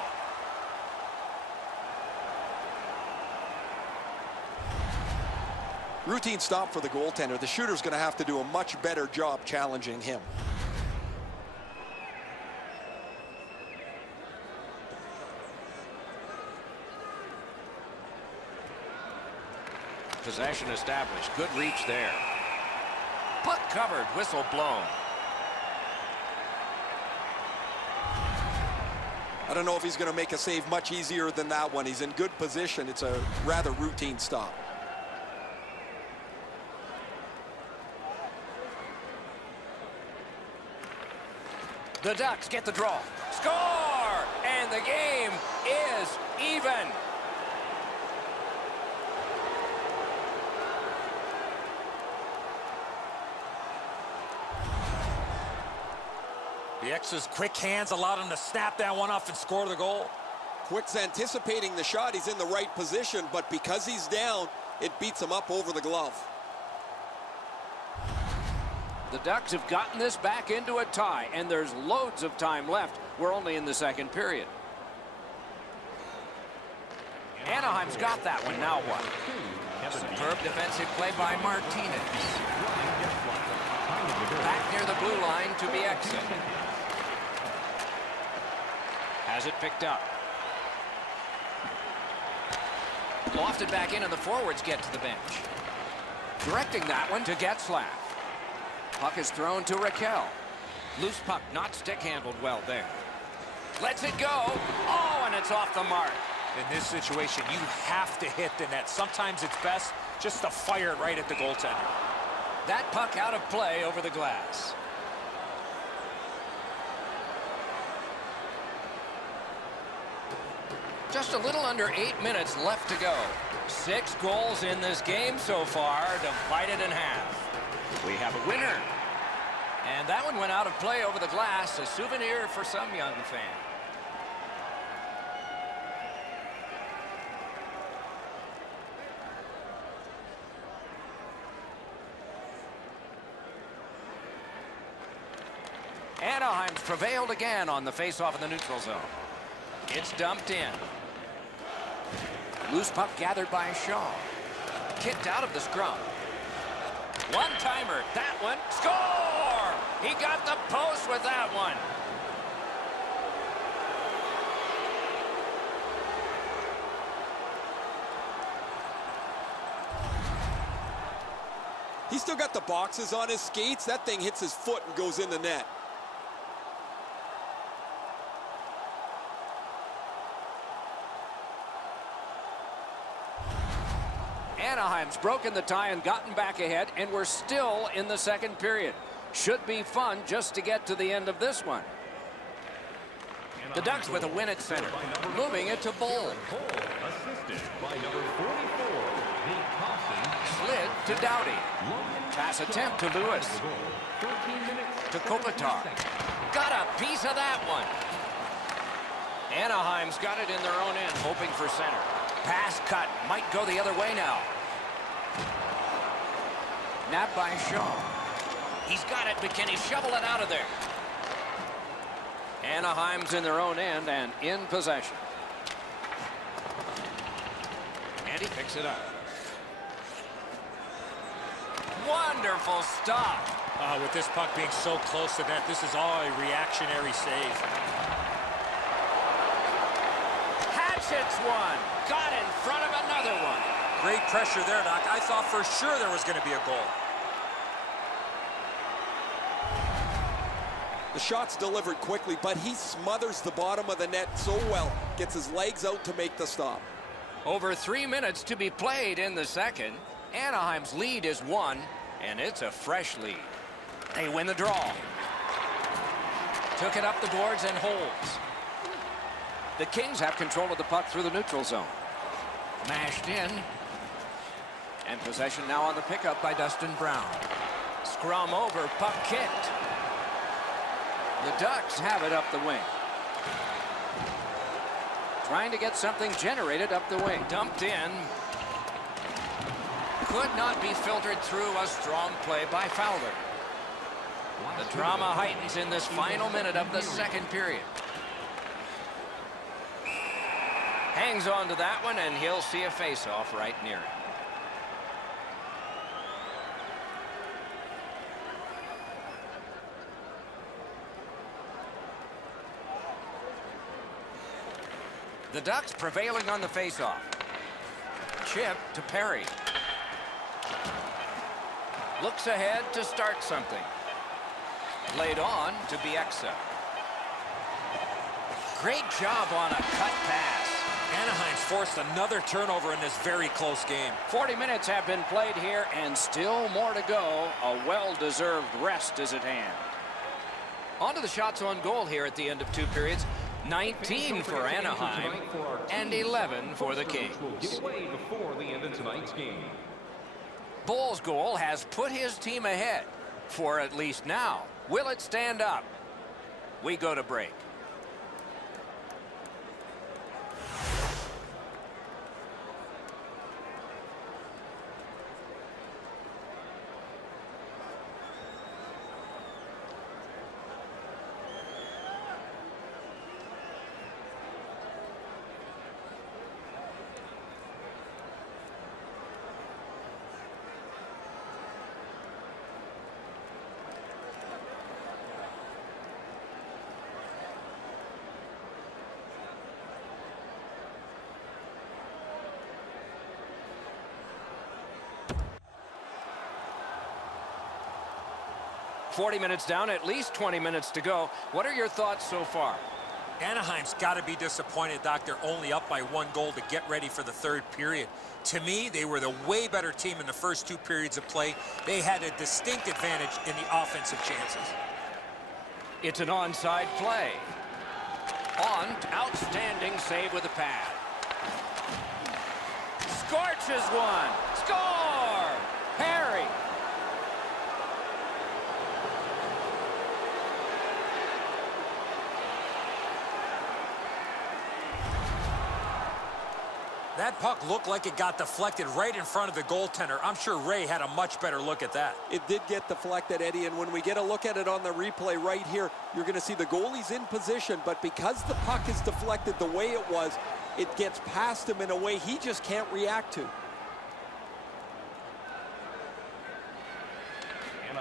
Routine stop for the goaltender. The shooter's going to have to do a much better job challenging him. Possession established. Good reach there. Puck covered. Whistle blown. I don't know if he's going to make a save much easier than that one. He's in good position. It's a rather routine stop. The Ducks get the draw. Score! And the game is even. The X's quick hands allowed him to snap that one off and score the goal. Quick's anticipating the shot. He's in the right position, but because he's down, it beats him up over the glove. The Ducks have gotten this back into a tie, and there's loads of time left. We're only in the second period. Anaheim's got that one. Now what? Superb defensive play by Martinez. Back near the blue line to Bieksa. Has it picked up. Lofted back in, and the forwards get to the bench. Directing that one to Getzlaf. Puck is thrown to Raquel. Loose puck, not stick-handled well there. Lets it go. Oh, and it's off the mark. In this situation, you have to hit the net. Sometimes it's best just to fire it right at the goaltender. That puck out of play over the glass. Just a little under 8 minutes left to go. 6 goals in this game so far, divided in half. We have a winner. And that one went out of play over the glass, a souvenir for some young fan. Anaheim's prevailed again on the faceoff in the neutral zone. It's dumped in. Loose puck gathered by Shaw. Kicked out of the scrum. One-timer. That one. Score! He got the post with that one. He's still got the boxes on his skates. That thing hits his foot and goes in the net. Anaheim's broken the tie and gotten back ahead, and we're still in the second period. Should be fun just to get to the end of this one. The Ducks with a win at center. Moving it to Bowl. Assisted by number 44, Nate Thompson. Slid to Doughty. Pass attempt to Lewis. 13 minutes. To Kopitar. Got a piece of that one. Anaheim's got it in their own end, hoping for center. Pass cut. Might go the other way now. Napped by Shaw. He's got it, but can he shovel it out of there? Anaheim's in their own end and in possession. And he picks it up. Wonderful stop. With this puck being so close to net, this is all a reactionary save. Hatchets one. Got in front of another one. Great pressure there, Doc. I thought for sure there was going to be a goal. The shot's delivered quickly, but he smothers the bottom of the net so well. Gets his legs out to make the stop. Over 3 minutes to be played in the second. Anaheim's lead is 1, and it's a fresh lead. They win the draw. Took it up the boards and holds. The Kings have control of the puck through the neutral zone. Mashed in. And possession now on the pickup by Dustin Brown. Scrum over, puck kicked. The Ducks have it up the wing. Trying to get something generated up the wing. Dumped in. Could not be filtered through. A strong play by Fowler. The drama heightens in this final minute of the second period. Hangs on to that one, and he'll see a face-off right near it. The Ducks prevailing on the face-off. Chip to Perry. Looks ahead to start something. Laid on to Bieksa. Great job on a cut pass. Anaheim's forced another turnover in this very close game. 40 minutes have been played here, and still more to go. A well-deserved rest is at hand. On to the shots on goal here at the end of 2 periods. 19 for Anaheim and 11 for the Kings. Before the end of tonight's game. Bull's goal has put his team ahead for at least now. Will it stand up? We go to break. .40 minutes down, at least 20 minutes to go. What are your thoughts so far? Anaheim's got to be disappointed, Doc. They're only up by 1 goal to get ready for the 3rd period. To me, they were the way better team in the first 2 periods of play. They had a distinct advantage in the offensive chances. It's an onside play. On, outstanding save with a pad. Scorches one. Score! Perry. That puck looked like it got deflected right in front of the goaltender. I'm sure Ray had a much better look at that. It did get deflected, Eddie, and when we get a look at it on the replay right here, you're going to see the goalie's in position, but because the puck is deflected the way it was, it gets past him in a way he just can't react to.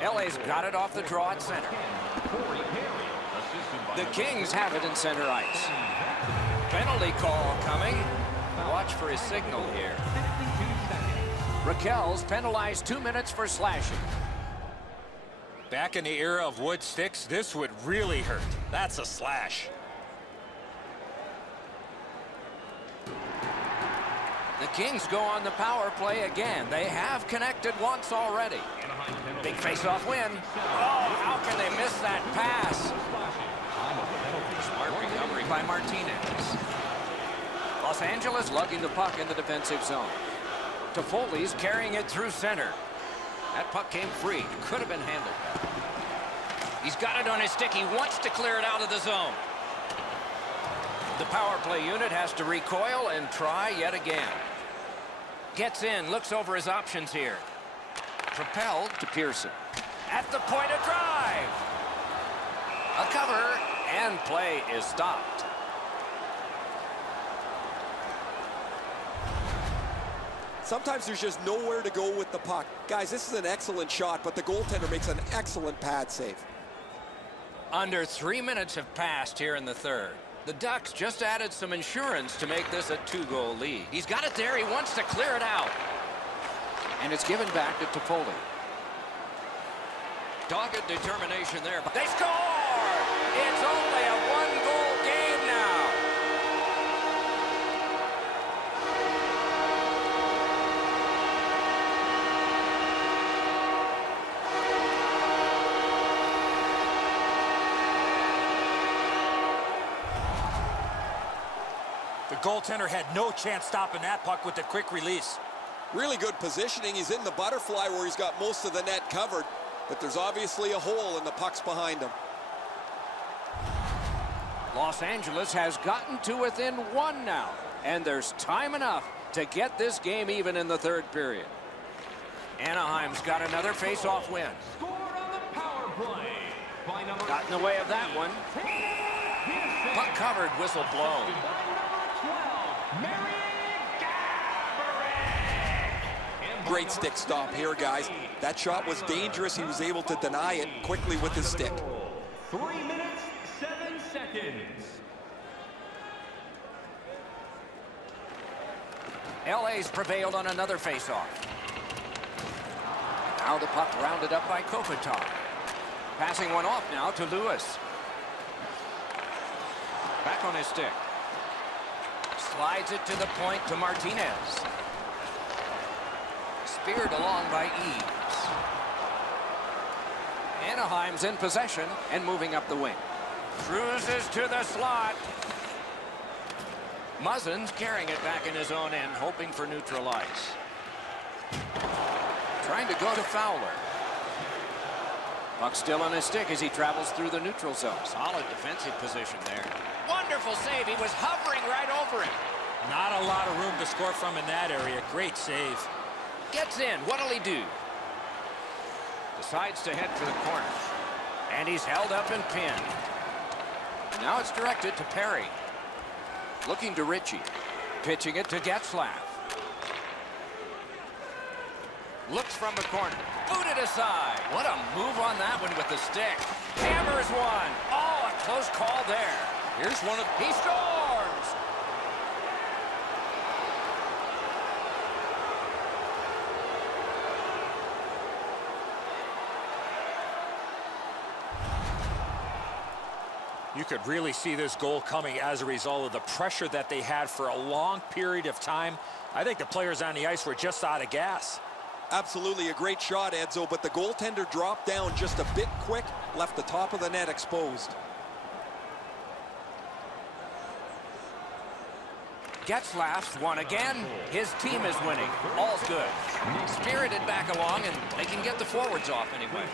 LA's got it off the draw at center. The Kings have it in center ice. Penalty call coming. Watch for his signal here. Raquel's penalized 2 minutes for slashing. Back in the era of wood sticks, this would really hurt. That's a slash. The Kings go on the power play again. They have connected once already. Big face-off win. Oh, how can they miss that pass? Smart recovery by Martinez. Los Angeles lugging the puck in the defensive zone. Toffoli's carrying it through center. That puck came free. Could have been handled. He's got it on his stick. He wants to clear it out of the zone. The power play unit has to recoil and try yet again. Gets in, looks over his options here. Propelled to Pearson. At the point of drive. A cover, and play is stopped. Sometimes there's just nowhere to go with the puck. Guys, this is an excellent shot, but the goaltender makes an excellent pad save. Under 3 minutes have passed here in the third. The Ducks just added some insurance to make this a 2-goal lead. He's got it there. He wants to clear it out. And it's given back to Toffoli. Dogged determination there. They score! It's only a 1-goal game now. The goaltender had no chance stopping that puck with the quick release. Really good positioning. He's in the butterfly where he's got most of the net covered, but there's obviously a hole and the puck's behind him. Los Angeles has gotten to within 1 now, and there's time enough to get this game even in the third period. Anaheim's got another face-off win. Scored on the power play by number Got in the way of that one. Puck covered, whistle blown. Great stick stop here, guys. That shot was dangerous. He was able to deny it quickly with his stick. 3 minutes, 7 seconds. LA's prevailed on another face-off. Now the puck rounded up by Kopitar. Passing one off now to Lewis. Back on his stick. Slides it to the point to Martinez. Speared along by Eaves. Anaheim's in possession and moving up the wing. Cruises to the slot. Muzzin's carrying it back in his own end, hoping for neutral ice. Trying to go to Fowler. Puck still on his stick as he travels through the neutral zone. Solid defensive position there. Wonderful save. He was hovering right over him. Not a lot of room to score from in that area. Great save. Gets in. What'll he do? Decides to head for the corner. And he's held up and pinned. Now it's directed to Perry. Looking to Ritchie. Pitching it to Getzlaf. Looks from the corner. Booted aside. What a move on that one with the stick. Hammers one. Oh, a close call there. Here's one of... He scores! You could really see this goal coming as a result of the pressure that they had for a long period of time. I think the players on the ice were just out of gas. Absolutely a great shot, Edzo, but the goaltender dropped down just a bit quick, left the top of the net exposed. Getzlaf's won again. His team is winning. All's good. Spirited back along, and they can get the forwards off anyway.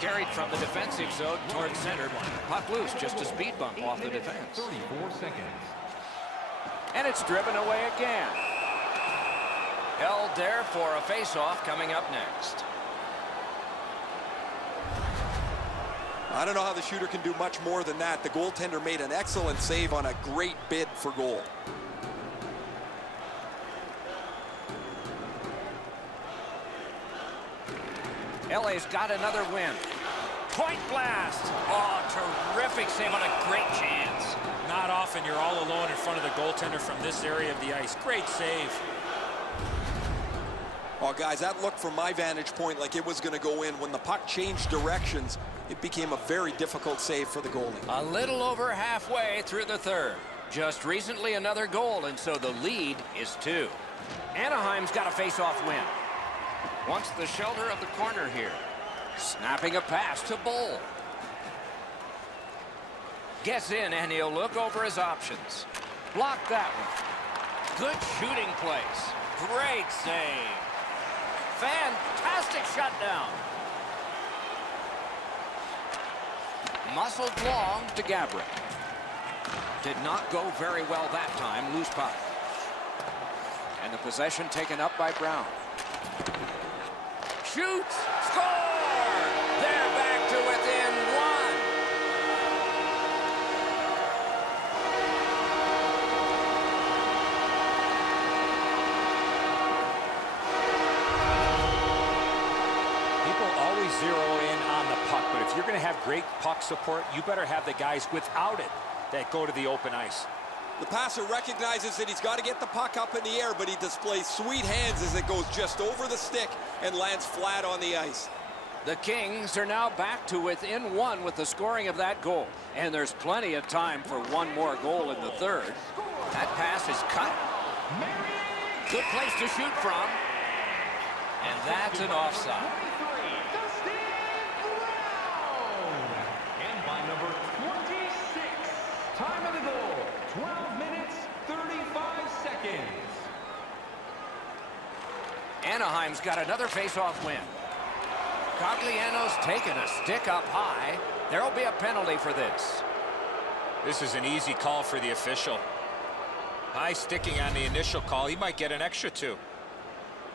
Carried from the defensive zone towards center. Puck loose, just a speed bump off the defense. 34 seconds. And it's driven away again. Held there for a face-off coming up next. I don't know how the shooter can do much more than that. The goaltender made an excellent save on a great bid for goal. LA's got another win. Point blast. Oh, terrific save on a great chance. Not often you're all alone in front of the goaltender from this area of the ice. Great save. Oh, guys, that looked from my vantage point like it was going to go in. When the puck changed directions, it became a very difficult save for the goalie. A little over halfway through the third. Just recently another goal, and so the lead is 2. Anaheim's got a face-off win. Wants the shelter of the corner here. Snapping a pass to Bull. Gets in, and he'll look over his options. Block that one. Good shooting place. Great save. Fantastic shutdown. Muscled long to Gabrick. Did not go very well that time. Loose puck. And the possession taken up by Brown. Shoots. Score! They're back to within 1. People always zero in on the puck, but if you're going to have great puck support, you better have the guys without it that go to the open ice. The passer recognizes that he's got to get the puck up in the air, but he displays sweet hands as it goes just over the stick and lands flat on the ice. The Kings are now back to within 1 with the scoring of that goal. And there's plenty of time for one more goal in the third. That pass is cut. Good place to shoot from. And that's an offside. And by number 26, time of the goal, 12 minutes, 35 seconds. Anaheim's got another face-off win. Cogliano's taken a stick up high. There'll be a penalty for this. This is an easy call for the official. High sticking on the initial call. He might get an extra 2.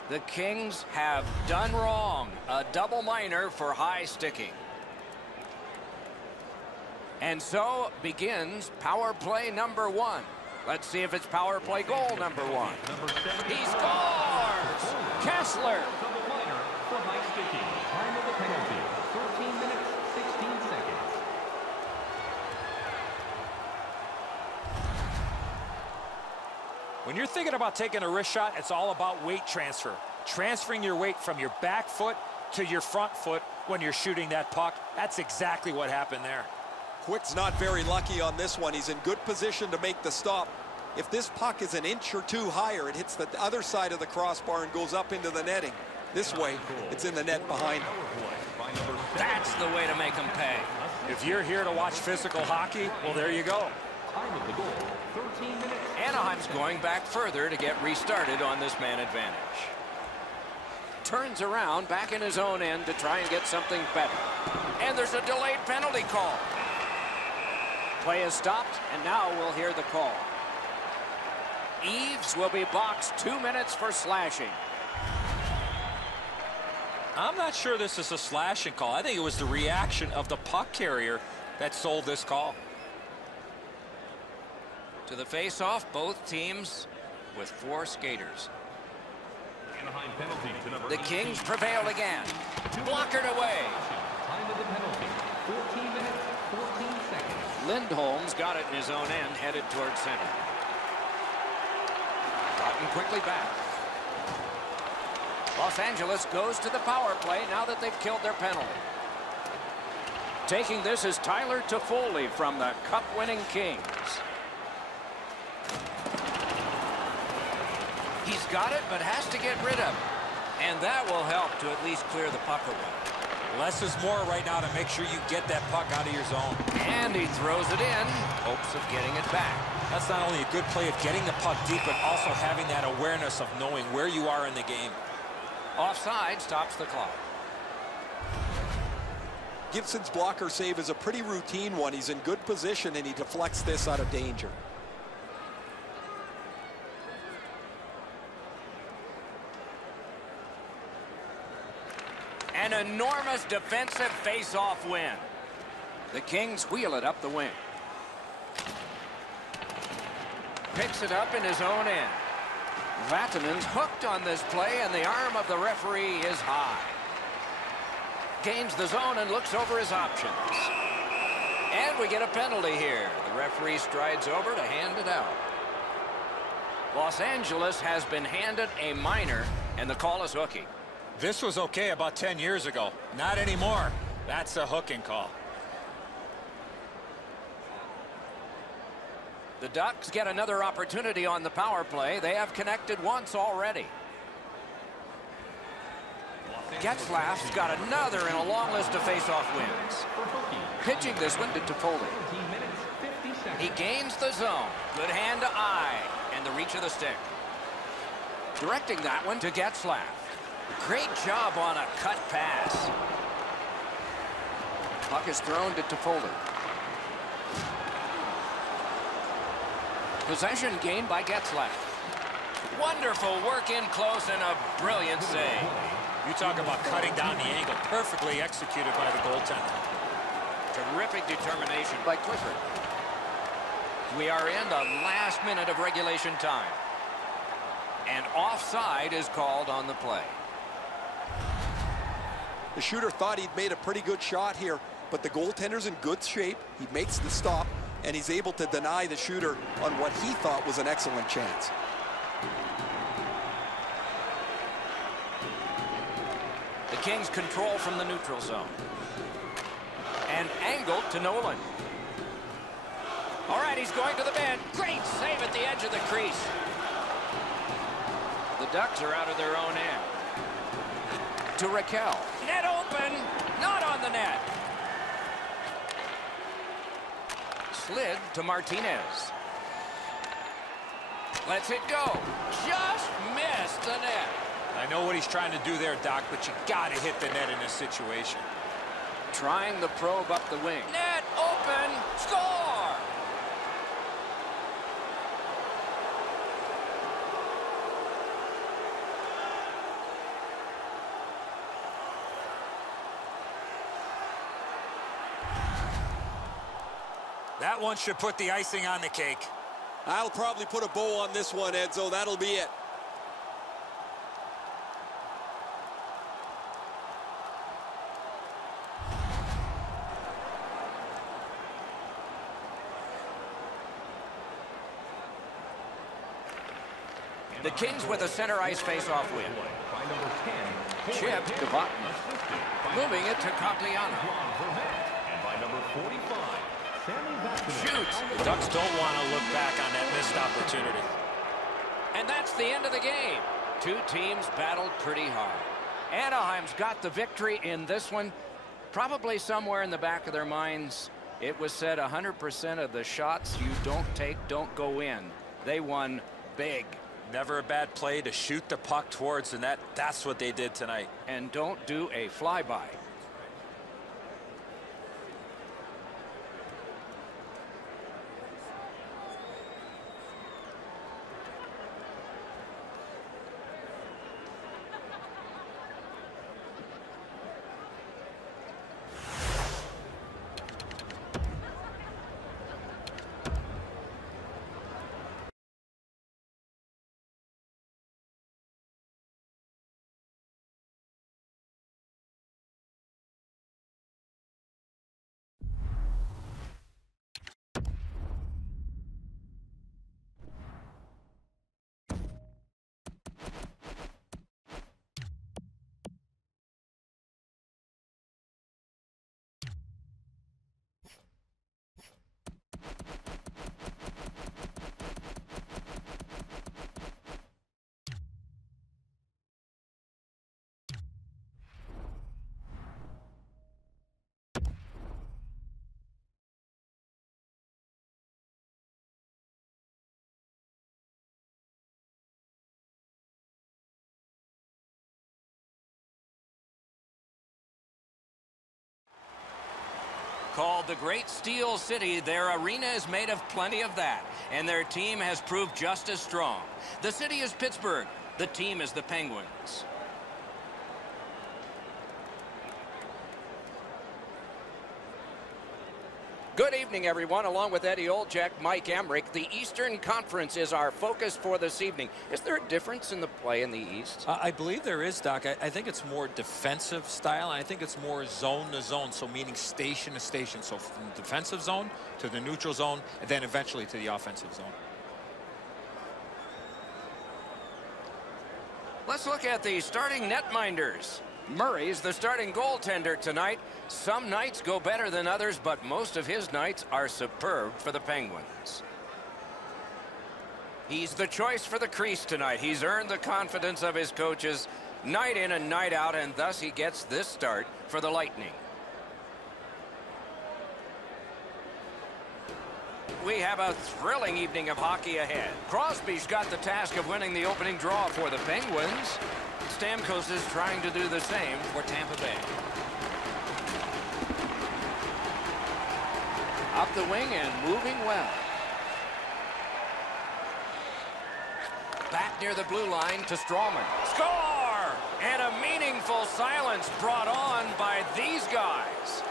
The Kings have done wrong. A double minor for high sticking. And so begins power play number 1. Let's see if it's power play goal number 1. He scores! Kessler! Double minor for high sticking. Time of the penalty, 13 minutes, 16 seconds. When you're thinking about taking a wrist shot, it's all about weight transfer. Transferring your weight from your back foot to your front foot when you're shooting that puck. That's exactly what happened there. Quick's not very lucky on this one. He's in good position to make the stop. If this puck is an inch or 2 higher, it hits the other side of the crossbar and goes up into the netting. This way, it's in the net behind him. That's the way to make them pay. If you're here to watch physical hockey, well, there you go. Time of the goal, 13 minutes. Anaheim's going back further to get restarted on this man advantage. Turns around back in his own end to try and get something better. And there's a delayed penalty call. Play is stopped, and now we'll hear the call. Eves will be boxed 2 minutes for slashing. I'm not sure this is a slashing call. I think it was the reaction of the puck carrier that sold this call. To the face-off, both teams with 4 skaters. Anaheim penalty to number The Kings prevail again. Blockered away. Time of the penalty, 14 minutes, 14 seconds. Lindholm's got it in his own end, headed towards center. Gotten quickly back. Los Angeles goes to the power play now that they've killed their penalty. Taking this is Tyler Toffoli from the cup-winning Kings. He's got it, but has to get rid of it. And that will help to at least clear the puck away. Less is more right now to make sure you get that puck out of your zone. And he throws it in, hopes of getting it back. That's not only a good play of getting the puck deep, but also having that awareness of knowing where you are in the game. Offside stops the clock. Gibson's blocker save is a pretty routine one. He's in good position, and he deflects this out of danger. An enormous defensive face-off win. The Kings wheel it up the wing. Picks it up in his own end. Vatanen's hooked on this play, and the arm of the referee is high. Gains the zone and looks over his options. And we get a penalty here. The referee strides over to hand it out. Los Angeles has been handed a minor, and the call is hooking. This was okay about 10 years ago. Not anymore. That's a hooking call. The Ducks get another opportunity on the power play. They have connected once already. Getzlaf's got another in a long list of face-off wins. Pitching this one to Toffoli. He gains the zone. Good hand to eye. And the reach of the stick. Directing that one to Getzlaf. Great job on a cut pass. Puck is thrown to Toffoli. Possession gained by Getzlaf. Wonderful work in close and a brilliant save. You talk about cutting down the angle. Perfectly executed by the goaltender. Terrific determination by Clifford. We are in the last minute of regulation time. And offside is called on the play. The shooter thought he'd made a pretty good shot here, but the goaltender's in good shape. He makes the stop, and he's able to deny the shooter on what he thought was an excellent chance. The Kings control from the neutral zone. And angled to Nolan. All right, he's going to the bend. Great save at the edge of the crease. The Ducks are out of their own end. To Raquel. Net open. Not on the net. Slid to Martinez. Lets it go. Just missed the net. I know what he's trying to do there, Doc, but you got to hit the net in this situation. Trying the probe up the wing. Net open. Score! That one should put the icing on the cake. I'll probably put a bow on this one, Edzo. That'll be it. The Kings with a center ice face-off win. Chip to Votman. Moving it to Cogliano. Shoots. The Ducks don't want to look back on that missed opportunity. And that's the end of the game. Two teams battled pretty hard. Anaheim's got the victory in this one. Probably somewhere in the back of their minds, it was said 100% of the shots you don't take don't go in. They won big. Never a bad play to shoot the puck towards the net. That's what they did tonight. And don't do a flyby. Called the Great Steel City, their arena is made of plenty of that, and their team has proved just as strong. The city is Pittsburgh. The team is the Penguins. Good evening, everyone. Along with Eddie Olczyk, Mike Emmerich, the Eastern Conference is our focus for this evening. Is there a difference in the play in the East? I believe there is, Doc. I think it's more defensive style, and I think it's more zone to zone, so meaning station to station. So from the defensive zone to the neutral zone, and then eventually to the offensive zone. Let's look at the starting netminders. Murray's the starting goaltender tonight. Some nights go better than others, but most of his nights are superb for the Penguins. He's the choice for the crease tonight. He's earned the confidence of his coaches night in and night out, and thus he gets this start for the Lightning. We have a thrilling evening of hockey ahead. Crosby's got the task of winning the opening draw for the Penguins. Stamkos is trying to do the same for Tampa Bay. Up the wing and moving well. Back near the blue line to Strawman. Score! And a meaningful silence brought on by these guys.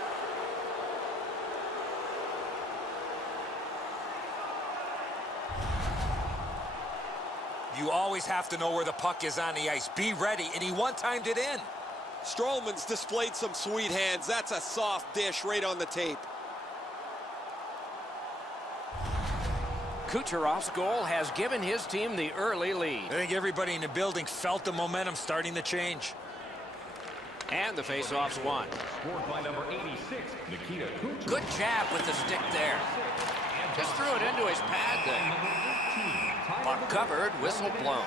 You always have to know where the puck is on the ice. Be ready, and he one-timed it in. Stroman's displayed some sweet hands. That's a soft dish right on the tape. Kucherov's goal has given his team the early lead. I think everybody in the building felt the momentum starting to change. And the faceoff's won. Scored by number 86, Nikita Kucherov. Good jab with the stick there. Just threw it into his pad there. Puck covered, whistle blown.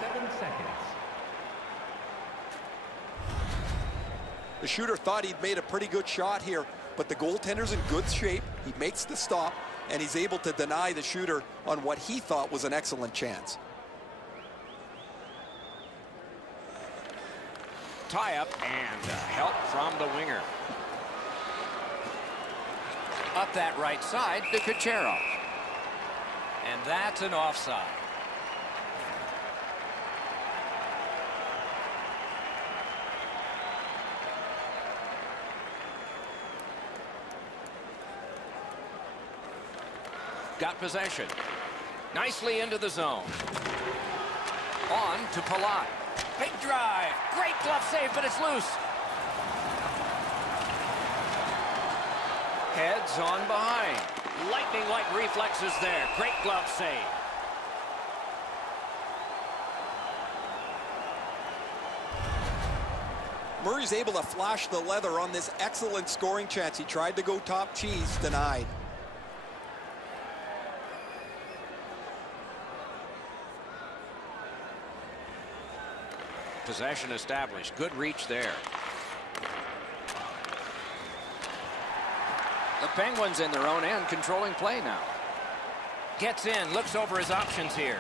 The shooter thought he'd made a pretty good shot here, but the goaltender's in good shape. He makes the stop, and he's able to deny the shooter on what he thought was an excellent chance. Tie-up and help from the winger. Up that right side to Kucherov. And that's an offside. Got possession. Nicely into the zone. On to Palat. Big drive. Great glove save, but it's loose. Heads on behind. Lightning-like reflexes there. Great glove save. Murray's able to flash the leather on this excellent scoring chance. He tried to go top cheese, denied. Possession established. Good reach there. The Penguins in their own end controlling play now. Gets in, looks over his options here.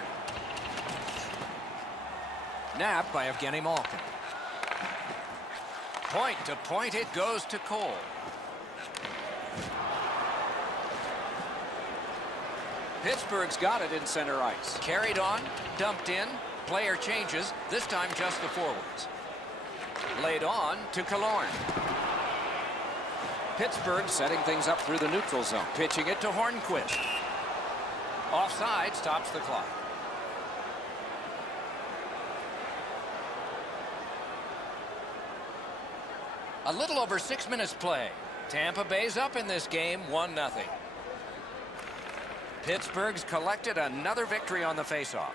Nabbed by Evgeny Malkin. Point to point it goes to Cole. Pittsburgh's got it in center ice. Carried on, dumped in. Player changes, this time just the forwards. Laid on to Killorn. Pittsburgh setting things up through the neutral zone. Pitching it to Hornquist. Offside stops the clock. A little over 6 minutes play. Tampa Bay's up in this game, 1-0. Pittsburgh's collected another victory on the faceoff.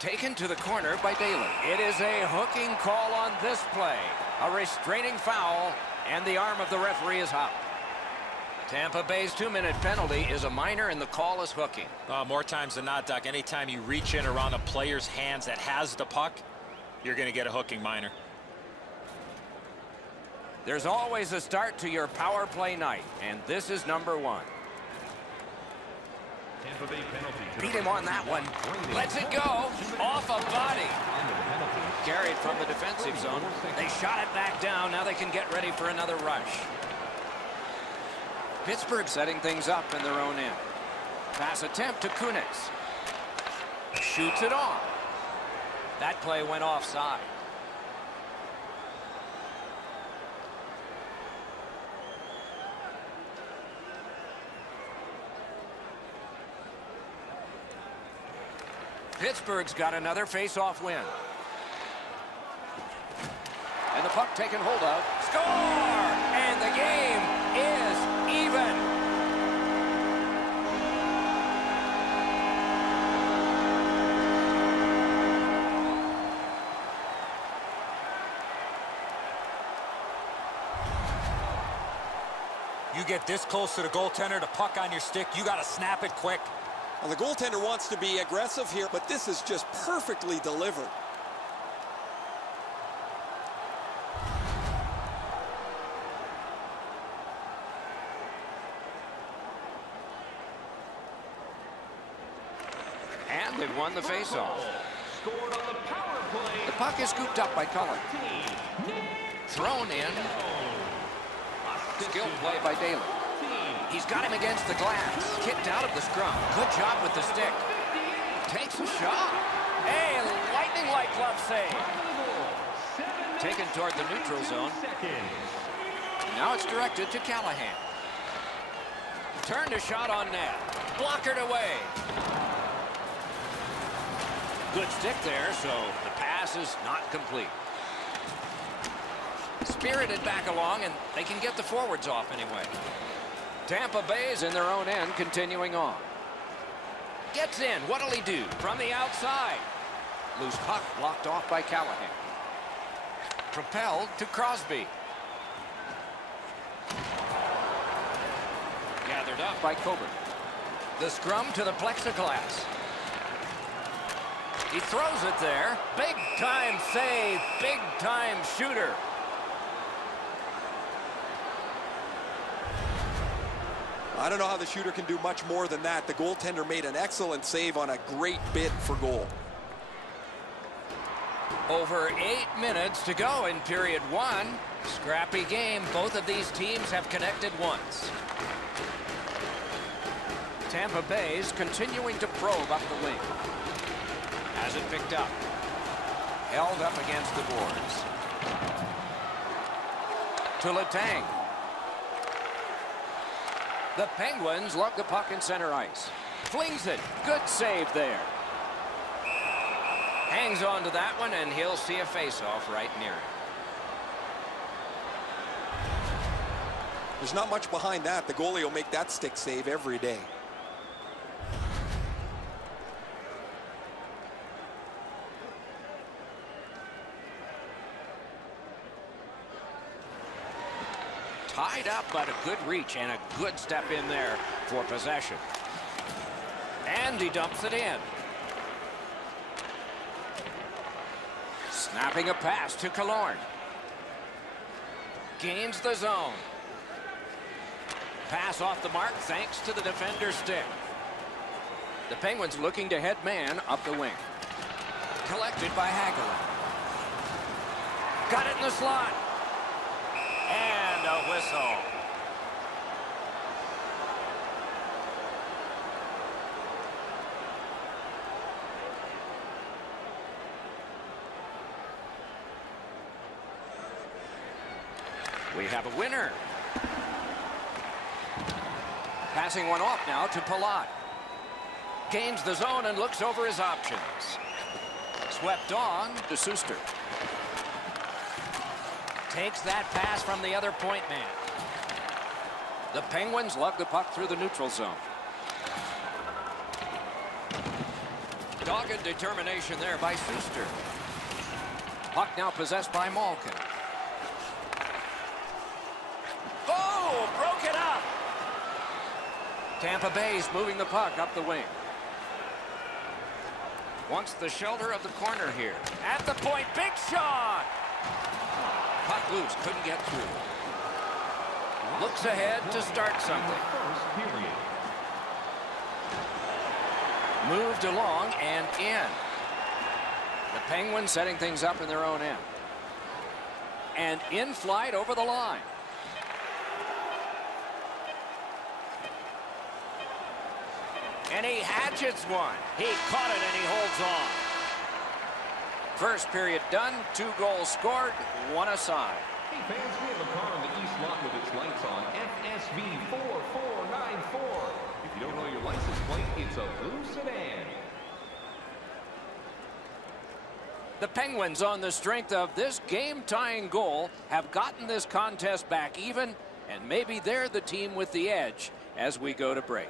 Taken to the corner by Bailey. It is a hooking call on this play. A restraining foul, and the arm of the referee is out. Tampa Bay's 2-minute penalty is a minor, and the call is hooking. More times than not, Doc, anytime you reach in around a player's hands that has the puck, you're going to get a hooking minor. There's always a start to your power play night, and this is number 1. Tampa Bay penalty. Beat him on that one. Lets it go. Off a body. Carried from the defensive zone. They shot it back down. Now they can get ready for another rush. Pittsburgh setting things up in their own end. Pass attempt to Kunitz. Shoots it off. That play went offside. Pittsburgh's got another face-off win. And the puck taken hold of. Score! And the game is even. You get this close to the goaltender, the puck on your stick, you got to snap it quick. Well, the goaltender wants to be aggressive here, but this is just perfectly delivered. And they've won the faceoff. Scored on the power play. The puck is scooped up by Cullen. Thrown in. Skilled play by Daly. He's got him against the glass. Kicked out of the scrum. Good job with the stick. Takes a shot. Hey, lightning-like glove save. Taken toward the neutral zone. Now it's directed to Callahan. Turned a shot on net. Blockered away. Good stick there, so the pass is not complete. Spirited back along, and they can get the forwards off anyway. Tampa Bay's in their own end, continuing on. Gets in. What'll he do? From the outside. Loose puck blocked off by Callahan. Propelled to Crosby. Gathered up by Coburn. The scrum to the plexiglass. He throws it there. Big time save. Big time shooter. I don't know how the shooter can do much more than that. The goaltender made an excellent save on a great bid for goal. Over 8 minutes to go in period 1. Scrappy game. Both of these teams have connected once. Tampa Bay's continuing to probe up the wing. Has it picked up. Held up against the boards. To Letang. The Penguins lug the puck in center ice. Flings it. Good save there. Hangs on to that one, and he'll see a face-off right near him. There's not much behind that. The goalie will make that stick save every day. Tied up, but a good reach and a good step in there for possession. And he dumps it in. Snapping a pass to Killorn. Gains the zone. Pass off the mark thanks to the defender's stick. The Penguins looking to head man up the wing. Collected by Hagelin. Got it in the slot. And a whistle. We have a winner. Passing one off now to Palat. Gains the zone and looks over his options. Swept on to Suster. Takes that pass from the other point man. The Penguins lug the puck through the neutral zone. Dogged determination there by Suster. Puck now possessed by Malkin. Oh, broke it up. Tampa Bay's moving the puck up the wing. Wants the shelter of the corner here. At the point, big shot. Puck loose, couldn't get through. Looks ahead to start something. Moved along and in. The Penguins setting things up in their own end. And in flight over the line. And he hatchets one. He caught it and he holds on. First period done, 2 goals scored, 1 aside. Hey fans, we have a car on the east lot with its lights on. FSV 4494. If you don't know your license plate, it's a blue sedan. The Penguins, on the strength of this game-tying goal, have gotten this contest back even, and maybe they're the team with the edge as we go to break.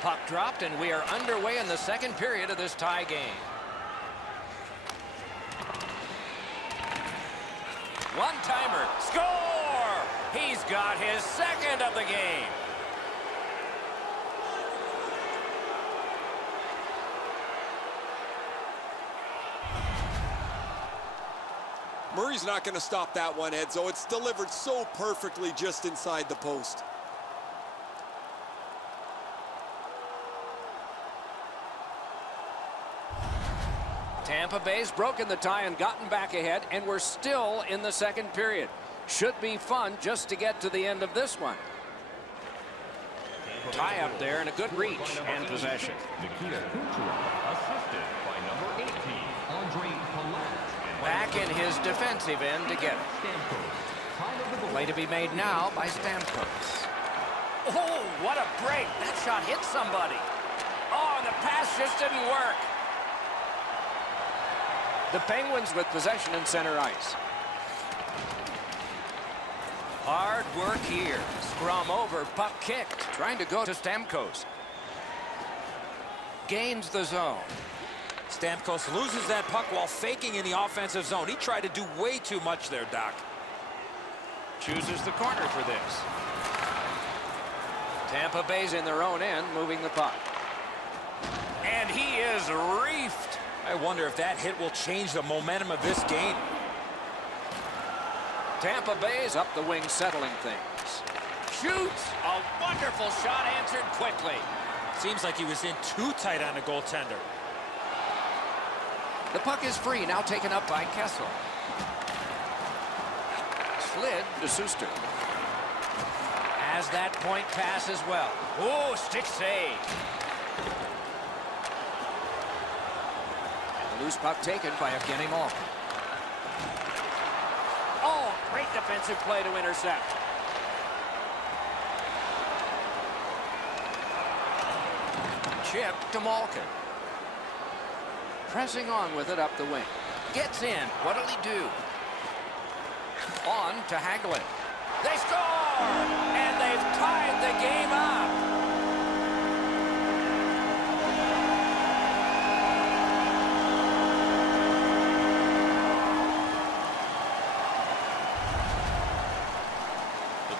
Puck dropped, and we are underway in the second period of this tie game. One-timer. Score! He's got his second of the game. Murray's not going to stop that one, Edzo. It's delivered so perfectly just inside the post. Tampa Bay's broken the tie and gotten back ahead, and we're still in the second period. Should be fun just to get to the end of this one. Tie up there and a good reach and possession. Back in his defensive end to get it. Play to be made now by Stamkos. Oh, what a break. That shot hit somebody. Oh, and the pass just didn't work. The Penguins with possession in center ice. Hard work here. Scrum over, puck kicked. Trying to go to Stamkos. Gains the zone. Stamkos loses that puck while faking in the offensive zone. He tried to do way too much there, Doc. Chooses the corner for this. Tampa Bay's in their own end, moving the puck. And he is reefed. I wonder if that hit will change the momentum of this game. Tampa Bay's up the wing, settling things. Shoots! A wonderful shot answered quickly. Seems like he was in too tight on the goaltender. The puck is free, now taken up by Kessel. Slid to Suster. Has that point pass as well. Oh, stick save. Loose puck taken by Evgeny Malkin. Oh, great defensive play to intercept. Chip to Malkin. Pressing on with it up the wing. Gets in. What'll he do? On to Hagelin. They score! And they've tied the game up.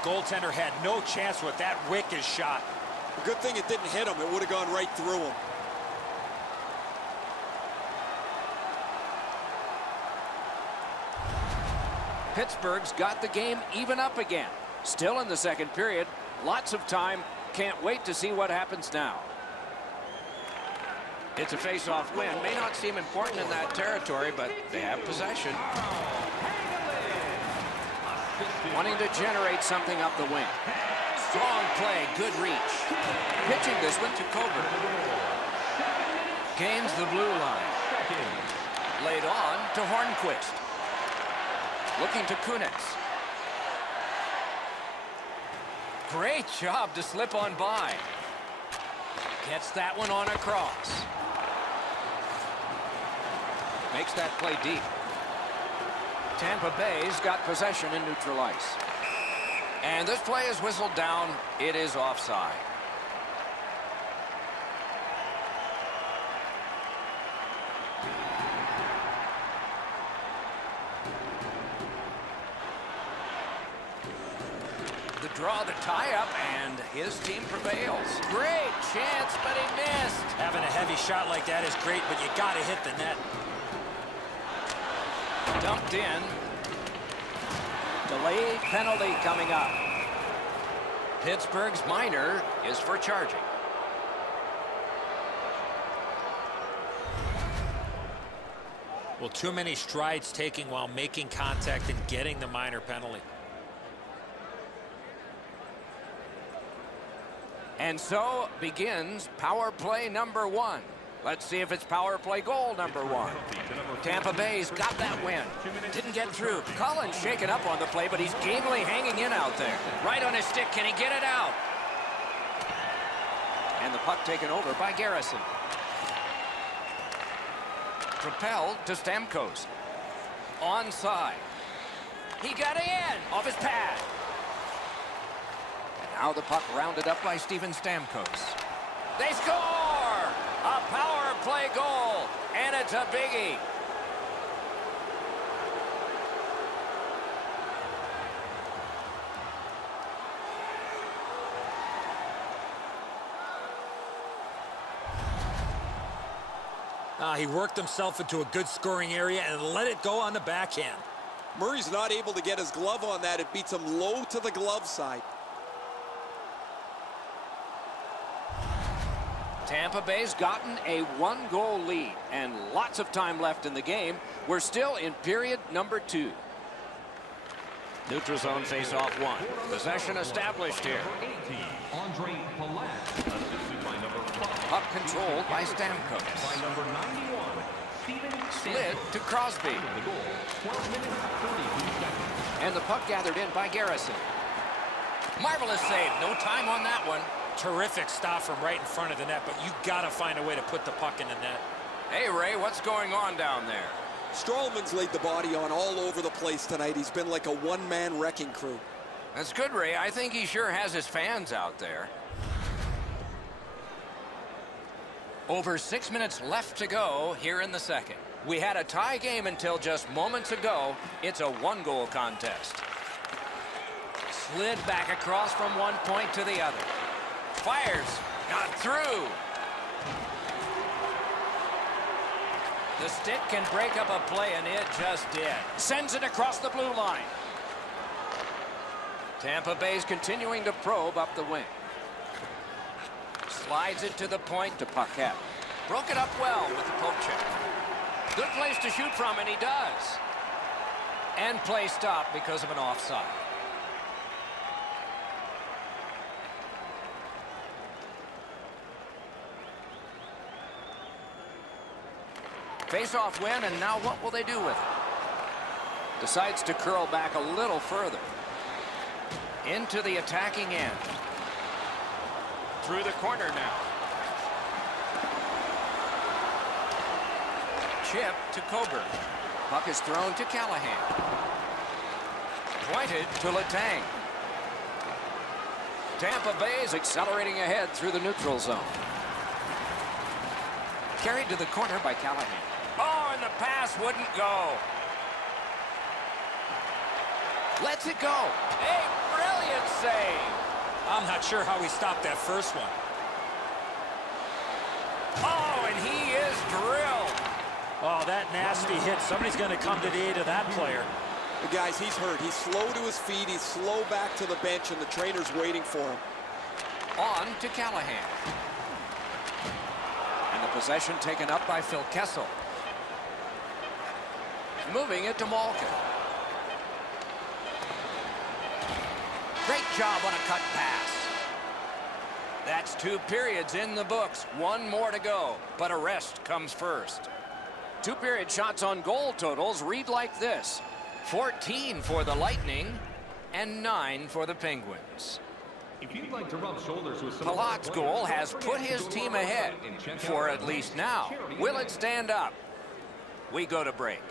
Goaltender had no chance with that wicked shot. A good thing it didn't hit him. It would have gone right through him. Pittsburgh's got the game even up again. Still in the second period. Lots of time. Can't wait to see what happens now. It's a face-off win. May not seem important in that territory, but they have possession. Wanting to generate something up the wing. Strong play, good reach. Pitching this one to Coburn. Gains the blue line. Laid on to Hornquist. Looking to Kunitz. Great job to slip on by. Gets that one on across. Makes that play deep. Tampa Bay's got possession in neutral ice. And this play is whistled down. It is offside. The draw the tie-up, and his team prevails. Great chance, but he missed. Having a heavy shot like that is great, but you got to hit the net. Dumped in. Delayed penalty coming up. Pittsburgh's minor is for charging. Well, too many strides taking while making contact and getting the minor penalty. And so begins power play number 1. Let's see if it's power play goal number 1. Tampa Bay's got that win. Didn't get through. Collins shaken up on the play, but he's gamely hanging in out there. Right on his stick. Can he get it out? And the puck taken over by Garrison. Propelled to Stamkos. Onside. He got in off his pad. And now the puck rounded up by Steven Stamkos. They score! A power play goal, and it's a biggie. He worked himself into a good scoring area and let it go on the backhand. Murray's not able to get his glove on that. It beats him low to the glove side. Tampa Bay's gotten a 1-goal lead and lots of time left in the game. We're still in period number 2. Neutral zone face-off 1. Possession established here. Puck controlled by Stamkos. Slid to Crosby. And the puck gathered in by Garrison. Marvelous save. No time on that one. Terrific stop from right in front of the net, but you got to find a way to put the puck in the net. Hey, Ray, what's going on down there? Stralman's laid the body on all over the place tonight. He's been like a one-man wrecking crew. That's good, Ray. I think he sure has his fans out there. Over 6 minutes left to go here in the second. We had a tie game until just moments ago. It's a 1-goal contest. Slid back across from one point to the other. Fires. Not through. The stick can break up a play, and it just did. Sends it across the blue line. Tampa Bay's continuing to probe up the wing. Slides it to the point to Paquette. Broke it up well with the poke check. Good place to shoot from, and he does. And play stopped because of an offside. Face-off win, and now what will they do with it? Decides to curl back a little further. Into the attacking end. Through the corner now. Chip to Coburn. Puck is thrown to Callahan. Pointed to Letang. Tampa Bay is accelerating ahead through the neutral zone. Carried to the corner by Callahan. Oh, and the pass wouldn't go. Lets it go. A brilliant save. I'm not sure how he stopped that first one. Oh, and he is drilled. Oh, that nasty hit. Somebody's going to come to the aid of that player. The guys, he's hurt. He's slow to his feet. He's slow back to the bench, and the trainer's waiting for him. On to Callahan. And the possession taken up by Phil Kessel. Moving it to Malkin. Great job on a cut pass. That's 2 periods in the books. 1 more to go, but a rest comes first. 2-period shots on goal totals read like this: 14 for the Lightning and 9 for the Penguins. If you'd like to rub shoulders with some Palat's goal has put his team ahead for at least now. Will it stand up? We go to break.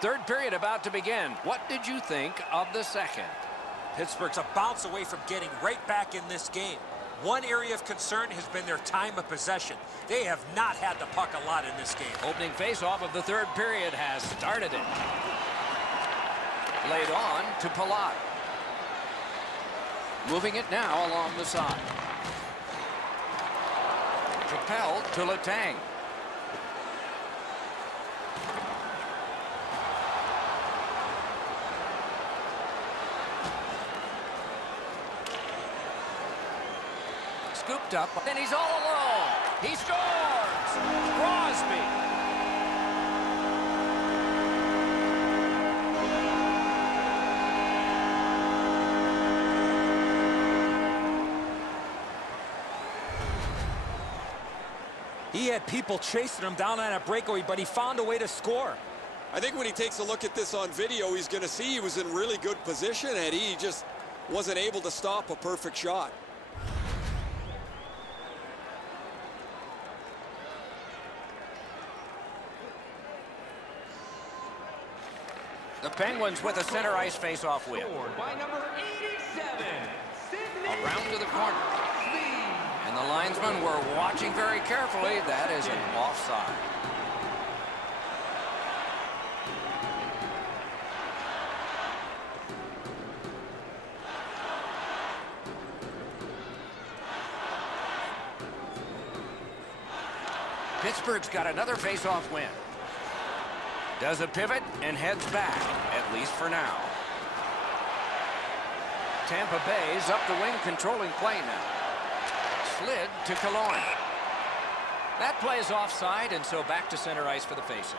Third period about to begin. What did you think of the second? Pittsburgh's a bounce away from getting right back in this game. One area of concern has been their time of possession. They have not had the puck a lot in this game. Opening faceoff of the third period has started it. Laid on to Palat. Moving it now along the side. Propelled to Letang. Scooped up, and he's all alone. He scores! Crosby. He had people chasing him down on a breakaway, but he found a way to score. I think when he takes a look at this on video, he's going to see he was in really good position, and he just wasn't able to stop a perfect shot. The Penguins with a center ice face-off win. By number 87, Around to the corner. And the linesmen were watching very carefully. That is an offside. Pittsburgh's got another face-off win. Does a pivot and heads back, at least for now. Tampa Bay's up the wing, controlling play now. Slid to Cologne. That play is offside, and so back to center ice for the faceoff.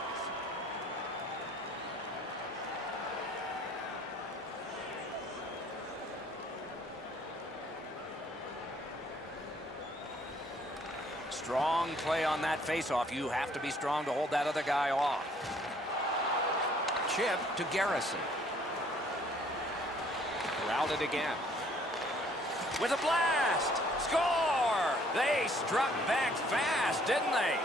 Strong play on that faceoff. You have to be strong to hold that other guy off. Chip to Garrison. Routed again. With a blast! Score! They struck back fast, didn't they?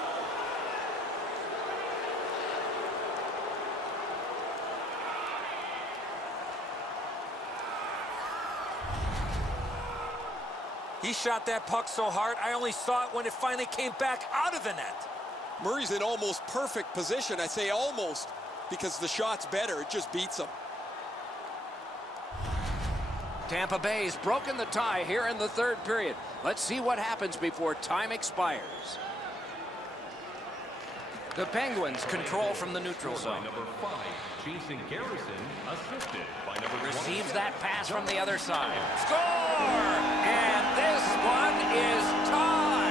He shot that puck so hard, I only saw it when it finally came back out of the net. Murray's in almost perfect position. I say almost because the shot's better. It just beats him. Tampa Bay's broken the tie here in the third period. Let's see what happens before time expires. The Penguins control from the neutral zone. number 5, Jason Garrison, assisted by number Receives that pass from the other side. Score! And this one is tied.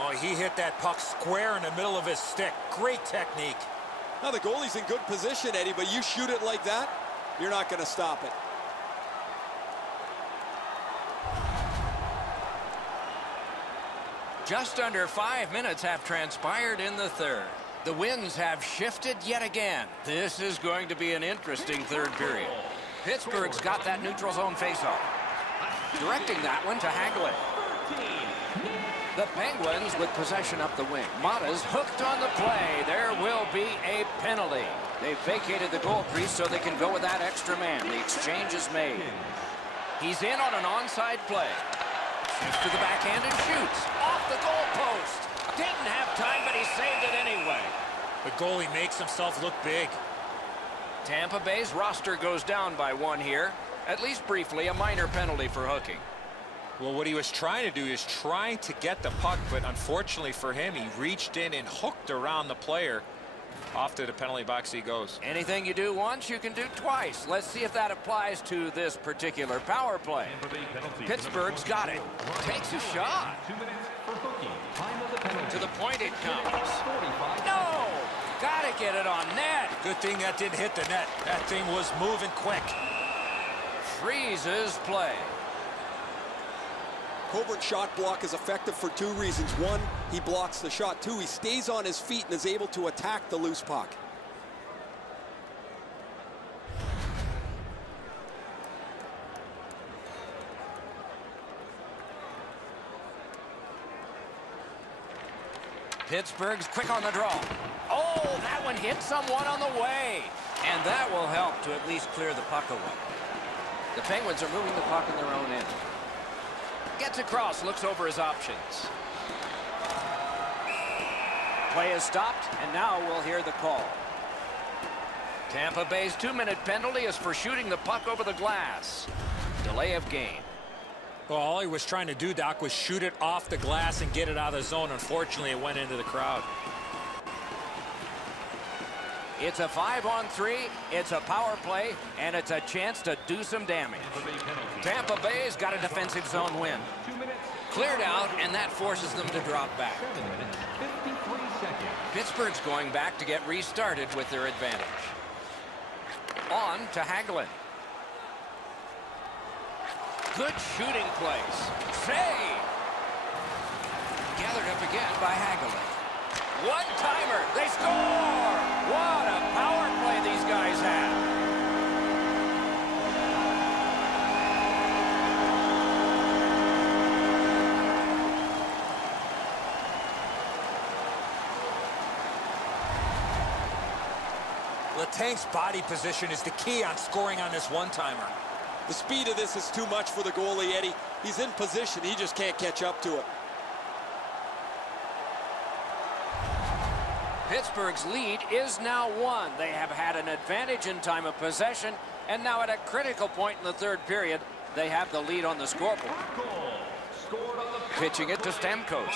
Oh, he hit that puck square in the middle of his stick. Great technique. Now the goalie's in good position, Eddie, but you shoot it like that, you're not going to stop it. Just under 5 minutes have transpired in the third. The winds have shifted yet again. This is going to be an interesting third period. Pittsburgh's got that neutral zone faceoff. Directing that one to Hagelin. The Penguins with possession up the wing. Mata's hooked on the play. There will be a penalty. They've vacated the goal crease so they can go with that extra man. The exchange is made. He's in on an onside play. Shoots to the backhand and shoots. Off the goal post. Didn't have time, but he saved it anyway. The goalie makes himself look big. Tampa Bay's roster goes down by 1 here. At least briefly, a minor penalty for hooking. Well, what he was trying to do is trying to get the puck, but unfortunately for him, he reached in and hooked around the player. Off to the penalty box he goes. Anything you do once, you can do twice. Let's see if that applies to this particular power play. Pittsburgh's got it. Takes a shot. 2 minutes for hooking. Time of the penalty. To the point it comes. No! Gotta get it on net. Good thing that didn't hit the net. That thing was moving quick. Freezes play. Coburn's shot block is effective for 2 reasons. 1, he blocks the shot. 2, he stays on his feet and is able to attack the loose puck. Pittsburgh's quick on the draw. Oh, that one hit someone on the way. And that will help to at least clear the puck away. The Penguins are moving the puck in their own end. Gets across, looks over his options. Play is stopped, and now we'll hear the call. Tampa Bay's 2-minute penalty is for shooting the puck over the glass. Delay of game. Well, all he was trying to do, Doc, was shoot it off the glass and get it out of the zone. Unfortunately, it went into the crowd. It's a 5-on-3, it's a power play, and it's a chance to do some damage. Tampa Bay's got a defensive zone win. Cleared out, and that forces them to drop back. 7 minutes, 53 seconds. Pittsburgh's going back to get restarted with their advantage. On to Hagelin. Good shooting place. Save! Gathered up again by Hagelin. One-timer. They score! What a power play these guys have. Letang's body position is the key on scoring on this one-timer. The speed of this is too much for the goalie, Eddie. He's in position. He just can't catch up to it. Pittsburgh's lead is now 1. They have had an advantage in time of possession, and now at a critical point in the third period, they have the lead on the scoreboard. Pitching it to Stamkos.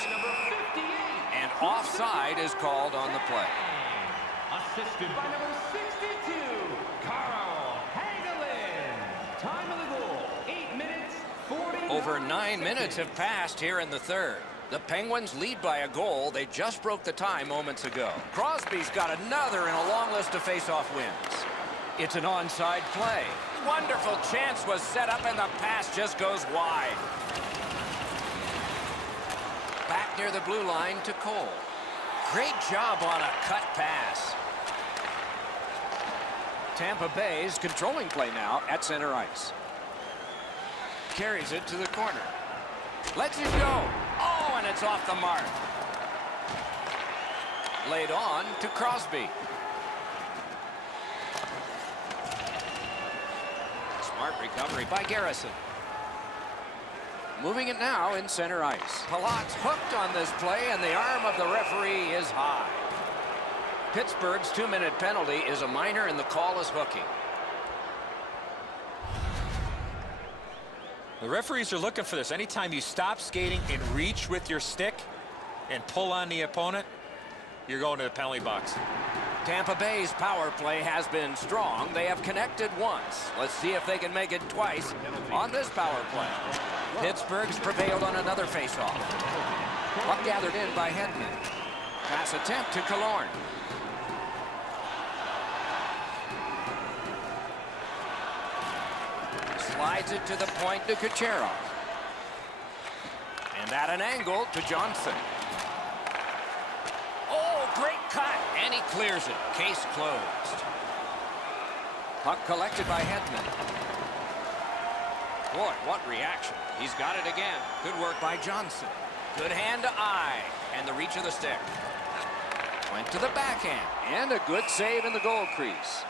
And offside is called on the play. Assisted by number 62, Carl Hagelin. Time of the goal, 8 minutes, 40. Over 9 minutes have passed here in the third. The Penguins lead by a goal. They just broke the tie moments ago. Crosby's got another in a long list of face-off wins. It's an onside play. Wonderful chance was set up, and the pass just goes wide. Back near the blue line to Cole. Great job on a cut pass. Tampa Bay's controlling play now at center ice. Carries it to the corner. Lets it go. Oh, and it's off the mark. Laid on to Crosby. Smart recovery by Garrison. Moving it now in center ice. Palat's hooked on this play, and the arm of the referee is high. Pittsburgh's 2-minute penalty is a minor, and the call is hooking. The referees are looking for this. Anytime you stop skating and reach with your stick and pull on the opponent, you're going to the penalty box. Tampa Bay's power play has been strong. They have connected once. Let's see if they can make it twice on this power play. Pittsburgh's prevailed on another faceoff. Puck gathered in by Hedman. Pass attempt to Killorn. Slides it to the point to Kucherov. And at an angle to Johnson. Oh, great cut. And he clears it. Case closed. Puck collected by Hedman. Boy, what reaction. He's got it again. Good work by Johnson. Good hand to eye. And the reach of the stick. Went to the backhand. And a good save in the goal crease.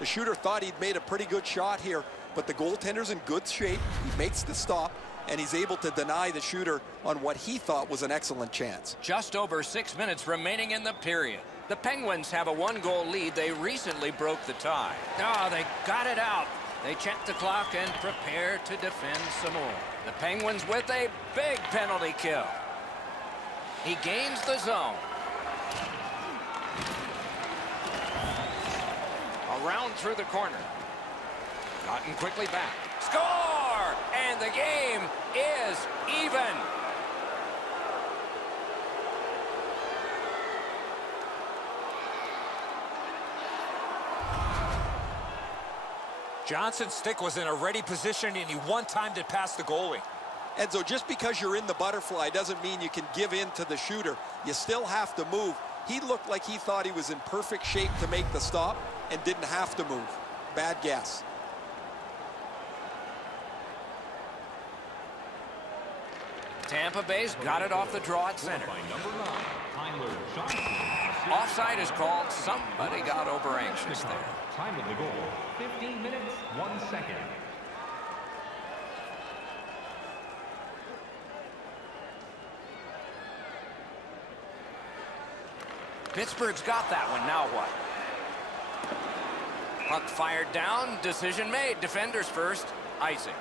The shooter thought he'd made a pretty good shot here, but the goaltender's in good shape. He makes the stop, and he's able to deny the shooter on what he thought was an excellent chance. Just over 6 minutes remaining in the period. The Penguins have a 1-goal lead. They recently broke the tie. Oh, they got it out. They check the clock and prepare to defend some more. The Penguins with a big penalty kill. He gains the zone. Around through the corner. Gotten quickly back. Score! And the game is even. Johnson's stick was in a ready position, and he one-timed it past the goalie. Enzo, just because you're in the butterfly doesn't mean you can give in to the shooter. You still have to move. He looked like he thought he was in perfect shape to make the stop and didn't have to move. Bad guess. Tampa Bay's got it off the draw at center. Offside is called. Somebody got over anxious there. Time of the goal, 15 minutes, 1 second. Pittsburgh's got that one. Now what? Puck fired down. Decision made. Defenders first. Icing.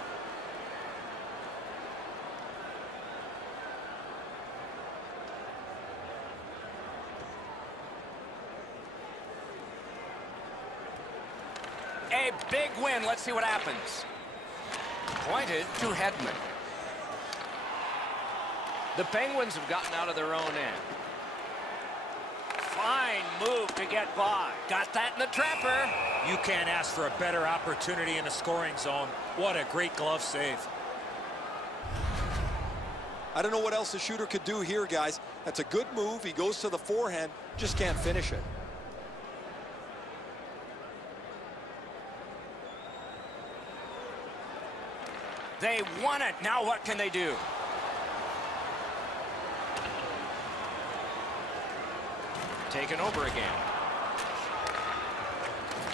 A big win. Let's see what happens. Pointed to Hedman. The Penguins have gotten out of their own end. Fine move to get by. Got that in the trapper. You can't ask for a better opportunity in the scoring zone. What a great glove save. I don't know what else the shooter could do here, guys. That's a good move. He goes to the forehand, just can't finish it. They won it. Now what can they do? Taken over again.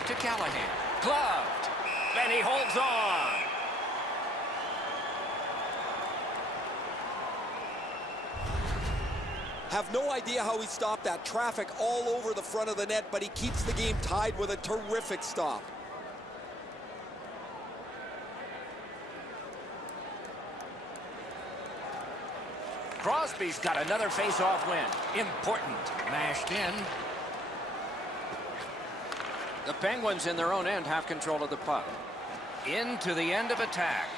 To Callahan. Gloved. And he holds on. Have no idea how he stopped that traffic all over the front of the net, but he keeps the game tied with a terrific stop. Crosby's got another face-off win. Important. Mashed in. The Penguins in their own end have control of the puck. Into the end of attack.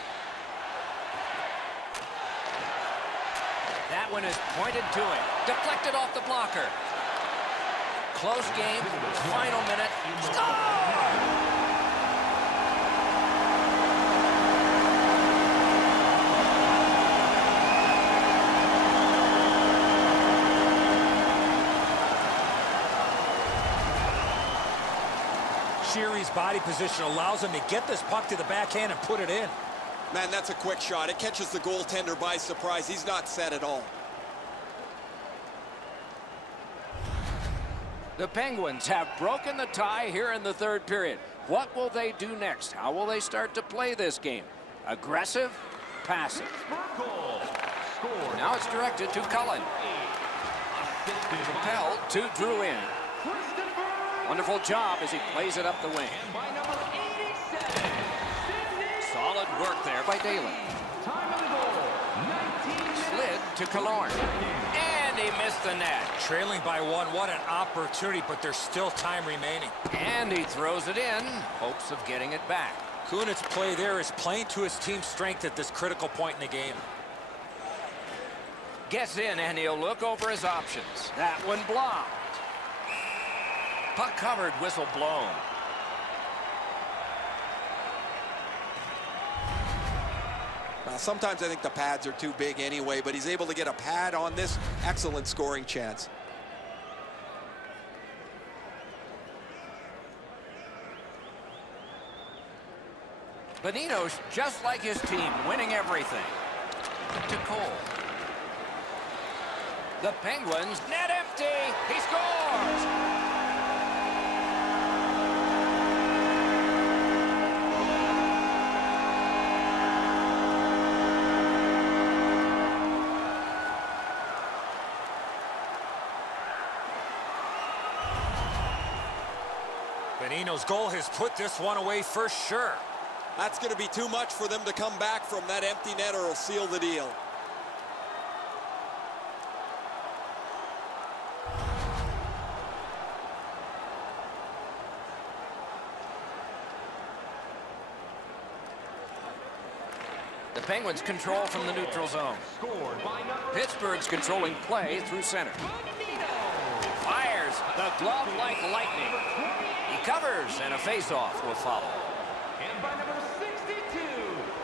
That one is pointed to him. Deflected off the blocker. Close game. Final minute. Score! Sheary's body position allows him to get this puck to the backhand and put it in. Man, that's a quick shot. It catches the goaltender by surprise. He's not set at all. The Penguins have broken the tie here in the third period. What will they do next? How will they start to play this game? Aggressive, passive. Now it's directed to Cullen. Propelled to Drouin. Wonderful job as he plays it up the wing. Solid work there by Daly. Slid to Killorn. And he missed the net. Trailing by one, what an opportunity, but there's still time remaining. And he throws it in, hopes of getting it back. Kunit's play there is playing to his team's strength at this critical point in the game. Gets in and he'll look over his options. That one blocked. Puck covered, whistle blown. Now, sometimes I think the pads are too big anyway, but he's able to get a pad on this. Excellent scoring chance. Bonino's just like his team, winning everything. To Cole. The Penguins, net empty. He scores! Bonino's goal has put this one away for sure. That's going to be too much for them to come back from that empty net, or it'll seal the deal. The Penguins control from the neutral zone. Pittsburgh's controlling play through center. Fires the glove like lightning. He covers, and a face-off will follow. And by number 62,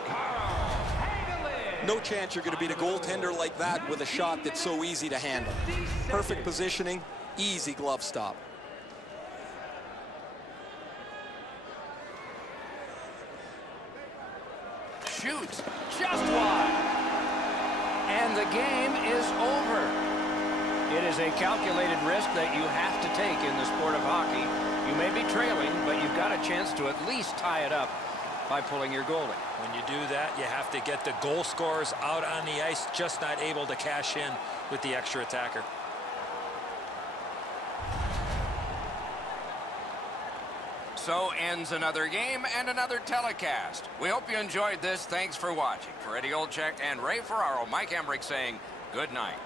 Hagelin. No chance you're going to beat a goaltender like that with a shot that's so easy to handle. Perfect positioning, easy glove stop. Shoots just wide. And the game is over. It is a calculated risk that you have to take in the sport of hockey. You may be trailing, but you've got a chance to at least tie it up by pulling your goalie. When you do that, you have to get the goal scorers out on the ice, just not able to cash in with the extra attacker. So ends another game and another telecast. We hope you enjoyed this. Thanks for watching. For Eddie Olczyk and Ray Ferraro, Mike Emmerich saying good night.